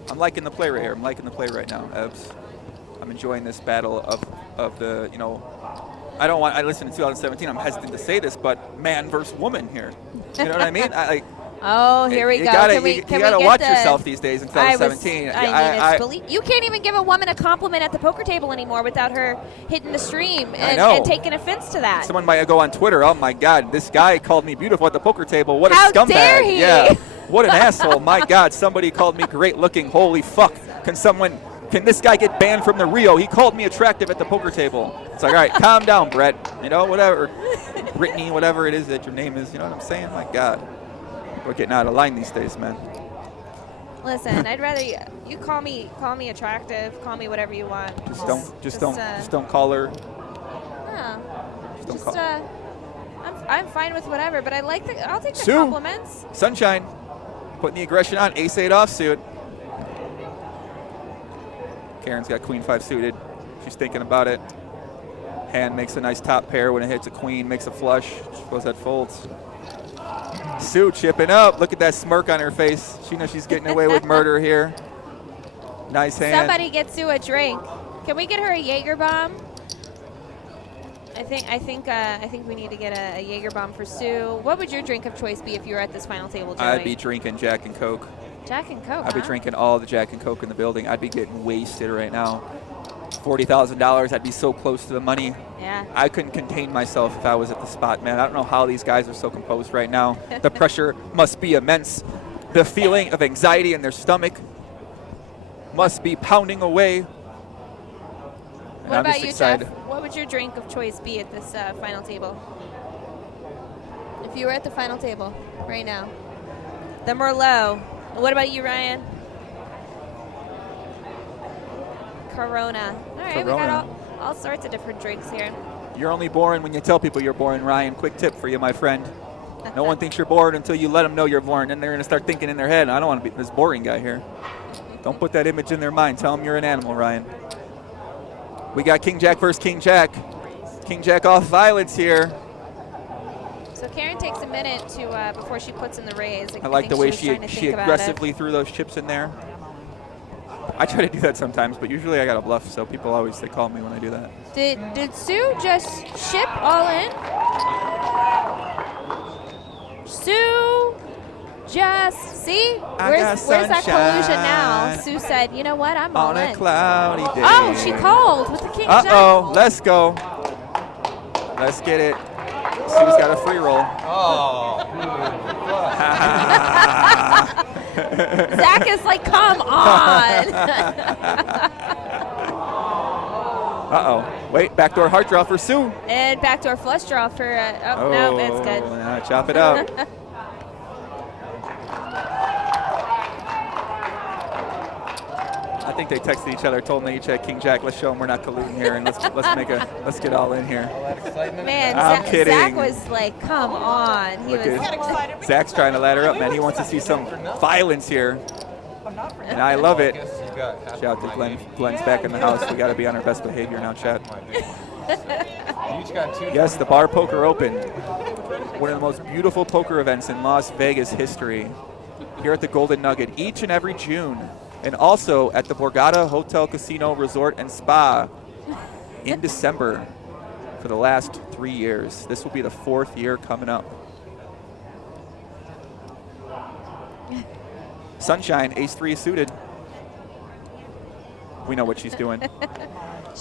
I'm liking the play right here. I'm liking the play right now, Ebbs. I'm enjoying this battle of the, you know, I listened to 2017. I'm hesitant to say this, but man versus woman here. You know what I mean? Oh, here we go. You gotta watch yourself these days in 2017. You can't even give a woman a compliment at the poker table anymore without her hitting the stream and taking offense to that. Someone might go on Twitter, oh my God, this guy called me beautiful at the poker table. What a scumbag. Dare he? Yeah. What an asshole. My God, somebody called me great looking. Holy fuck. Can this guy get banned from the Rio? He called me attractive at the poker table. It's like, all right, calm down, Brett. You know, whatever. Brittany, whatever it is that your name is. You know what I'm saying? My God. We're getting out of line these days, man. Listen, I'd rather you call me attractive, call me whatever you want. Just don't call her. No. I'm fine with whatever, but I'll take the Sue. compliments. Sunshine, putting the aggression on. Ace-8 offsuit. Karen's got queen-5 suited. She's thinking about it. Hand makes a nice top pair when it hits a queen, makes a flush. Suppose that folds. Sue chipping up. Look at that smirk on her face. She knows she's getting away with murder here. Nice hand. Somebody get Sue a drink. Can we get her a Jaeger bomb? I think we need to get a Jaeger bomb for Sue. What would your drink of choice be if you were at this final table, Joey? I'd be drinking Jack and Coke. Jack and Coke. I'd be drinking all the Jack and Coke in the building. I'd be getting wasted right now. $40,000. I'd be so close to the money. Yeah. I couldn't contain myself if I was at the spot, man. I don't know how these guys are so composed right now. The pressure must be immense. The feeling of anxiety in their stomach must be pounding away. And what I'm about just you, excited. Jeff? What would your drink of choice be at this final table? If you were at the final table right now. The Merlot. What about you, Ryan? Corona. All right, Corona. we got all sorts of different drinks here. You're only boring when you tell people you're boring, Ryan. Quick tip for you, my friend. No one thinks you're bored until you let them know you're boring. Then they're going to start thinking in their head, I don't want to be this boring guy here. Don't put that image in their mind. Tell them you're an animal, Ryan. We got King Jack versus King Jack. King Jack off violence here. So Karen takes a minute to before she puts in the raise. I like the way she aggressively threw those chips in there. I try to do that sometimes, but usually I got a bluff, so people always call me when I do that. Did Sue just ship all in? Sue just, see? Where's that collusion now? Sue said, you know what, I'm all in. On a cloudy day. Oh, she called with the King Jack. Uh-oh, let's go. Let's get it. Sue's got a free roll. Oh. Zach is like, come on. Uh-oh. Wait, backdoor heart draw for Sue. And backdoor flush draw for, no, it's good. Chop it up. I think they texted each other, told me each had King Jack. Let's show them we're not colluding here, and let's get all in here. Man, I'm kidding. Zach was like, come on. He Look was at Zach's trying to ladder up, man. He wants to see some violence here, and I love it. Shout out to Glenn. Glenn's back in the house. We got to be on our best behavior now, chat. Yes, the Bar Poker Open, one of the most beautiful poker events in Las Vegas history, here at the Golden Nugget each and every June. And also at the Borgata Hotel Casino Resort and Spa in December for the last 3 years. This will be the 4th year coming up. Sunshine, ace-3 suited. We know what she's doing.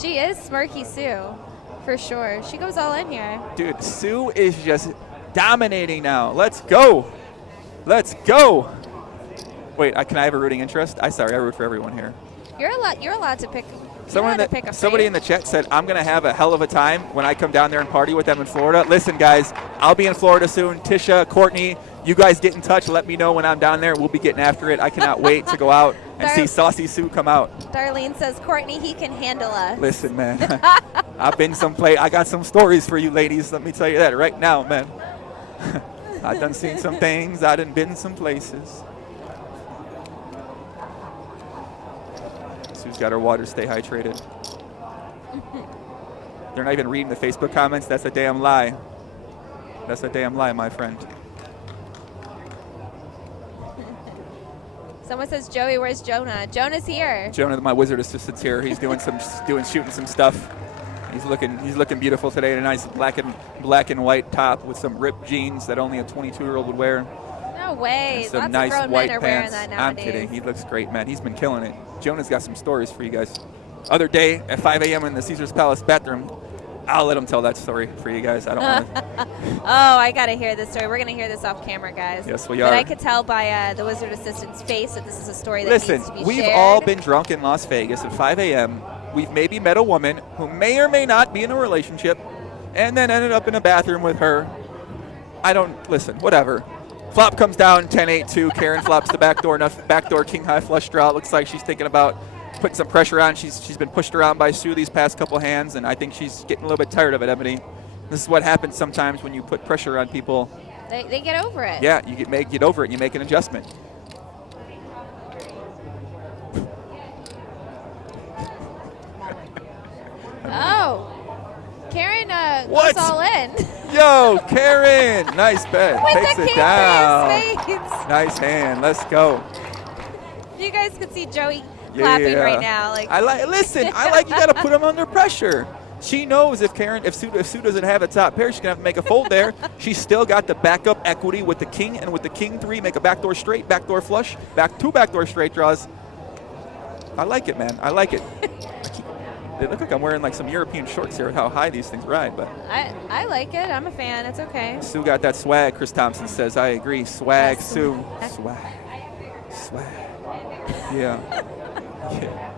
She is Smirky Sue, for sure. She goes all in here. Dude, Sue is just dominating now. Let's go. Let's go. Wait, can I have a rooting interest? I root for everyone here. You're allowed to pick. Somebody in the chat said, I'm going to have a hell of a time when I come down there and party with them in Florida. Listen, guys, I'll be in Florida soon. Tisha, Courtney, you guys get in touch. Let me know when I'm down there. We'll be getting after it. I cannot wait to go out and see Saucy Sue come out. Darlene says, Courtney, he can handle us. Listen, man, I've been someplace. I got some stories for you ladies. Let me tell you that right now, man. I done seen some things. I done been some places. Sue's got her water, stay hydrated. They're not even reading the Facebook comments. That's a damn lie. That's a damn lie, my friend. Someone says, Joey, where's Jonah? Jonah's here. Jonah, my wizard assistant's here. He's doing shooting some stuff. He's looking beautiful today in a nice black and white top with some ripped jeans that only a 22-year-old would wear. No way. And some Lots nice of grown white men are pants. wearing that I'm nowadays. kidding. He looks great, man. He's been killing it. Jonah's got some stories for you guys. Other day at 5 a.m. in the Caesar's Palace bathroom. I'll let him tell that story for you guys. I don't want to. Oh, I got to hear this story. We're going to hear this off camera, guys. Yes, we But are. I could tell by the wizard assistant's face that this is a story that Listen, needs to be we've shared. all been drunk in Las Vegas at 5 a.m. We've maybe met a woman who may or may not be in a relationship and then ended up in a bathroom with her. Listen, whatever. Flop comes down, 10-8-2. Karen flops the backdoor king high flush draw. Looks like she's thinking about putting some pressure on. She's been pushed around by Sue these past couple hands, and I think she's getting a little bit tired of it, Ebony. This is what happens sometimes when you put pressure on people. They get over it. Yeah, you get over it. You make an adjustment. Oh. Karen What? goes all in. Yo, Karen, nice bet. With Takes the it king down. for his spades. Nice hand. Let's go. You guys could see Joey clapping right now. Like Listen, I like you got to put them under pressure. She knows if Sue doesn't have a top pair, she's gonna have to make a fold there. She's still got the backup equity with the king and with the king 3, make a backdoor straight, backdoor flush, two backdoor straight draws. I like it, man. I like it. They look like I'm wearing like some European shorts here with how high these things ride, but I like it. I'm a fan. It's okay. Sue got that swag, Chris Thompson says. I agree. Swag, Yes. Sue. Swag. Yeah. Yeah.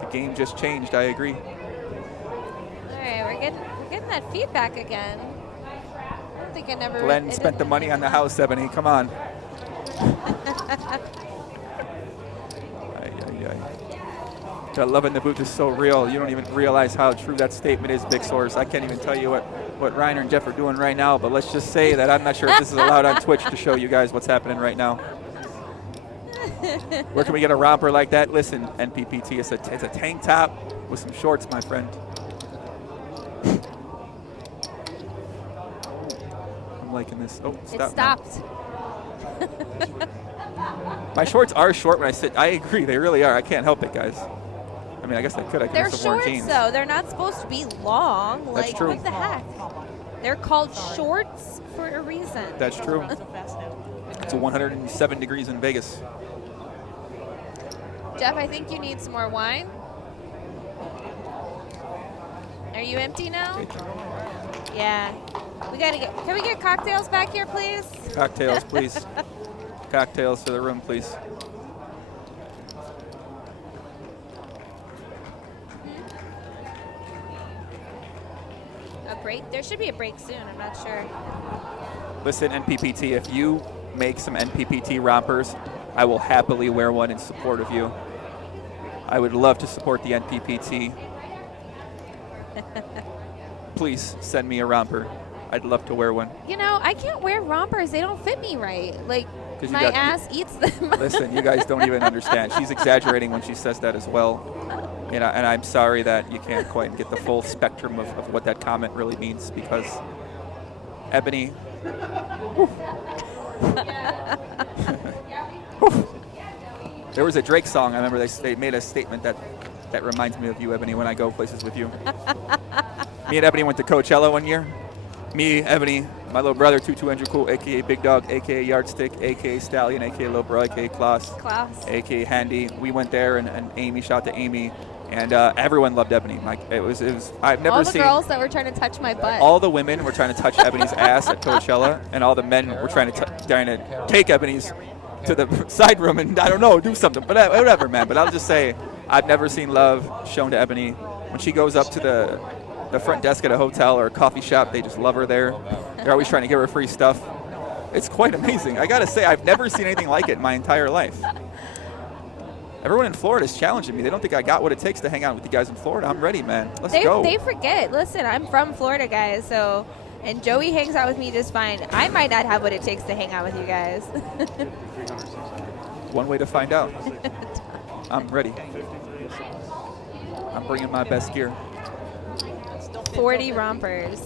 The game just changed. I agree. All right, we're getting that feedback again. I don't think I never. Glenn spent the money on the house, Ebony. Come on. That love in the booth is so real. You don't even realize how true that statement is, Big Source. I can't even tell you what Reiner and Jeff are doing right now, but let's just say that I'm not sure if this is allowed on Twitch to show you guys what's happening right now. Where can we get a romper like that? Listen, NPPT, it's a tank top with some shorts, my friend. I'm liking this. Oh, stop. It stopped. My shorts are short when I sit. I agree, they really are. I can't help it, guys. I mean, I guess I could. I could They're have some more shorts, jeans. though. They're not supposed to be long. That's Like, true. what the heck? They're called shorts for a reason. That's true. It's 107 degrees in Vegas. Jeff, I think you need some more wine. Are you empty now? Yeah. We gotta get. Can we get cocktails back here, please? Cocktails, please. Cocktails to the room, please. A break? There should be a break soon. I'm not sure. Listen, NPPT, if you make some NPPT rompers, I will happily wear one in support of you. I would love to support the NPPT. Please send me a romper. I'd love to wear one. You know, I can't wear rompers. They don't fit me right. Like, my ass eats them. Listen, you guys don't even understand. She's exaggerating when she says that as well. You know, and I'm sorry that you can't quite get the full spectrum of what that comment really means, because Ebony. There was a Drake song. I remember they made a statement that reminds me of you, Ebony, when I go places with you. Me and Ebony went to Coachella one year. Me, Ebony, my little brother, Tutu Andrew Cool, a.k.a. Big Dog, a.k.a. Yardstick, a.k.a. Stallion, a.k.a. Lil Bro, a.k.a. Klaus, a.k.a. Handy. We went there, and Amy, shout out to Amy, and everyone loved Ebony. Like, it was. I've never seen. All the girls that were trying to touch my butt. All the women were trying to touch Ebony's ass at Coachella, and all the men were trying to take Ebony's to the side room and, I don't know, do something. But whatever, man. But I'll just say, I've never seen love shown to Ebony. When she goes up to the front desk at a hotel or a coffee shop, they just love her there. They're always trying to give her free stuff. It's quite amazing. I got to say, I've never seen anything like it in my entire life. Everyone in Florida is challenging me. They don't think I got what it takes to hang out with you guys in Florida. I'm ready, man. Let's go. They forget. Listen, I'm from Florida, guys, so, and Joey hangs out with me just fine. I might not have what it takes to hang out with you guys. One way to find out. I'm ready. I'm bringing my best gear. 40 rompers.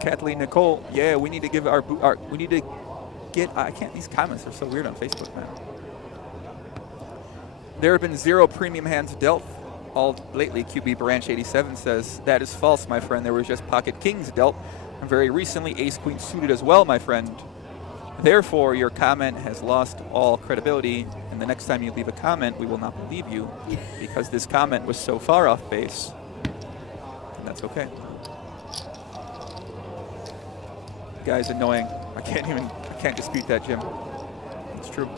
Kathleen Nicole, yeah, we need to give our we need to get. I can't. These comments are so weird on Facebook, man. There have been 0 premium hands dealt all lately. QB Branch 87 says that is false, my friend. There was just pocket kings dealt, and very recently ace queen suited as well, my friend. Therefore, your comment has lost all credibility, and the next time you leave a comment, we will not believe you, because this comment was so far off base, and that's okay. Guy's annoying. I can't dispute that, Jim. It's true.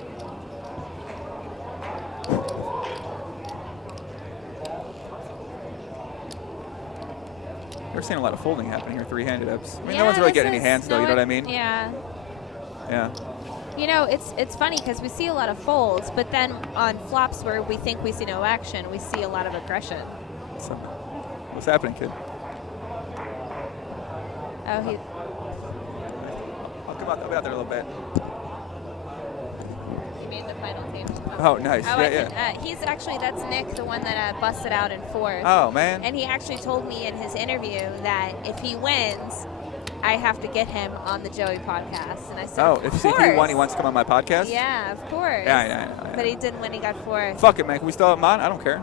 We're seeing a lot of folding happening here, three-handed ups. I mean, no one's really getting any hands, though, you know what I mean? Yeah. Yeah. You know, it's funny because we see a lot of folds, but then on flops where we think we see no action, we see a lot of aggression. So, what's happening, kid? Oh, I'll come out. I'll be out there a little bit. He made the final table. Oh, nice. Oh, yeah. He's actually, that's Nick, the one that busted out in fourth. Oh, man. And he actually told me in his interview that if he wins, I have to get him on the Joey podcast. And I said, oh, if he won, he wants to come on my podcast? Yeah, of course. Yeah, I know. But he didn't when he got fourth. Fuck it, man. Can we still have him on? I don't care.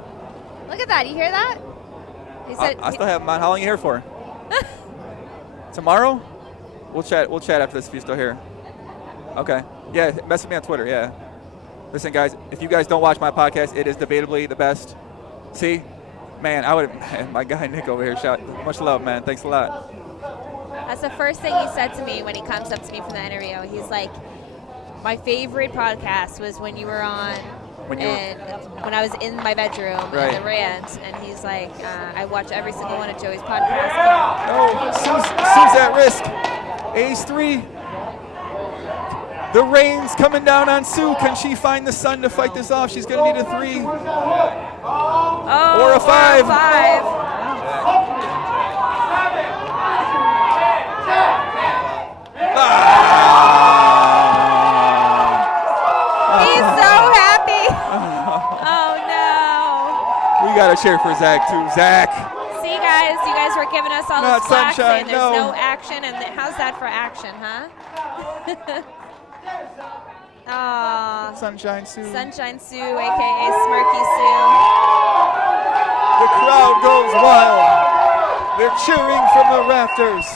Look at that. You hear that? He said I still have him on. How long are you here for? Tomorrow? We'll chat after this if you're still here. Okay. Yeah, message me on Twitter, yeah. Listen, guys, if you guys don't watch my podcast, it is debatably the best. See? Man, my guy Nick over here, much love, man. Thanks a lot. That's the first thing he said to me when he comes up to me from the interview. He's like, my favorite podcast was when you were on when I was in my bedroom in the rant. And he's like, I watch every single one of Joey's podcasts. Oh, Sue's at risk. Ace 3. The rain's coming down on Sue. Can she find the sun to fight this off? She's going to need a 3. Or a 5. He's so happy. Oh, no. We got to cheer for Zach, too. Zach. See, guys, you guys were giving us all this slack saying there's no no action. And how's that for action, huh? Aww. Sunshine Sue. Sunshine Sue, a.k.a. Smirky Sue. The crowd goes wild. They're cheering from the rafters.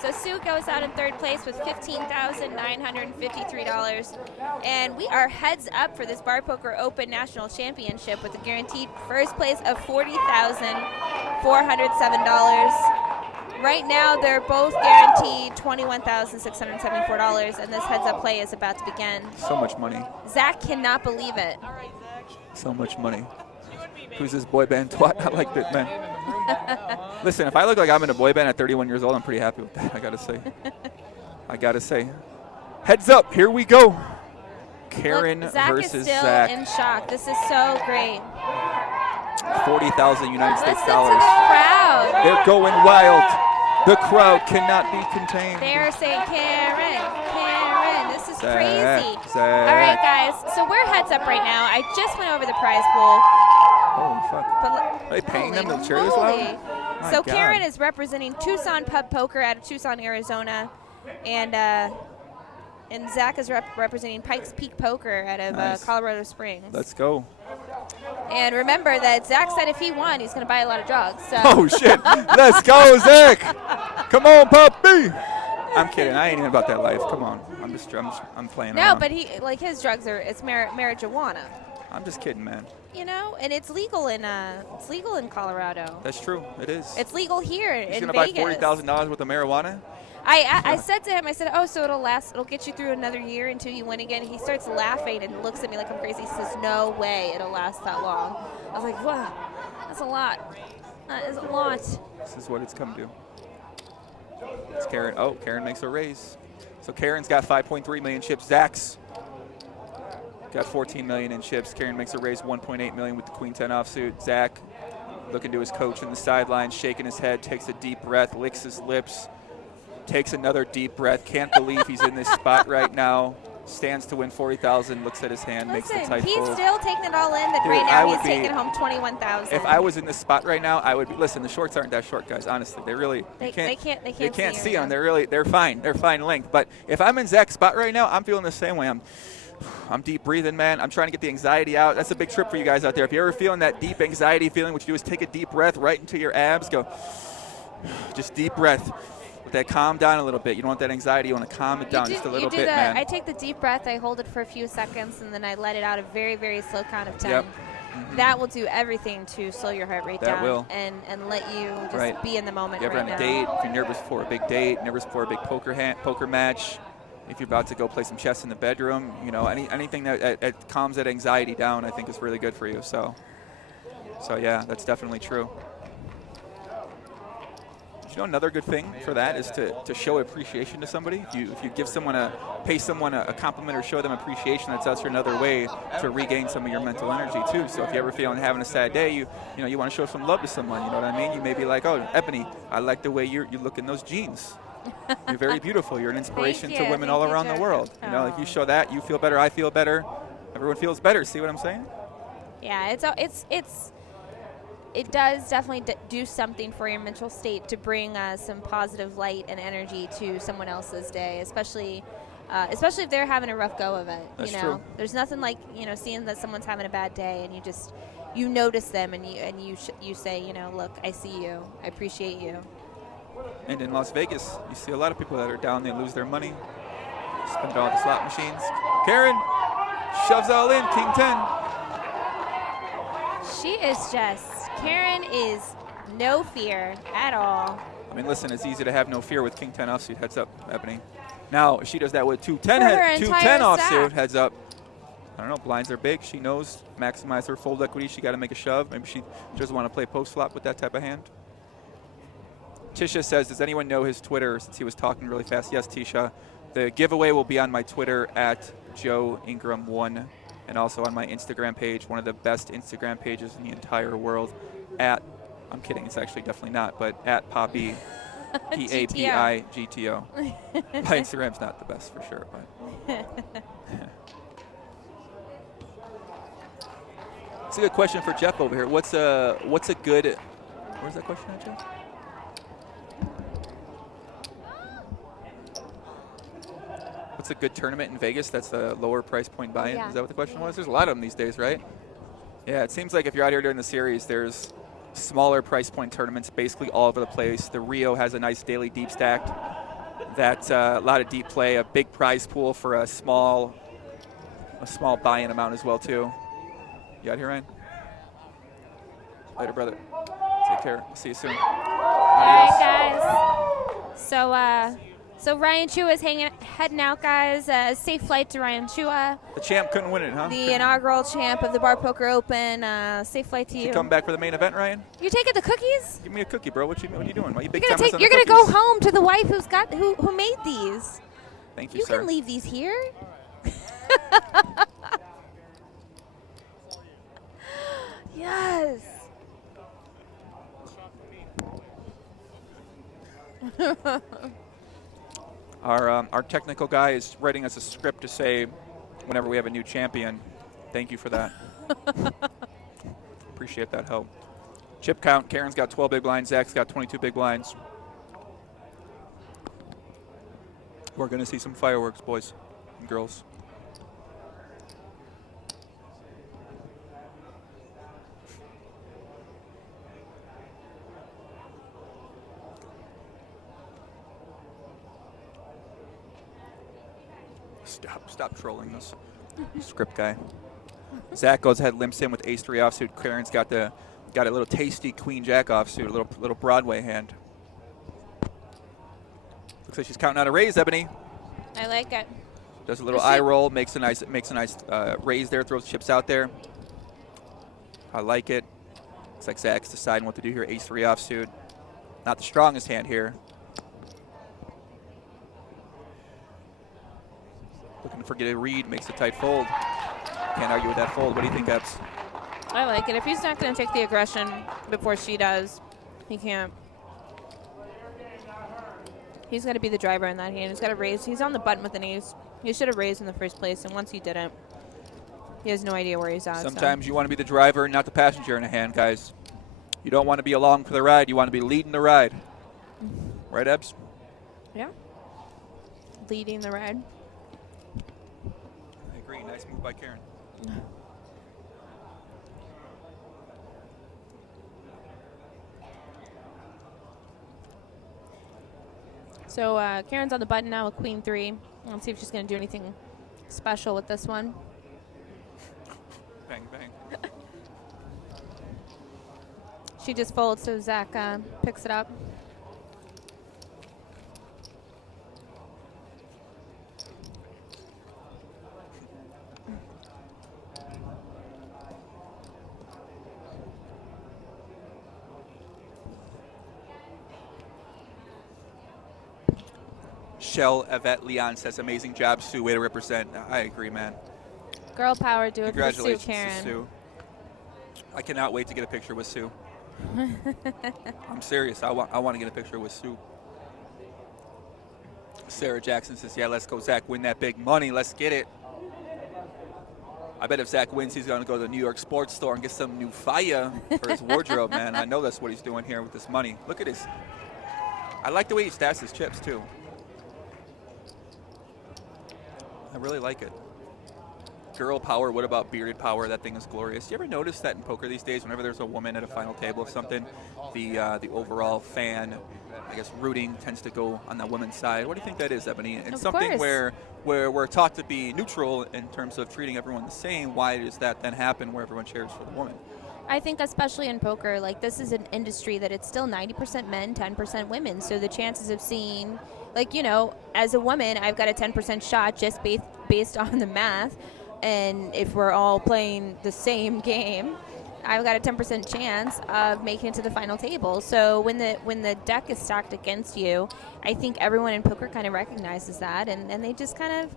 So Sue Sue goes out in third place with $15,953. And we are heads up for this Bar Poker Open National Championship with a guaranteed first place of $40,407. Right now, they're both guaranteed $21,674, and this heads-up play is about to begin. So much money. Zach cannot believe it. So much money. Who's this boy band twat? I like it, man. Listen, if I look like I'm in a boy band at 31 years old, I'm pretty happy with that, I gotta say. I gotta say. Heads up, here we go. Karen Look, Zach versus is still Zach. in shock. This is so great. 40,000 United States Listen dollars. to the crowd. They're going wild. The crowd cannot be contained. They're saying, Karen, this is Zach, crazy. Zach. All right, guys, so we're heads up right now. I just went over the prize pool. Holy fuck. Are they paying them to cheer this loud? My So God. Karen is representing Tucson Pub Poker out of Tucson, Arizona, and Zach is representing Pikes Peak Poker out of Nice. Colorado Springs. Let's go. And remember that Zach said if he won, he's going to buy a lot of drugs. So. Oh, shit. Let's go, Zach. Come on, puppy. I'm kidding. I ain't even about that life. Come on. I'm playing No, around. but it's his drugs it's marijuana. I'm just kidding, man. You know, and it's legal in Colorado. That's true. It is. It's legal here He's in going to buy Vegas. $40,000 worth of marijuana? I said to him, I said, oh, so it'll get you through another year until you win again. He starts laughing and looks at me like I'm crazy. He says, no way it'll last that long. I was like, wow, that's a lot. That is a lot. This is what it's come to. It's Karen. Oh, Karen makes a raise. So Karen's got 5.3 million chips. Zach's got 14 million in chips. Karen makes a raise 1.8 million with the Queen 10 offsuit. Zach looking to his coach in the sidelines, shaking his head, takes a deep breath, licks his lips, takes another deep breath. Can't believe he's in this spot right now. Stands to win 40,000. Looks at his hand, makes the tight He's pull. still taking it all in. That Dude, right I now would he's be- taking home 21,000. If I was in this spot right now, I would be. Listen, the shorts aren't that short, guys. Honestly, they really They can't see them. They're fine. They're fine length. But if I'm in Zach's spot right now, I'm feeling the same way. I'm deep breathing, man. I'm trying to get the anxiety out. That's a big trip for you guys out there. If you're ever feeling that deep anxiety feeling, what you do is take a deep breath right into your abs. Go, just deep breath. Let that calm down a little bit. You don't want that anxiety. You want to calm it down just a little bit, man. I take the deep breath, I hold it for a few seconds, and then I let it out a very, very slow count of 10. Yep. That will do everything to slow your heart rate That down will. and let you just Right. be in the moment You ever right on now. a date, if you're nervous before a big date, nervous before a big poker match, if you're about to go play some chess in the bedroom, you know, anything that calms that anxiety down, I think is really good for you. So yeah, that's definitely true. You know, another good thing for that is to show appreciation to somebody. If you give someone pay someone a compliment or show them appreciation, that's also another way to regain some of your mental energy too. So if you ever feeling having a sad day, you want to show some love to someone. You know what I mean? You may be like, oh, Ebony, I like the way you look in those jeans. You're very beautiful. You're an inspiration to women all around the world. You know, like you show that, you feel better, I feel better, everyone feels better. See what I'm saying? Yeah, it does definitely do something for your mental state to bring some positive light and energy to someone else's day, especially if they're having a rough go of it. That's true. true. There's nothing like seeing that someone's having a bad day and you notice them and you say, look, I see you, I appreciate you. And in Las Vegas, you see a lot of people that are down, they lose their money, spend it all at the slot machines. Karen shoves all in, King 10. Karen is no fear at all. I mean, listen, it's easy to have no fear with King 10 offsuit. Heads up, Ebony. Now, if she does that with 210 offsuit, heads up. I don't know, blinds are big. She knows, maximize her fold equity. She got to make a shove. Maybe she doesn't want to play post flop with that type of hand. Tisha says, does anyone know his Twitter since he was talking really fast? Yes, Tisha. The giveaway will be on my Twitter at Joe Ingram 1 and also on my Instagram page, one of the best Instagram pages in the entire world at, I'm kidding, it's actually definitely not, but at Poppy, P-A-P-I-G-T-O. My Instagram's not the best for sure, but. It's a good question for Jeff over here. What's a good, where's that question at, Jeff? What's a good tournament in Vegas that's the lower price point buy-in? Yeah. Is that what the question was? There's a lot of them these days, right? Yeah, it seems like if you're out here during the series, there's smaller price point tournaments basically all over the place. The Rio has a nice daily deep stacked. that a lot of deep play, a big prize pool for a small buy-in amount as well too. You out here, Ryan? Later, brother. Take care. See you soon. All right, guys. So Ryan Chua is heading out, guys. Safe flight to Ryan Chua. The champ couldn't win it, huh? The inaugural champ of the Bar Poker Open. Safe flight to you. You come back for the main event, Ryan? You taking the cookies? Give me a cookie, bro. What you doing? Why you big You're timers on the gonna cookies? go home to the wife who made these. Thank you, You sir. can leave these here. Yes. Our technical guy is writing us a script to say whenever we have a new champion. Thank you for that. Appreciate that help. Chip count. Karen's got 12 big blinds. Zach's got 22 big blinds. We're going to see some fireworks, boys and girls. Stop trolling this script guy. Zach goes ahead, limps in with ace-3 offsuit. Karen's got a little tasty queen-jack offsuit, a little Broadway hand. Looks like she's counting out a raise, Ebony. I like it. Does a little eye roll, makes a nice raise there, throws chips out there. I like it. Looks like Zach's deciding what to do here. Ace-3 offsuit. Not the strongest hand here. Looking to get a read, makes a tight fold. Can't argue with that fold. What do you think, Ebbs? I like it. If he's not going to take the aggression before she does, he can't. He's got to be the driver in that hand. He's got to raise. He's on the button with an ace. He should have raised in the first place, and once he didn't, he has no idea where he's at. Sometimes you want to be the driver, not the passenger in a hand, guys. You don't want to be along for the ride. You want to be leading the ride. Right, Ebbs? Yeah. Leading the ride. I agree. Nice move by Karen. So Karen's on the button now with queen 3. Let's see if she's going to do anything special with this one. Bang, bang. She just folds, so Zach picks it up. Shell Yvette Leon says, amazing job, Sue. Way to represent. I agree, man. Girl power, do it for Sue, Congratulations Karen. to Sue. I cannot wait to get a picture with Sue. I'm serious. I want to get a picture with Sue. Sarah Jackson says, yeah, let's go, Zach. Win that big money. Let's get it. I bet if Zach wins, he's going to go to the New York sports store and get some new fire for his wardrobe, man. I know that's what he's doing here with this money. Look at his. I like the way he stats his chips, too. I really like it. Girl power, what about bearded power? That thing is glorious. You ever notice that in poker these days, whenever there's a woman at a final table of something, the overall fan, I guess, rooting tends to go on the woman's side? What do you think that is, Ebony? It's something where we're taught to be neutral in terms of treating everyone the same. Why does that then happen where everyone cheers for the woman? I think especially in poker, like this is an industry that it's still 90% men, 10% women. So the chances of seeing, like, you know, as a woman, I've got a 10% shot just based on the math. And if we're all playing the same game, I've got a 10% chance of making it to the final table. So when the deck is stacked against you, I think everyone in poker kind of recognizes that, and they just kind of,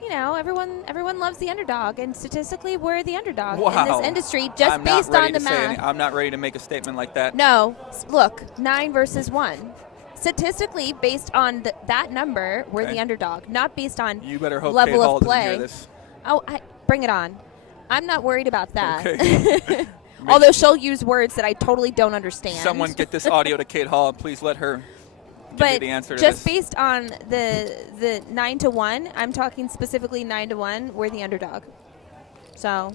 you know, everyone loves the underdog, and statistically, we're the underdog in this industry just based on the math. I'm not ready to make a statement like that. No, look, 9 versus 1. Statistically, based on that number, we're the underdog, not based on you better hope level Kate Hall of play. doesn't hear this. Oh, bring it on. I'm not worried about that. Okay. Although she'll use words that I totally don't understand. Someone get this audio to Kate Hall and please let her give you the answer to just this. based on the 9-1, I'm talking specifically 9-1, we're the underdog. So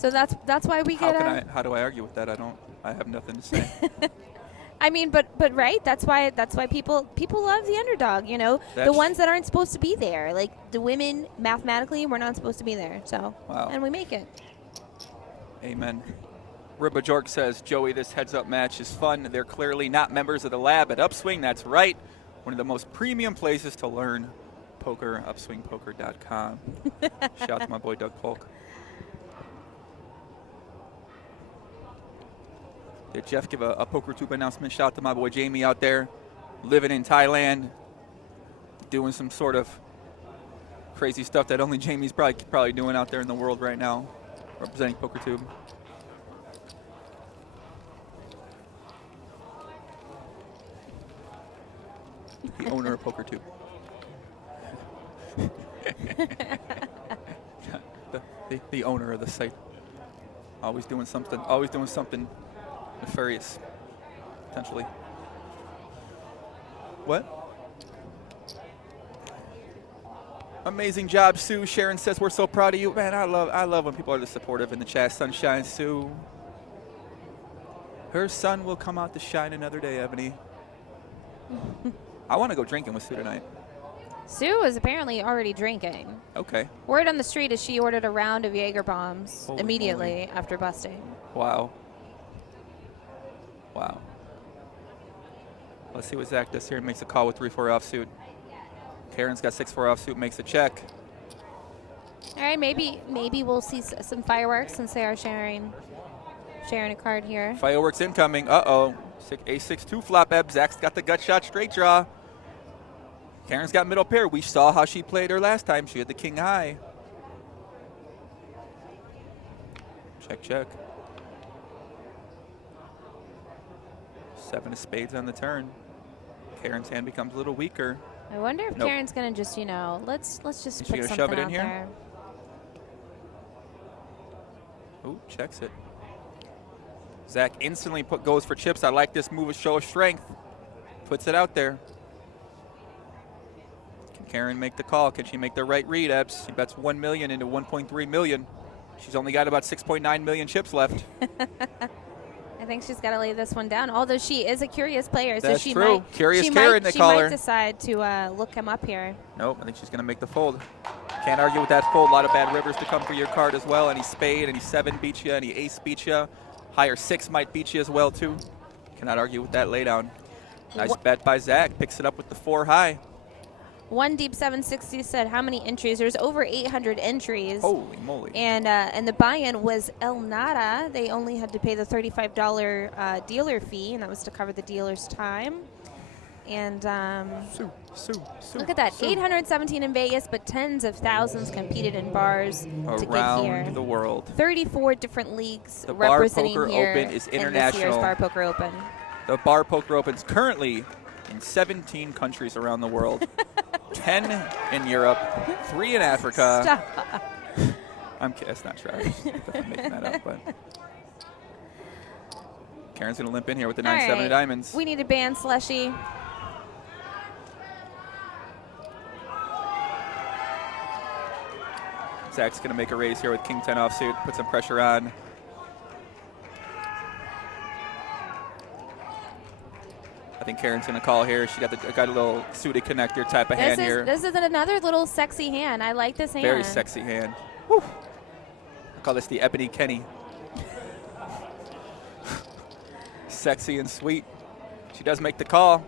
that's why we get How do I argue with that? I have nothing to say. I mean, but right. That's why people love the underdog. You know, the That's- ones that aren't supposed to be there. Like the women, mathematically, we're not supposed to be there. So, Wow. and we make it. Amen. Ribba Jork says, Joey, this heads-up match is fun. They're clearly not members of the lab at Upswing. That's right. One of the most premium places to learn poker, upswingpoker.com. Shout out to my boy Doug Polk. Did Jeff give a PokerTube announcement? Shout out to my boy Jamie out there, living in Thailand, doing some sort of crazy stuff that only Jamie's probably doing out there in the world right now, representing PokerTube. The owner of PokerTube. the owner of the site. Always doing something nefarious, potentially. What? Amazing job, Sue. Sharon says we're so proud of you. Man, I love when people are this supportive in the chat. Sunshine Sue. Her sun will come out to shine another day, Ebony. I want to go drinking with Sue tonight. Sue is apparently already drinking. Okay. Word on the street is she ordered a round of Jaeger bombs Holy immediately after busting. Wow. Wow. Let's see what Zach does here. He makes a call with 3-4 offsuit. Karen's got 6-4 offsuit, makes a check. All right, maybe we'll see some fireworks since they are sharing a card here. Fireworks incoming. Uh-oh. Ace-6-2 flop ebb. Zach's got the gut shot straight draw. Karen's got middle pair. We saw how she played her last time. She had the king high. Check, check. 7 of spades on the turn. Karen's hand becomes a little weaker. I wonder if Nope. Karen's gonna just, let's just Is she put gonna something shove it in out here? there. Ooh, checks it. Zach instantly goes for chips. I like this move, a show of strength. Puts it out there. Can Karen make the call? Can she make the right read, Ebbs? She bets 1 million into 1.3 million. She's only got about 6.9 million chips left. I think she's got to lay this one down. Although she is a curious player, so That's she true. might. Curious she Karen, might, they she call might her. decide to look him up here. Nope, I think she's going to make the fold. Can't argue with that fold. A lot of bad rivers to come for your card as well. Any spade, any 7 beats you, any ace beats you. Higher 6 might beat you as well, too. Cannot argue with that laydown. Nice bet by Zach. Picks it up with the 4 high. One Deep 760 said how many entries? There's over 800 entries. Holy moly. And the buy-in was El Nada. They only had to pay the $35 dealer fee, and that was to cover the dealer's time. And look at that, 817 in Vegas, but tens of thousands competed in bars to get here. Around the world. 34 different leagues The Bar representing Poker here Open is in this year's international. Bar Poker Open. The Bar Poker Open is currently in 17 countries around the world. 10 in Europe, 3 in Africa. Stop. I'm kidding. That's not true. I'm just definitely making that up. But Karen's going to limp in here with the 9-7 right. of diamonds. We need a ban slushy. Zach's going to make a raise here with King 10 offsuit, put some pressure on. I think Karen's going to call here. She got a little suited connector type of hand here. This is another little sexy hand. I like this hand. Very sexy hand. Whew. I call this the Ebony Kenny. Sexy and sweet. She does make the call.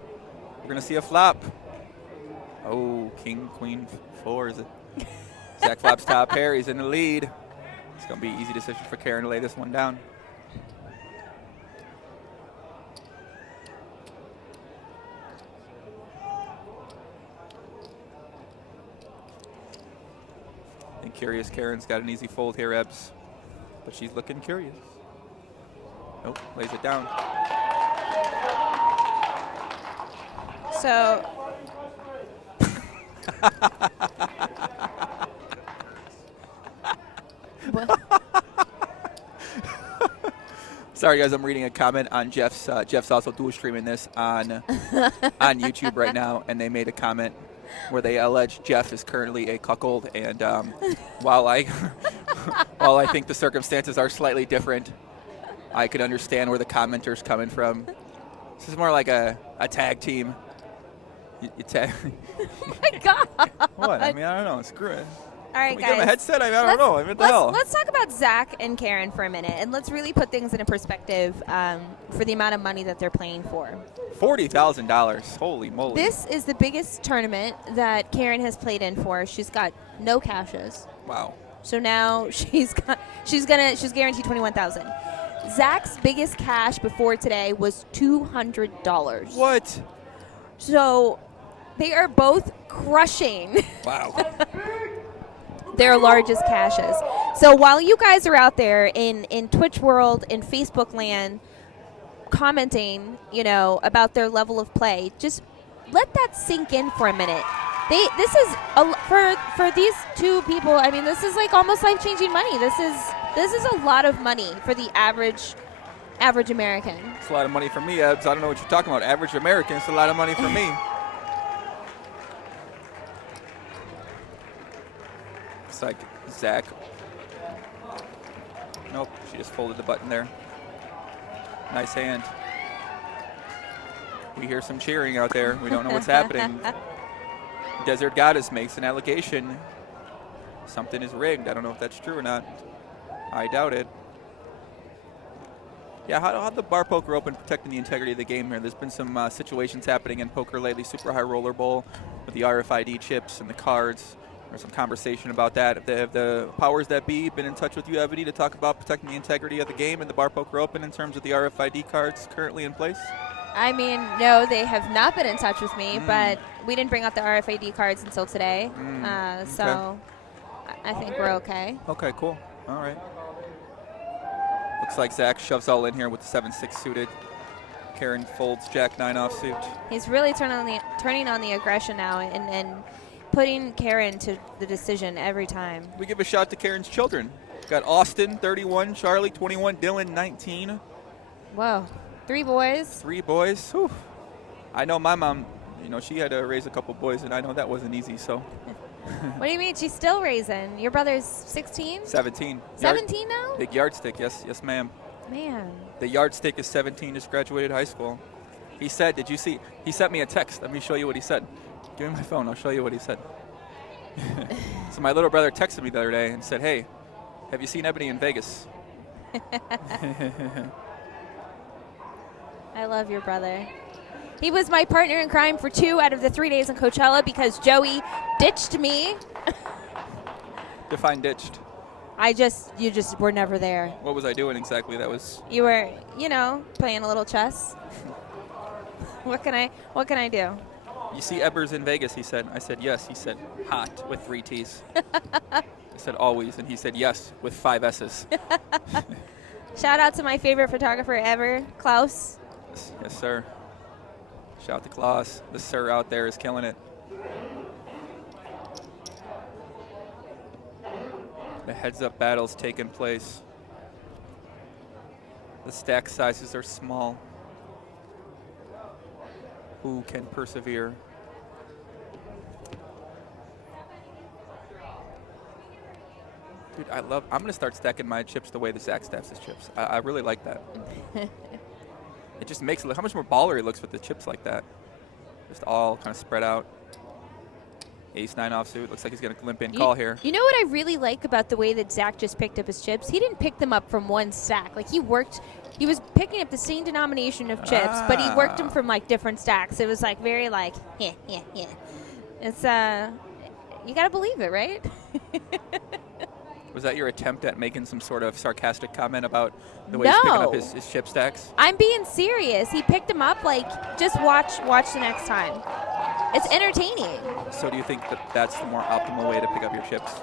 We're going to see a flop. Oh, King, Queen, 4 is it? Zach flops top pair. He's in the lead. It's going to be an easy decision for Karen to lay this one down. And curious Karen's got an easy fold here, Ebbs. But she's looking curious. Nope, lays it down. So. Sorry, guys. I'm reading a comment on Jeff's. Jeff's also dual streaming this on on YouTube right now, and they made a comment where they allege Jeff is currently a cuckold. And while I while I think the circumstances are slightly different, I can understand where the commenter's coming from. This is more like a tag team. You tag. Oh my God. What? I mean, I don't know. Screw it. All right, Can we guys. give him a headset? I don't know. I mean, what the hell? Let's talk about Zach and Karen for a minute, and let's really put things into perspective for the amount of money that they're playing for. $40,000. Holy moly. This is the biggest tournament that Karen has played in for. She's got no cashes. Wow. So now she's guaranteed $21,000. Zach's biggest cash before today was $200. What? So they are both crushing. Wow. Their largest caches. So while you guys are out there in Twitch world, in Facebook land, commenting, about their level of play, just let that sink in for a minute. This is for these two people. I mean, this is like almost life-changing money. This is a lot of money for the average American. It's a lot of money for me, Ebbs. I don't know what you're talking about. Average American, it's a lot of money for me. Looks like Zach. Nope, she just folded the button there. Nice hand. We hear some cheering out there. We don't know what's happening. Desert Goddess makes an allegation. Something is rigged. I don't know if that's true or not. I doubt it. Yeah, how'd the Bar Poker Open protecting the integrity of the game here? There's been some situations happening in poker lately, Super High Roller Bowl, with the RFID chips and the cards. There's some conversation about that. Have the powers that be been in touch with you, Ebony, to talk about protecting the integrity of the game in the Bar Poker Open in terms of the RFID cards currently in place? I mean, no, they have not been in touch with me, but we didn't bring out the RFID cards until today. So I think we're okay. Okay, cool. All right. Looks like Zach shoves all in here with the 7-6 suited. Karen folds Jack-9 offsuit. He's really turning on the aggression now and putting Karen to the decision every time. We give a shout to Karen's children. Got Austin, 31, Charlie, 21, Dylan, 19. Whoa. 3 boys. 3 boys. Whew. I know my mom, she had to raise a couple boys, and I know that wasn't easy, so. What do you mean? She's still raising. Your brother's 16? 17. 17 now? Big yardstick, yes, ma'am. Man. The yardstick is 17, just graduated high school. He said, did you see? He sent me a text. Let me show you what he said. Give me my phone. I'll show you what he said. So my little brother texted me the other day and said, hey, have you seen Ebony in Vegas? I love your brother. He was my partner in crime for 2 out of the 3 days in Coachella because Joey ditched me. Define ditched. You just were never there. What was I doing exactly? You were, playing a little chess. What can I do? You see Ebbers in Vegas, he said. I said, yes. He said, hot, with 3 T's. I said, always. And he said, yes, with 5 S's. Shout out to my favorite photographer ever, Klaus. Yes, sir. Shout out to Klaus. The sir out there is killing it. The heads-up battle's taking place. The stack sizes are small. Who can persevere? Dude, I'm going to start stacking my chips the way the Zach stacks his chips. I really like that. It just makes it look, how much more baller he looks with the chips like that. Just all kind of spread out. Ace-9 offsuit. Looks like he's going to limp in call here. You know what I really like about the way that Zach just picked up his chips? He didn't pick them up from one stack. Like he was picking up the same denomination of chips, but he worked them from like different stacks. It was like very like, yeah. It's, you got to believe it, right? Was that your attempt at making some sort of sarcastic comment about the way he's picking up his chip stacks? I'm being serious. He picked them up like, just watch the next time. It's entertaining. So do you think that that's the more optimal way to pick up your chips?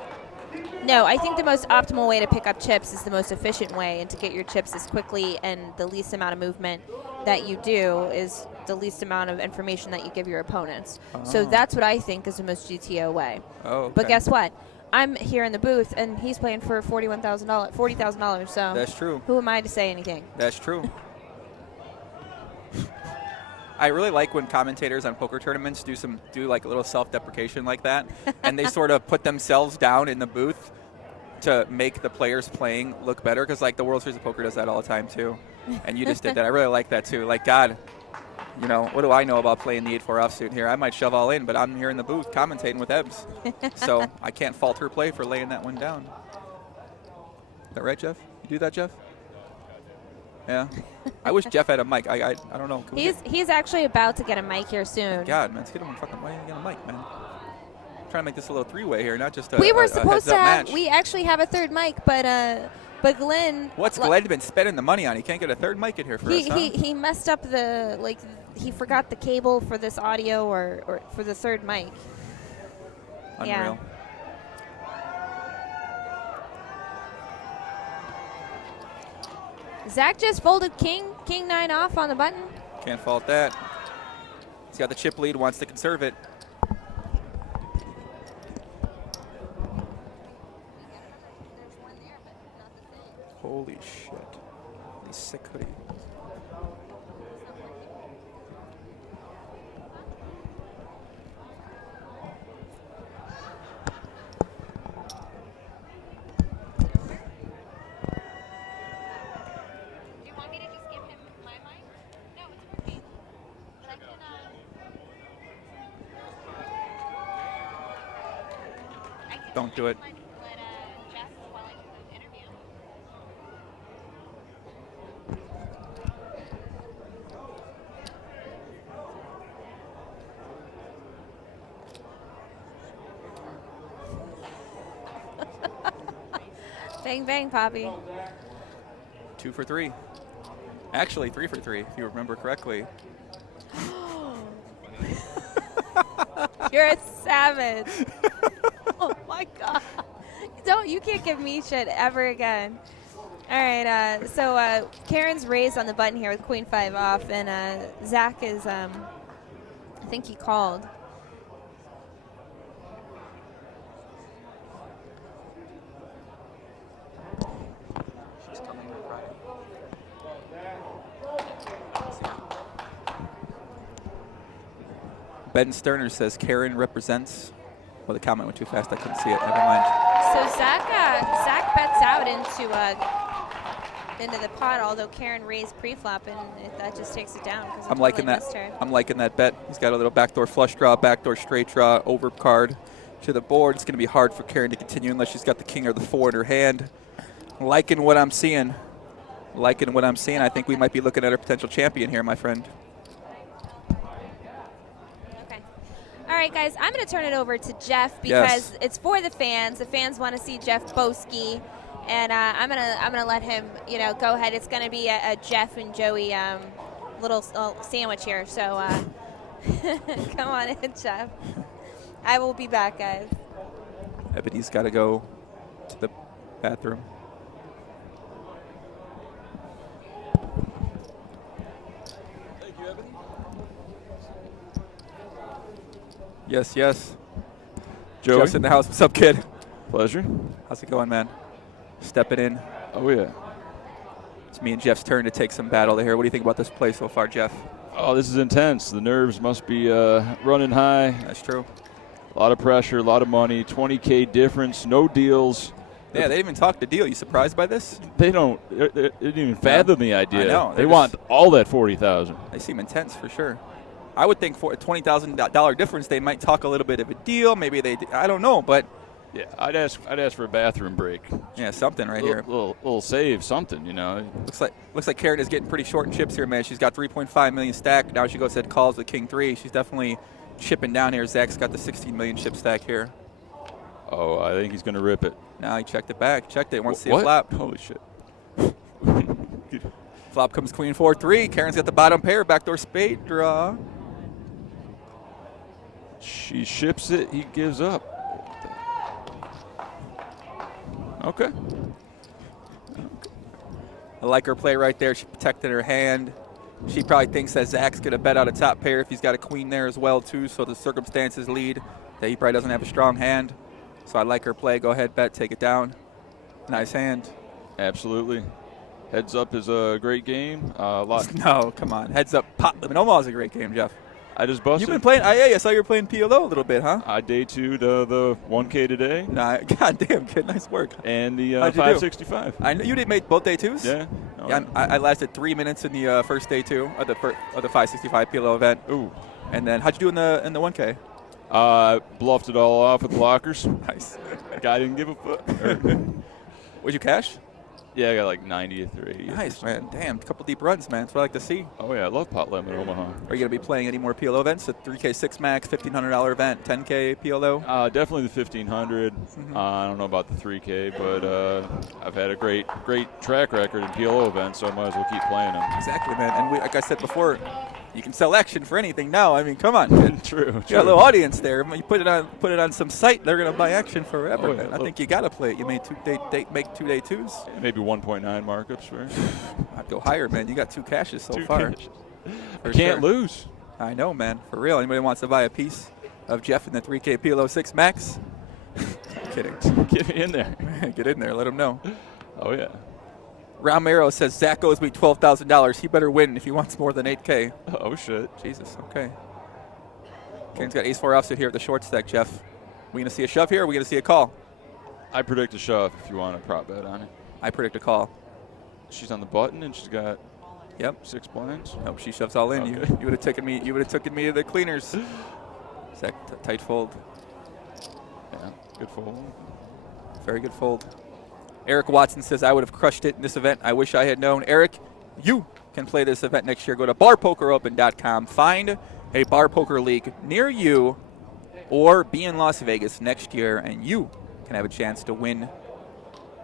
No, I think the most optimal way to pick up chips is the most efficient way, and to get your chips as quickly and the least amount of movement that you do is the least amount of information that you give your opponents. So that's what I think is the most GTO way. Oh, okay. But guess what? I'm here in the booth, and he's playing for $40,000. So that's true. Who am I to say anything? That's true. I really like when commentators on poker tournaments do like a little self-deprecation like that, and they sort of put themselves down in the booth to make the players playing look better, because like the World Series of Poker does that all the time too, and you just did that. I really like that too. Like, God, You know, what do I know about playing the 8-4 offsuit here? I might shove all in, but I'm here in the booth commentating with Ebbs. So I can't fault her play for laying that one down. Is that right, Jeff? You do that, Jeff? Yeah. I wish Jeff had a mic. I don't know. He's actually about to get a mic here soon. God, man, let's get him on fucking way. Get a mic, man. I'm trying to make this a little three-way here, not just a We were a supposed to heads-up have. match. We actually have a third mic, but Glenn. What's Glenn been spending the money on? He can't get a third mic in here for us, huh? He messed up he forgot the cable for this audio or for the third mic. Unreal. Yeah. Zach just folded king 9 off on the button. Can't fault that. He's got the chip lead, wants to conserve it. Holy shit. These sick hoodies. Don't do it. Bang, bang, Poppy. 2 for 3. Actually, 3 for 3, if you remember correctly. You're a savage. Oh my God. You can't give me shit ever again. All right, so Karen's raised on the button here with queen 5 off, and Zach is, I think he called. Ben Sterner says Karen represents. Well, the comment went too fast. I couldn't see it. Never mind. So Zach bets out into the pot, although Karen raised pre-flop, and that just takes it down. I'm liking that. I'm liking that bet. He's got a little backdoor flush draw, backdoor straight draw, over card to the board. It's going to be hard for Karen to continue unless she's got the king or the 4 in her hand. Liking what I'm seeing. Liking what I'm seeing. I think we might be looking at a potential champion here, my friend. All right, guys, I'm going to turn it over to Jeff because it's for the fans. The fans want to see Jeff Boski, and I'm gonna let him, go ahead. It's going to be a Jeff and Joey little sandwich here. So come on in, Jeff. I will be back, guys. Ebony's got to go to the bathroom. Yes, yes. Joey? Jeff's in the house. What's up, kid? Pleasure. How's it going, man? Stepping in. Oh, yeah. It's me and Jeff's turn to take some battle here. What do you think about this play so far, Jeff? Oh, this is intense. The nerves must be running high. That's true. A lot of pressure, a lot of money, 20K difference, no deals. Yeah, they didn't even talk the deal. You surprised by this? They didn't even fathom the idea. I know. They want all that 40,000. They seem intense for sure. I would think for a $20,000 difference, they might talk a little bit of a deal. Maybe I don't know, but yeah, I'd ask for a bathroom break. Yeah, something right here. Little save, something, Looks like Karen is getting pretty short in chips here, man. She's got 3.5 million stack. Now she goes ahead and calls the king 3. She's definitely chipping down here. Zach's got the 16 million chip stack here. Oh, I think he's going to rip it. Now he checked it back. Checked it. Wants to see What? a flop. Holy shit. Flop comes queen 4-3. Karen's got the bottom pair. Backdoor spade draw. She ships it. He gives up. Okay. I like her play right there. She protected her hand. She probably thinks that Zach's going to bet out a top pair if he's got a queen there as well, too. So the circumstances lead that he probably doesn't have a strong hand. So I like her play. Go ahead, bet, take it down. Nice hand. Absolutely. Heads up is a great game. No, come on. Heads up. Pot limit Omaha is a great game, Jeff. I just busted. You've been playing. I saw you were playing PLO a little bit, huh? I day 2'd the 1K today. Nah, goddamn, kid, nice work. And the How'd you do? 565. I know you did make both day 2s. Yeah. Yeah, I lasted 3 minutes in the first day too of the 565 PLO event. Ooh. And then how'd you do in the 1K? Bluffed it all off with blockers. Nice. Guy didn't give a fuck. Would you cash? Yeah, I got like 90th or 80th. Nice, man. Damn, a couple deep runs, man. That's what I like to see. Oh, yeah, I love Pot Limit Omaha. Are you going to be playing any more PLO events? A 3K 6 max, $1,500 event, 10K PLO? Definitely the 1,500. I don't know about the 3K, but I've had a great track record in PLO events, so I might as well keep playing them. Exactly, man. And like I said before, you can sell action for anything now. I mean, come on, kid. True. You got a little audience there. You put it on some site, they're going to buy action forever. Oh, yeah, man. I think you got to play it. You made make 2 day 2s. Yeah, maybe 1.9 markups, right? I'd go higher, man. You got 2 cashes so Two far. cashes. I can't lose. I know, man. For real. Anybody wants to buy a piece of Jeff in the 3K PLO 6 max? I'm kidding. Get me in there. Get in there. Let him know. Oh, yeah. Romero says Zach owes me $12,000. He better win if he wants more than 8K. Oh, shit. Jesus, okay. Karen's got ace-4 offsuit here at the short stack, Jeff. We going to see a shove here or are we going to see a call? I predict a shove if you want a prop bet on it. I predict a call. She's on the button and she's got 6 blinds. Nope, she shoves all in. Okay. You would have taken me to the cleaners. Zach, tight fold. Yeah, good fold. Very good fold. Eric Watson says, I would have crushed it in this event. I wish I had known. Eric, you can play this event next year. Go to barpokeropen.com. Find a bar poker league near you or be in Las Vegas next year, and you can have a chance to win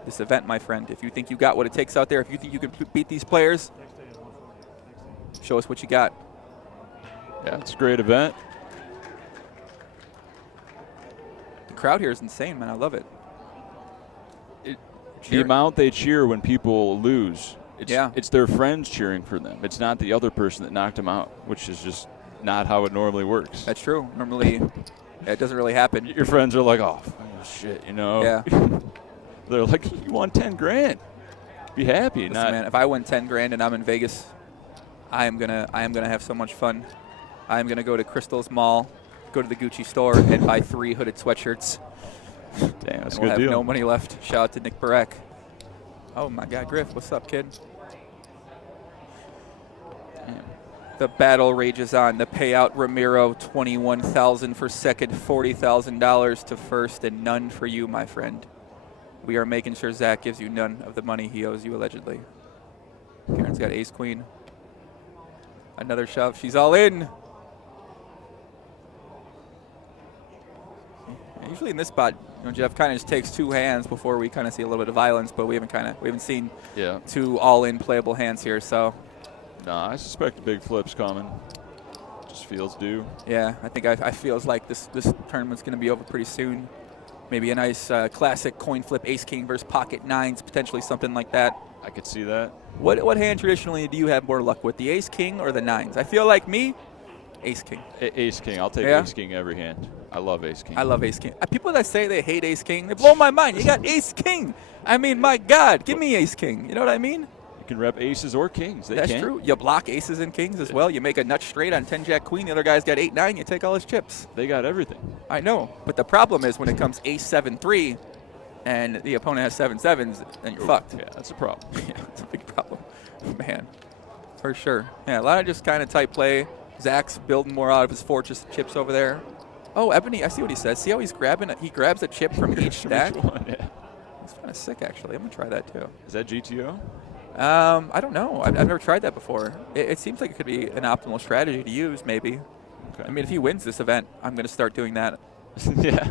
this event, my friend. If you think you got what it takes out there, if you think you can beat these players, show us what you got. Yeah, it's a great event. The crowd here is insane, man. I love it. The amount they cheer when people lose, it's their friends cheering for them. It's not the other person that knocked them out, which is just not how it normally works. That's true. Normally, it doesn't really happen. Your friends are like, oh shit, you know? Yeah. They're like, you won 10 grand. Be happy. Listen, man, if I win 10 grand and I'm in Vegas, I am gonna have so much fun. I am gonna go to Crystal's Mall, go to the Gucci store, and buy 3 hooded sweatshirts. Damn, that's a we'll good deal. No money left. Shout out to Nick Barek. Oh my God, Griff, what's up, kid? Damn. The battle rages on. The payout, Ramiro, $21,000 for second, $40,000 to first, and none for you, my friend. We are making sure Zach gives you none of the money he owes you allegedly. Karen's got ace queen. Another shove. She's all in. Usually in this spot, Jeff kind of just takes 2 hands before we kind of see a little bit of violence, but we haven't seen 2 all-in playable hands here. So, I suspect the big flip's coming. Just feels due. Yeah, I think I feels like this tournament's going to be over pretty soon. Maybe a nice classic coin flip, ace king versus pocket nines, potentially something like that. I could see that. What hand traditionally do you have more luck with, the ace king or the nines? I feel like me, ace king. Ace king. I'll take ace king every hand. I love ace king. I love ace king. People that say they hate ace king, they blow my mind. You got ace king. I mean, my God, give me ace king. You know what I mean? You can rep aces or kings. That's true. You block aces and kings as well. You make a nut straight on 10 jack queen. The other guy's got 8-9. You take all his chips. They got everything. I know, but the problem is when it comes ace 7-3, and the opponent has 7-7s, then you're fucked. Yeah, that's a problem. Yeah, it's a big problem, man, for sure. Yeah, a lot of just kind of tight play. Zach's building more out of his fortress chips over there. Oh, Ebony, I see what he says. See how he's grabbing it? He grabs a chip from each stack. Yeah. It's kind of sick, actually. I'm gonna try that too. Is that GTO? I don't know. I've never tried that before. It seems like it could be an optimal strategy to use, maybe. Okay. I mean, if he wins this event, I'm going to start doing that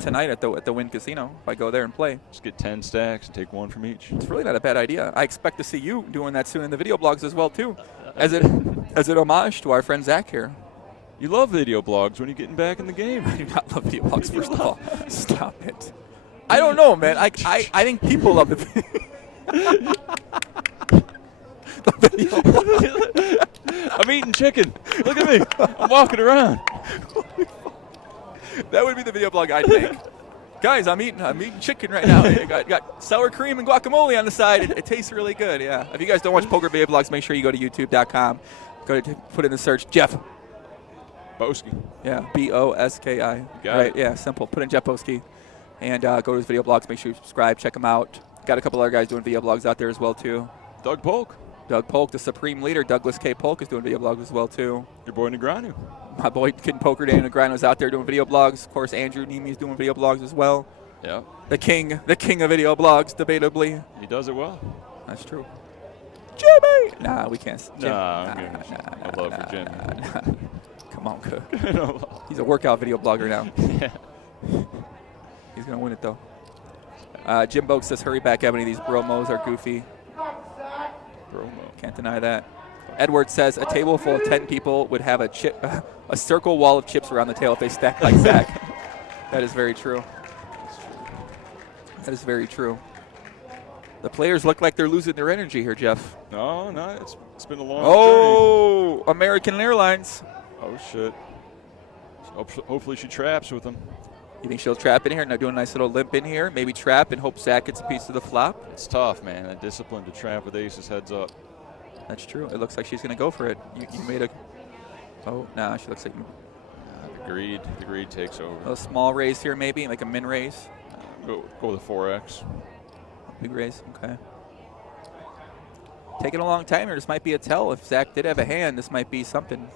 tonight at the Wynn Casino if I go there and play. Just get 10 stacks and take 1 from each. It's really not a bad idea. I expect to see you doing that soon in the video blogs as well, too, as an homage to our friend Zach here. You love video blogs when you're getting back in the game. I do not love video blogs, first of all. Stop it. I don't know, man. I think people love the video blogs. I'm eating chicken. Look at me. I'm walking around. That would be the video blog I'd make. Guys, I'm eating chicken right now. got sour cream and guacamole on the side. It tastes really good, yeah. If you guys don't watch poker video blogs, make sure you go to youtube.com. Put in the search Jeff Boski. Yeah, Boski. Right, yeah, simple. Put in Jeff Boski and go to his video blogs. Make sure you subscribe, check him out. Got a couple other guys doing video blogs out there as well, too. Doug Polk. Doug Polk, the supreme leader. Douglas K. Polk is doing video blogs as well, too. Your boy Negreanu. My boy Kid Poker Danny Negreanu is out there doing video blogs. Of course, Andrew Nemi is doing video blogs as well. Yeah. The king of video blogs, debatably. He does it well. That's true. Jimmy! Nah, we can't. Nah, I'm giving no love for Jimmy. Come on, Cook. He's a workout video blogger now. Yeah. He's going to win it, though. Jim Boak says, hurry back, Ebony. These bromos are goofy. Bromo. Can't deny that. Edward says, a table full of 10 people would have a circle wall of chips around the table if they stack like Zach. That is very true. That is very true. The players look like they're losing their energy here, Jeff. No, it's been a long journey. American Airlines. Oh, shit. Hopefully she traps with them. You think she'll trap in here? Now do a nice little limp in here. Maybe trap and hope Zach gets a piece of the flop. It's tough, man. That discipline to trap with aces heads up. That's true. It looks like she's going to go for it. You made a... Oh, nah, she looks like... The greed takes over. A small raise here maybe, like a min raise. Go with a 4X. Big raise, okay. Taking a long time here. This might be a tell. If Zach did have a hand, this might be something.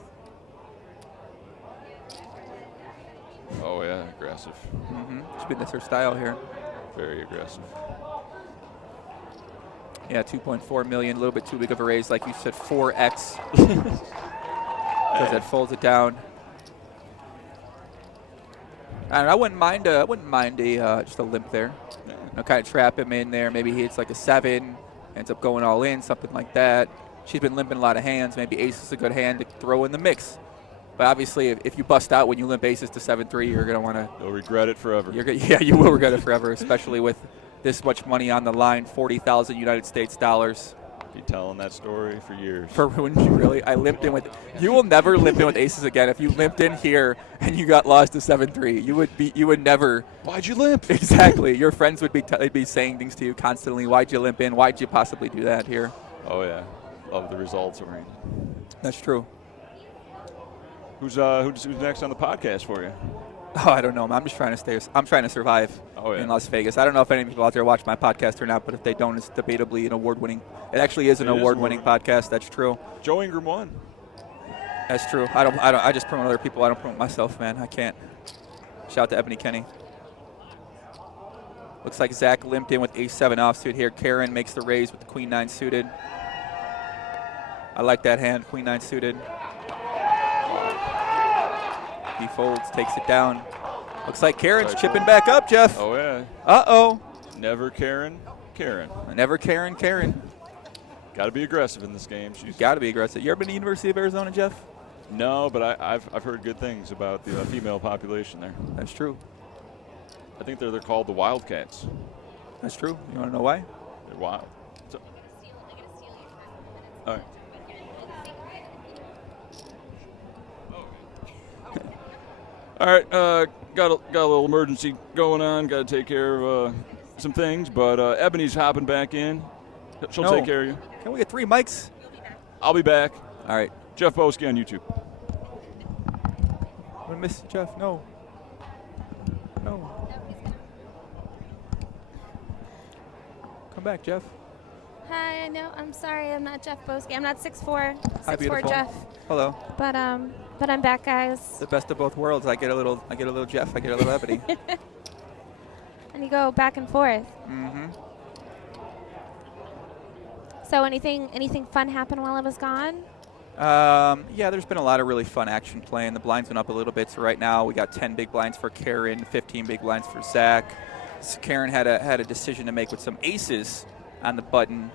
Oh, yeah, aggressive. That's her style here. Very aggressive. Yeah, 2.4 million, a little bit too big of a raise. Like you said, 4X. Because that folds it down. I wouldn't mind just a limp there. Kind of trap him in there. Maybe he hits like a 7, ends up going all in, something like that. She's been limping a lot of hands. Maybe ace is a good hand to throw in the mix. But obviously, if you bust out when you limp aces to 7-3, you're going to want to... You'll regret it forever. Yeah, you will regret it forever, especially with this much money on the line, 40,000 United States dollars. Be telling that story for years. Wouldn't you really? I limped in with... You will never limp in with aces again. If you limped in here and you got lost to 7-3, you would never... Why'd you limp? Exactly. Your friends would be saying things to you constantly. Why'd you limp in? Why'd you possibly do that here? Oh, yeah. Love the results oriented. That's true. Who's next on the podcast for you? Oh, I don't know. I'm just trying to survive in Las Vegas. I don't know if any people out there watch my podcast or not, but if they don't, it's debatably an award-winning. It actually is an award-winning podcast. That's true. Joe Ingram won. That's true. I just promote other people. I don't promote myself, man. I can't. Shout out to Ebony Kenny. Looks like Zach limped in with ace-7 offsuit here. Karen makes the raise with the queen-9 suited. I like that hand, queen-9 suited. He folds, takes it down. Looks like Karen's chipping back up, Jeff. Oh, yeah. Uh-oh. Never Karen. Never Karen. Got to be aggressive in this game. She's got to be aggressive. You ever been to the University of Arizona, Jeff? No, but I've heard good things about the female population there. That's true. I think they're called the Wildcats. That's true. You want to know why? They're wild. All right. All right, got a little emergency going on. Got to take care of some things, but Ebony's hopping back in. She'll take care of you. Can we get 3 mics? I'll be back. All right. Jeff Boski on YouTube. I'm going to miss Jeff. No. Come back, Jeff. Hi, no, I'm sorry, I'm not Jeff Boski. I'm not 6'4", Hi, 6'4" Jeff. Hello. But I'm back, guys. The best of both worlds. I get a little Jeff. I get a little Ebony. And you go back and forth. Mm-hmm. So anything fun happened while I was gone? Yeah, there's been a lot of really fun action playing. The blinds went up a little bit, so right now we got 10 big blinds for Karen, 15 big blinds for Zach. So Karen had a decision to make with some aces on the button.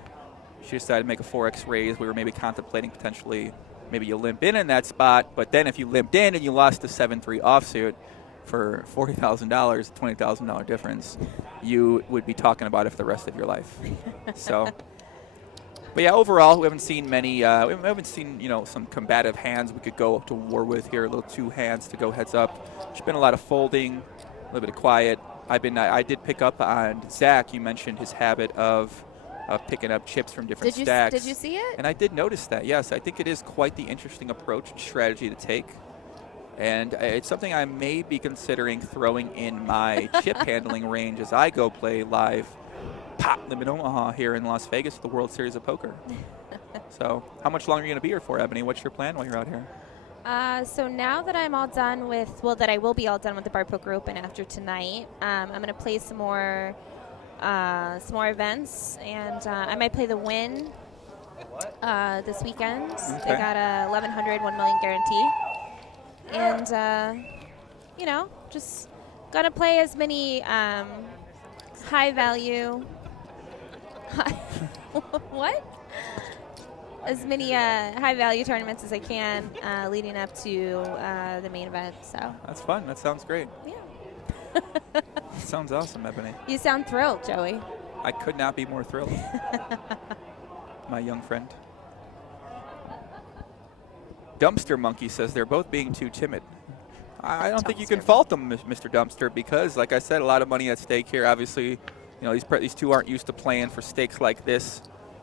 She decided to make a 4X raise. We were maybe contemplating potentially maybe you limp in that spot, but then if you limped in and you lost the 7-3 offsuit for $40,000, $20,000 difference, you would be talking about it for the rest of your life. So, but yeah, overall, we haven't seen many. We haven't seen some combative hands we could go to war with here. A little 2 hands to go heads up. There's been a lot of folding, a little bit of quiet. I did pick up on Zach. You mentioned his habit of picking up chips from different stacks. Did you see it? And I did notice that, yes. I think it is quite the interesting approach and strategy to take. And it's something I may be considering throwing in my chip handling range as I go play live Limit Omaha here in Las Vegas at the World Series of Poker. So how much longer are you going to be here for, Ebony? What's your plan while you're out here? So now that I'm all done with, well, that I will be all done with the Bar Poker Open after tonight, I'm going to play some more events, and I might play the Win this weekend. Okay. They got a 1,100 $1 million guarantee, and you know, just gonna play as many high value. What? As many high value tournaments as I can leading up to the main event. So That's fun. That sounds great. yeah. That sounds awesome, Ebony. You sound thrilled, Joey. I could not be more thrilled. My young friend. Dumpster Monkey says they're both being too timid. I don't think you can fault them, Mr. Dumpster, because, like I said, a lot of money at stake here. Obviously, you know, these two aren't used to playing for stakes like this.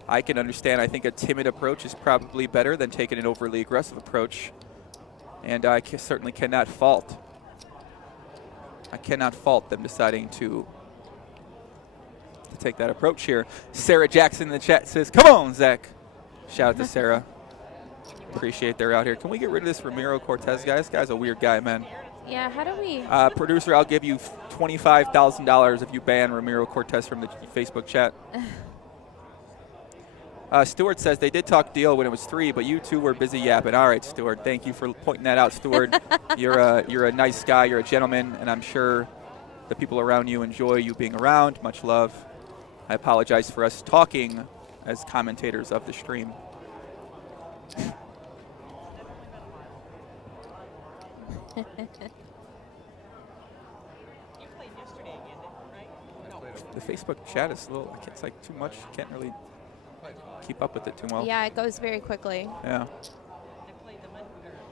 I can understand. I think a timid approach is probably better than taking an overly aggressive approach. And I certainly cannot fault. I cannot fault them deciding to take that approach here. Sarah Jackson in the chat says, "Come on, Zach." Shout out to Sarah. Appreciate they're out here. Can we get rid of this Ramiro Cortez guy? This guy's a weird guy, man. Yeah, how do we? Producer, I'll give you $25,000 if you ban Ramiro Cortez from the Facebook chat. Stuart says they did talk deal when it was 3, but you two were busy yapping. All right, Stuart. Thank you for pointing that out, Stuart. You're a nice guy. You're a gentleman, and I'm sure the people around you enjoy you being around. Much love. I apologize for us talking as commentators of the stream. The Facebook chat is a little, it's like too much. Can't really keep up with it too well. Yeah, it goes very quickly. Yeah.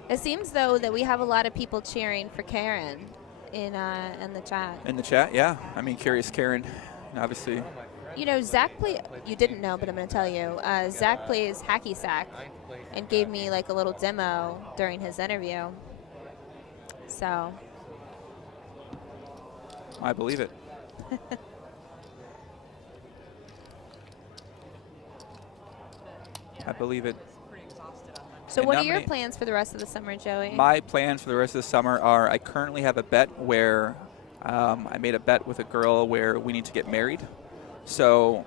It seems, though, that we have a lot of people cheering for Karen in the chat. In the chat, yeah. I mean, Curious Karen, obviously. You know, Zach you didn't know, but I'm going to tell you. Zach plays Hacky Sack and gave me like a little demo during his interview. So. I believe it. I believe it. So what are your plans for the rest of the summer, Joey? My plans for the rest of the summer are I currently have a bet where I made a bet with a girl where we need to get married. So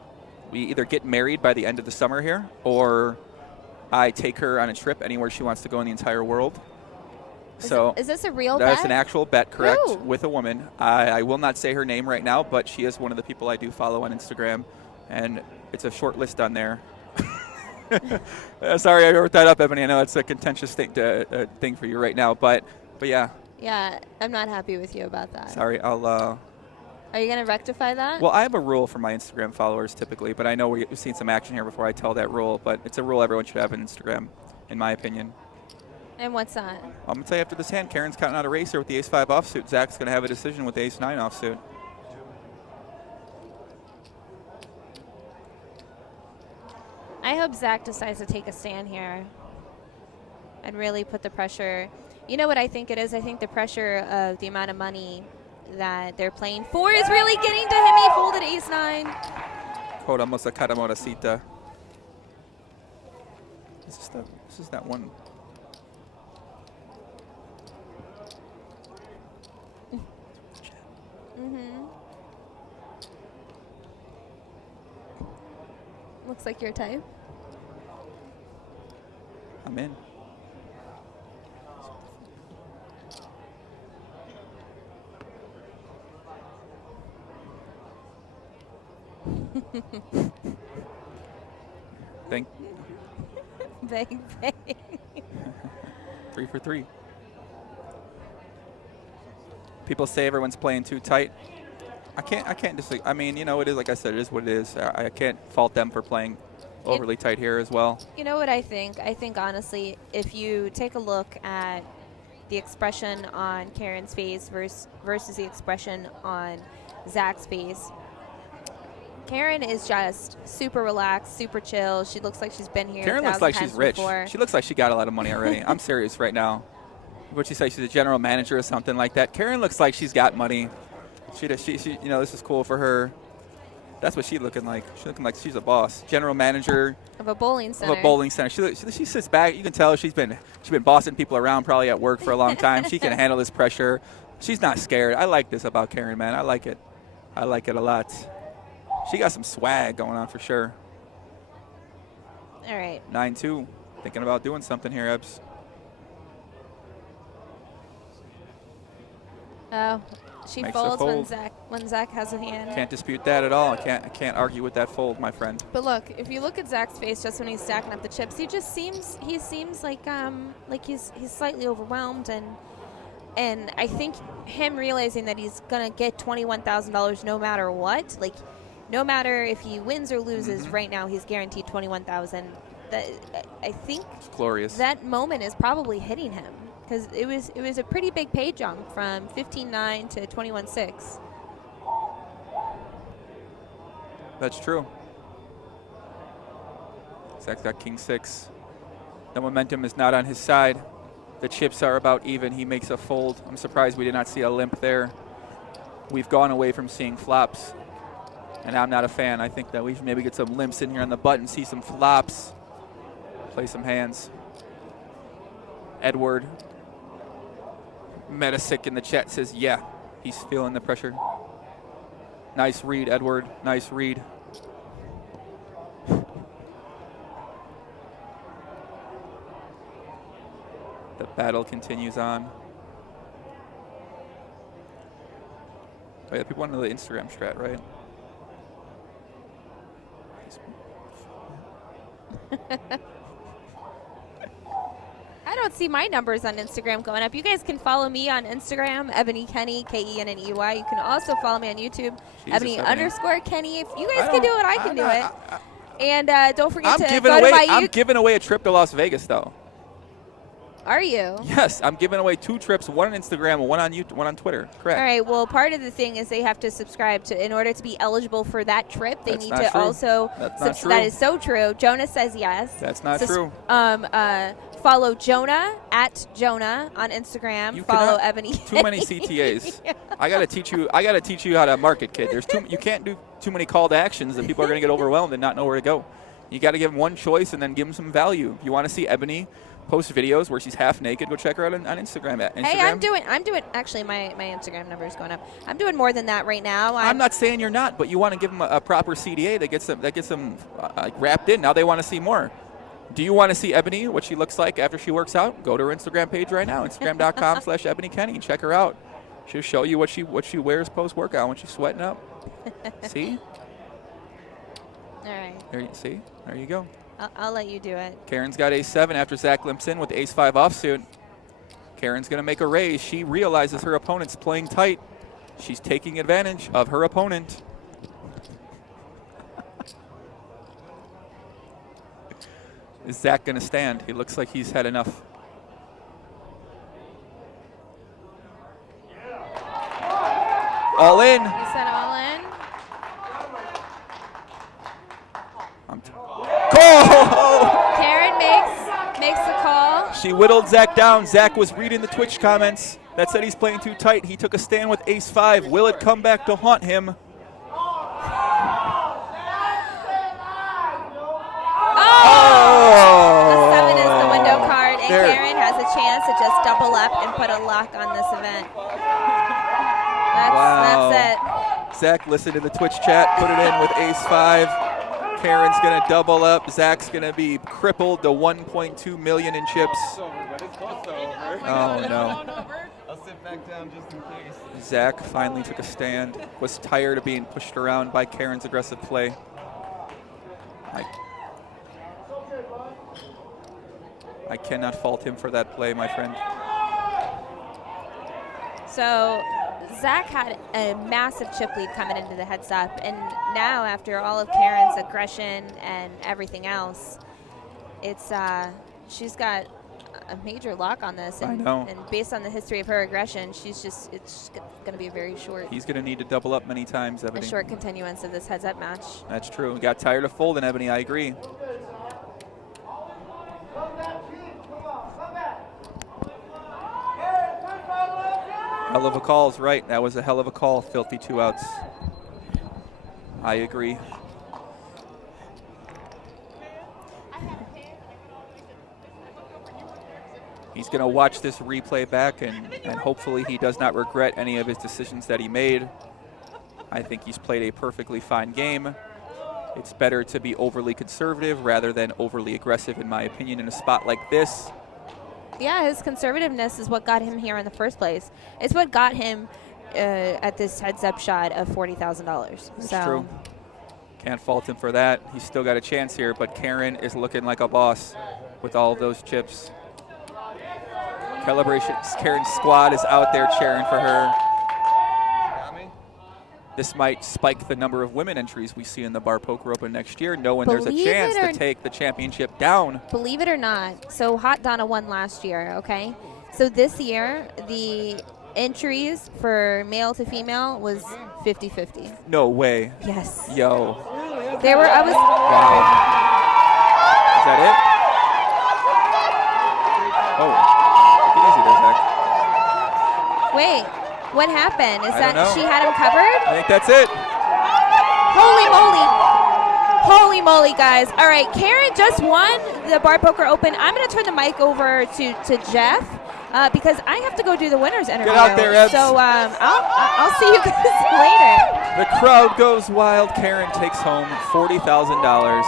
we either get married by the end of the summer here, or I take her on a trip anywhere she wants to go in the entire world. Is this a real bet? That's an actual bet, correct, Ooh. with a woman. I will not say her name right now, but she is one of the people I do follow on Instagram, and it's a short list on there. Sorry, I wrote that up, Ebony. I know it's a contentious thing for you right now, but yeah. Yeah, I'm not happy with you about that. Sorry, I'll. Are you going to rectify that? Well, I have a rule for my Instagram followers typically, but I know we've seen some action here before I tell that rule, but it's a rule everyone should have on Instagram, in my opinion. And what's that? I'm going to tell you after this hand, Karen's counting out a race here with the ace-5 offsuit. Zach's going to have a decision with the ace-9 offsuit. I hope Zach decides to take a stand here and really put the pressure. You know what I think it is? I think the pressure of the amount of money that they're playing for is really getting to him. He folded ace-9. Coramos a caramoracita. This is that one. Mm-hmm. Looks like your type. I'm in. Bang. Bang, bang. 3 for 3. People say everyone's playing too tight. I can't disagree. I mean, you know, it is, like I said, it is what it is. I can't fault them for playing overly tight here as well. You know what I think? I think, honestly, if you take a look at the expression on Karen's face versus the expression on Zach's face, Karen is just super relaxed, super chill. She looks like she's been here. Karen looks like she's rich. She looks like she got a lot of money already. I'm serious right now. What'd she say? She's a general manager or something like that. Karen looks like she's got money. She you know, this is cool for her. That's what she's looking like. She's looking like she's a boss. General manager Of a bowling center. of a bowling center. She sits back. You can tell she's been bossing people around probably at work for a long time. She can handle this pressure. She's not scared. I like this about Karen, man. I like it. I like it a lot. She got some swag going on for sure. All right. 9-2. Thinking about doing something here, Ebbs. Oh, she Makes a folds fold. when Zach has a hand. Can't dispute that at all. I can't argue with that fold, my friend. But look, if you look at Zach's face just when he's stacking up the chips, he seems like he's slightly overwhelmed, and I think him realizing that he's gonna get $21,000 no matter what, like no matter if he wins or loses. Right now, he's guaranteed $21,000. That I think It's glorious. that moment is probably hitting him because it was a pretty big pay jump from 15-9 to 21-6. That's true. Zach's got king 6. The momentum is not on his side. The chips are about even. He makes a fold. I'm surprised we did not see a limp there. We've gone away from seeing flops, and I'm not a fan. I think that we should maybe get some limps in here on the button, see some flops, play some hands. Edward Metasick in the chat says, yeah, he's feeling the pressure. Nice read, Edward. Nice read. The battle continues on. Oh, yeah, people want to know the Instagram strat, right? I don't see my numbers on Instagram going up. You guys can follow me on Instagram, Ebony Kenny, Kenney. You can also follow me on YouTube, Ebony_Kenny. If you guys can do it, I can do it. And don't forget to go to my I'm giving away a trip to Las Vegas, though. Are you? Yes, I'm giving away 2 trips, one on Instagram and one on YouTube, one on Twitter. Correct. All right. Well, part of the thing is they have to subscribe to, in order to be eligible for that trip. They That's need not to true. also. That's not true. That is so true. Jonas says yes. That's not true. Follow Jonah at Jonah on Instagram. Follow Ebony. Too many CTAs. Yeah. I gotta teach you how to market, kid. You can't do too many call to actions that people are gonna get overwhelmed and not know where to go. You got to give them one choice and then give them some value. If you want to see Ebony post videos where she's half naked, go check her out on Instagram. Hey, I'm doing. Actually, my Instagram number is going up. I'm doing more than that right now. I'm not saying you're not, but you want to give them a proper CDA that gets them wrapped in. Now they want to see more. Do you want to see Ebony, what she looks like after she works out? Go to her Instagram page right now, Instagram.com/EbonyKenny. Check her out. She'll show you what she wears post workout when she's sweating up. See? All right. There you go. I'll let you do it. Karen's got ace-7 after Zach limps in with ace-5 offsuit. Karen's going to make a raise. She realizes her opponent's playing tight. She's taking advantage of her opponent. Is Zach going to stand? He looks like he's had enough. All in. You said all in? Karen makes the call. She whittled Zach down. Zach was reading the Twitch comments that said he's playing too tight. He took a stand with ace-5. Will it come back to haunt him? The 7 is the window card, and Karen has a chance to just double up and put a lock on this event. That's it. Zach listened to the Twitch chat, put it in with ace-5. Karen's going to double up. Zach's going to be crippled to $1.2 million in chips. Oh, no. I'll sit back down just in case. Zach finally took a stand, was tired of being pushed around by Karen's aggressive play. I cannot fault him for that play, my friend. So Zach had a massive chip lead coming into the heads up, and now after all of Karen's aggression and everything else, she's got a major lock on this. And, I know. And based on the history of her aggression, it's just going to be a very short. He's going to need to double up many times, Ebony. A short continuance of this heads up match. That's true. He got tired of folding, Ebony. I agree. Hell of a call's right. That was a hell of a call. Filthy 2 outs. I agree. He's going to watch this replay back, and hopefully he does not regret any of his decisions that he made. I think he's played a perfectly fine game. It's better to be overly conservative rather than overly aggressive, in my opinion, in a spot like this. Yeah, his conservativeness is what got him here in the first place. It's what got him at this heads-up shot of $40,000. That's true. Can't fault him for that. He's still got a chance here, but Karen is looking like a boss with all of those chips. Calibrations. Karen's squad is out there cheering for her. This might spike the number of women entries we see in the Bar Poker Open next year, knowing there's a chance to take the championship down. Believe it or not, so Hot Donna won last year, okay? So this year, the entries for male to female was 50-50. No way. Yes. Yo. There were, Wow. Is that it? Oh. Take it easy there, Zach. Wait, what happened? Is I that don't know. she had him covered? I think that's it. Holy moly. Holy moly, guys. All right, Karen just won the Bar Poker Open. I'm going to turn the mic over to Jeff because I have to go do the winner's interview. Get out there, Ebs. So I'll see you guys later. The crowd goes wild. Karen takes home $40,000.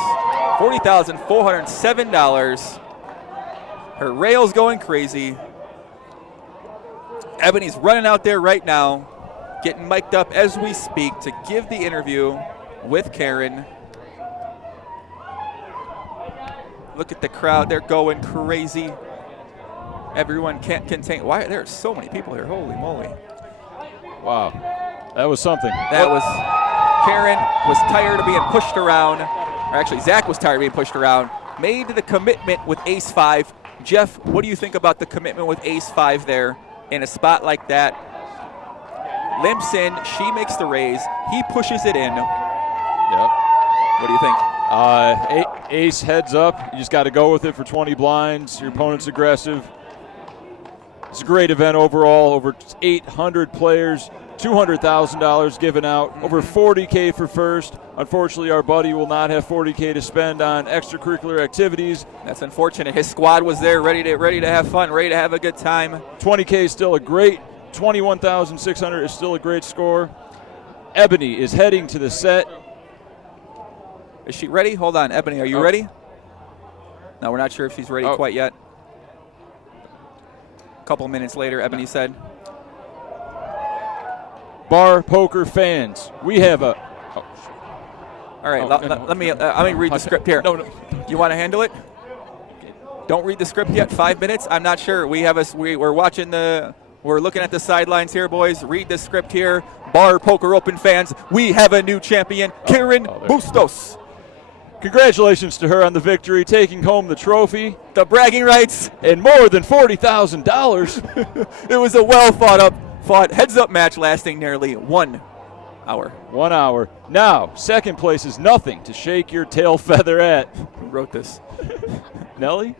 $40,407. Her rail's going crazy. Ebony's running out there right now, getting mic'd up as we speak to give the interview with Karen. Look at the crowd, they're going crazy. Everyone can't contain, why, there are so many people here, holy moly. Wow, that was something. That was, Karen was tired of being pushed around, or actually Zach was tired of being pushed around, made the commitment with ace-5. Jeff, what do you think about the commitment with ace-5 there in a spot like that? Limps in, she makes the raise, he pushes it in. Yep. What do you think? Ace heads up. You just got to go with it for 20 blinds. Your opponent's aggressive. It's a great event overall. Over 800 players, $200,000 given out, over 40K for first. Unfortunately, our buddy will not have 40K to spend on extracurricular activities. That's unfortunate. His squad was there, ready to have fun, ready to have a good time. 20K is still a great. 21,600 is still a great score. Ebony is heading to the set. Is she ready? Hold on, Ebony, are you ready? No, we're not sure if she's ready quite yet. A couple minutes later, Ebony said. Bar poker fans, we have a. All right, let me read the script here. No. You want to handle it? Don't read the script yet. 5 minutes. I'm not sure. We're watching the. We're looking at the sidelines here, boys. Read the script here. Bar Poker Open fans, we have a new champion, Karen Bustos. Congratulations to her on the victory, taking home the trophy, the bragging rights, and more than $40,000. It was a well fought heads-up match lasting nearly 1 hour. 1 hour. Now, second place is nothing to shake your tail feather at. Who wrote this? Nelly?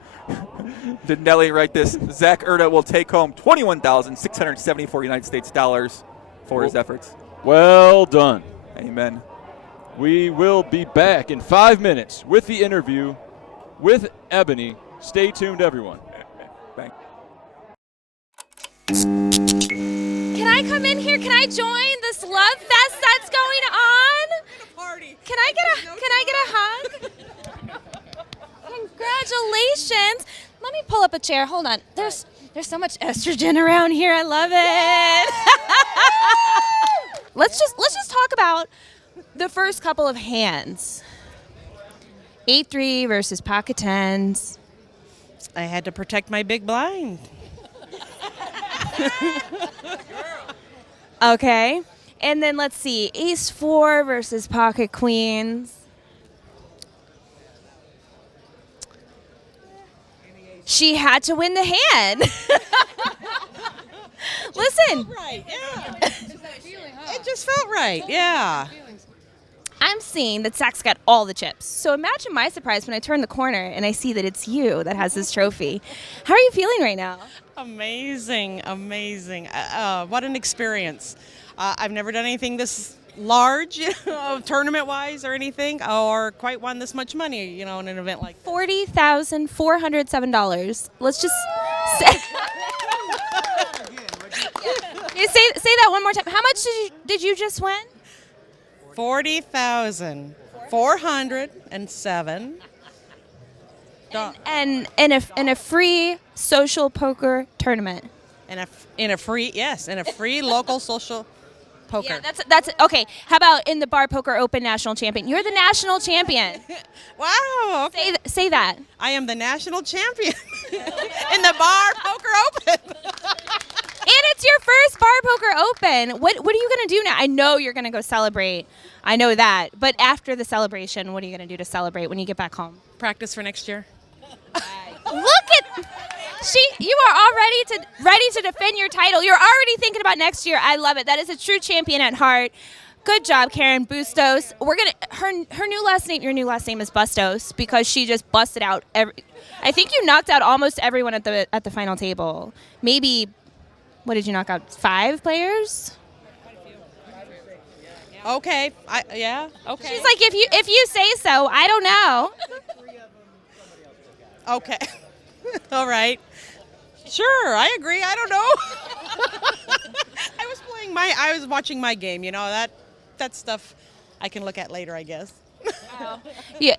Did Nelly write this? Zach Erda will take home $21,674 United States dollars for his efforts. Well done. Amen. We will be back in 5 minutes with the interview with Ebony. Stay tuned, everyone. Bang. Can I come in here? Can I join this love fest that's going on? Can I get a hug? Congratulations. Let me pull up a chair. Hold on. There's so much estrogen around here. I love it. Let's just talk about the first couple of hands. 8-3 versus pocket tens. I had to protect my big blind. Okay. And then let's see. Ace-4 versus pocket queens. She had to win the hand. Listen. Right, yeah. It just felt right, yeah. I'm seeing that Zach's got all the chips. So imagine my surprise when I turn the corner and I see that it's you that has this trophy. How are you feeling right now? Amazing, amazing. What an experience. I've never done anything this large, tournament-wise or anything, or quite won this much money, in an event like that. $40,407. Let's just say, you say that one more time. How much did you just win? $40,407. And in a free social poker tournament. In a free local social poker. Yeah, that's okay. How about in the Bar Poker Open National Champion? You're the national champion. Wow. Okay. Say that. I am the national champion in the Bar Poker Open. And it's your first Bar Poker Open. What are you going to do now? I know you're going to go celebrate. I know that. But after the celebration, what are you going to do to celebrate when you get back home? Practice for next year. Look at you are all ready to defend your title. You're already thinking about next year. I love it. That is a true champion at heart. Good job, Karen Bustos. We're gonna her new last name. Your new last name is Bustos because she just busted out I think you knocked out almost everyone at the final table. Maybe what did you knock out? 5 players? Okay. Okay. She's like, if you say so, I don't know. Okay. All right. Sure, I agree. I don't know. I was watching my game, that stuff I can look at later, I guess. Yeah,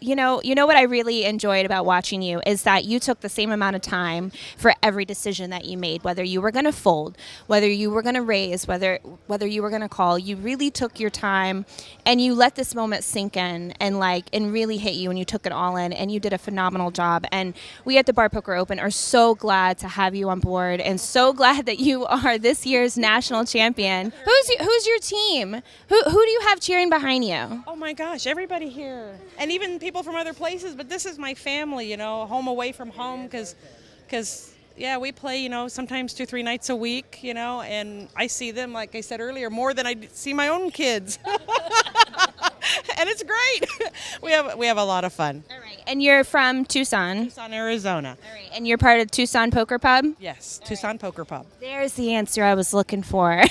you know what I really enjoyed about watching you is that you took the same amount of time for every decision that you made, whether you were going to fold, whether you were going to raise, whether you were going to call. You really took your time and you let this moment sink in and really hit you, and you took it all in, and you did a phenomenal job. And we at the Bar Poker Open are so glad to have you on board and so glad that you are this year's national champion. Who's your team? Who do you have cheering behind you? Oh my gosh, everybody here, and even people from other places, but this is my family, home away from home, because we play, sometimes 2-3 nights a week, and I see them, like I said earlier, more than I see my own kids. And it's great. We have a lot of fun. All right, and you're from Tucson? Tucson, Arizona. All right, and you're part of Tucson Poker Pub? Yes, Tucson Poker Pub. There's the answer I was looking for.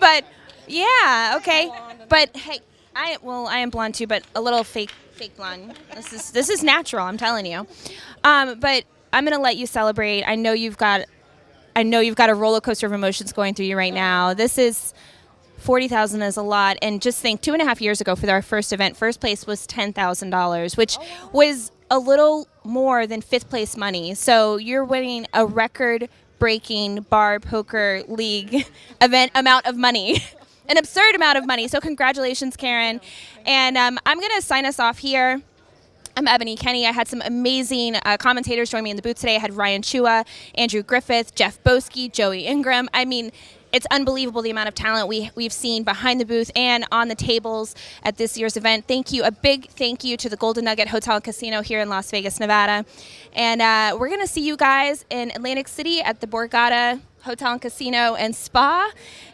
But yeah, okay. But hey, I am blonde too, but a little fake blonde. This is natural, I'm telling you. But I'm gonna let you celebrate. I know you've got a roller coaster of emotions going through you right now. This is $40,000 is a lot, and just think, 2.5 years ago for our first event, first place was $10,000, which was a little more than 5th place money. So you're winning a record-breaking Bar Poker League event amount of money. An absurd amount of money. So congratulations, Karen. And I'm going to sign us off here. I'm Ebony Kenny. I had some amazing commentators join me in the booth today. I had Ryan Chua, Andrew Griffith, Jeff Boski, Joey Ingram. I mean, it's unbelievable the amount of talent we've seen behind the booth and on the tables at this year's event. Thank you. A big thank you to the Golden Nugget Hotel and Casino here in Las Vegas, Nevada. And we're going to see you guys in Atlantic City at the Borgata Hotel and Casino and Spa,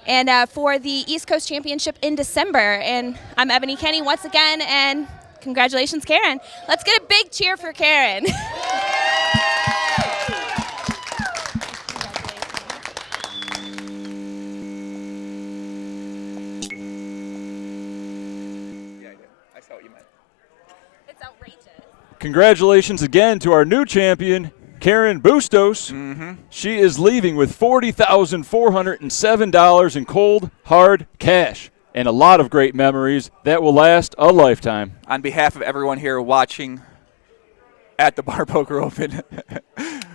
and for the East Coast Championship in December. And I'm Ebony Kenny once again, and congratulations, Karen. Let's get a big cheer for Karen. It's outrageous. Congratulations again to our new champion, Karen Bustos. She is leaving with $40,407 in cold, hard cash and a lot of great memories that will last a lifetime. On behalf of everyone here watching at the Bar Poker Open,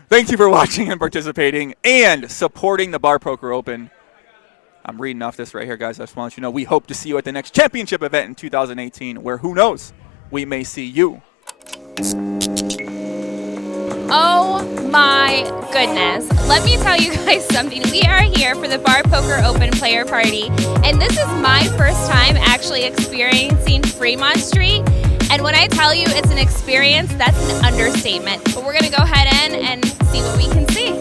thank you for watching and participating and supporting the Bar Poker Open. I'm reading off this right here, guys. I just want to let you know we hope to see you at the next championship event in 2018, where, who knows, we may see you. Oh my goodness. Let me tell you guys something. We are here for the Bar Poker Open Player Party, and this is my first time actually experiencing Fremont Street. And when I tell you it's an experience, that's an understatement. But we're going to go head in and see what we can see.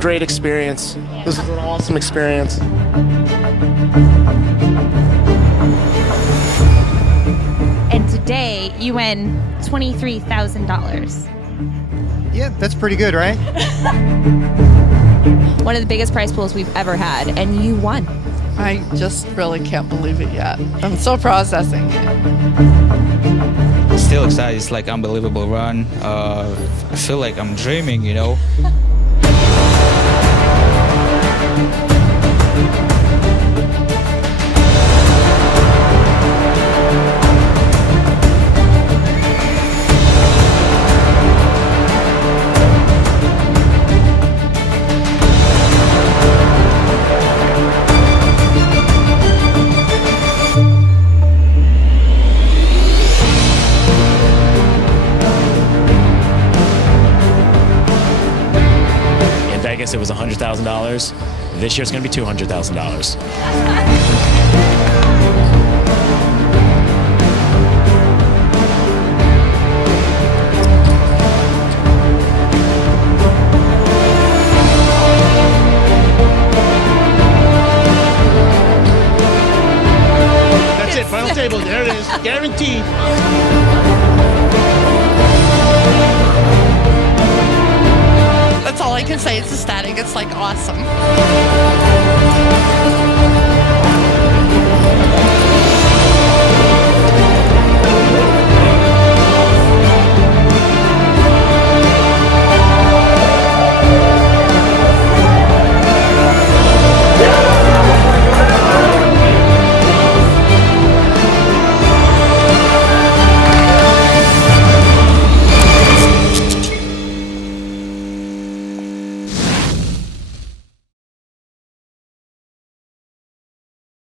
great experience. This was an awesome experience. And today you win $23,000. Yeah, that's pretty good, right? One of the biggest prize pools we've ever had, and you won. I just really can't believe it yet. I'm still processing it. Still excited. It's like unbelievable run. I feel like I'm dreaming, you know. Vegas, it was $100,000. This year it's going to be $200,000. That's it. Final table. There it is. Guaranteed. That's all I can say. It's ecstatic. It's like awesome.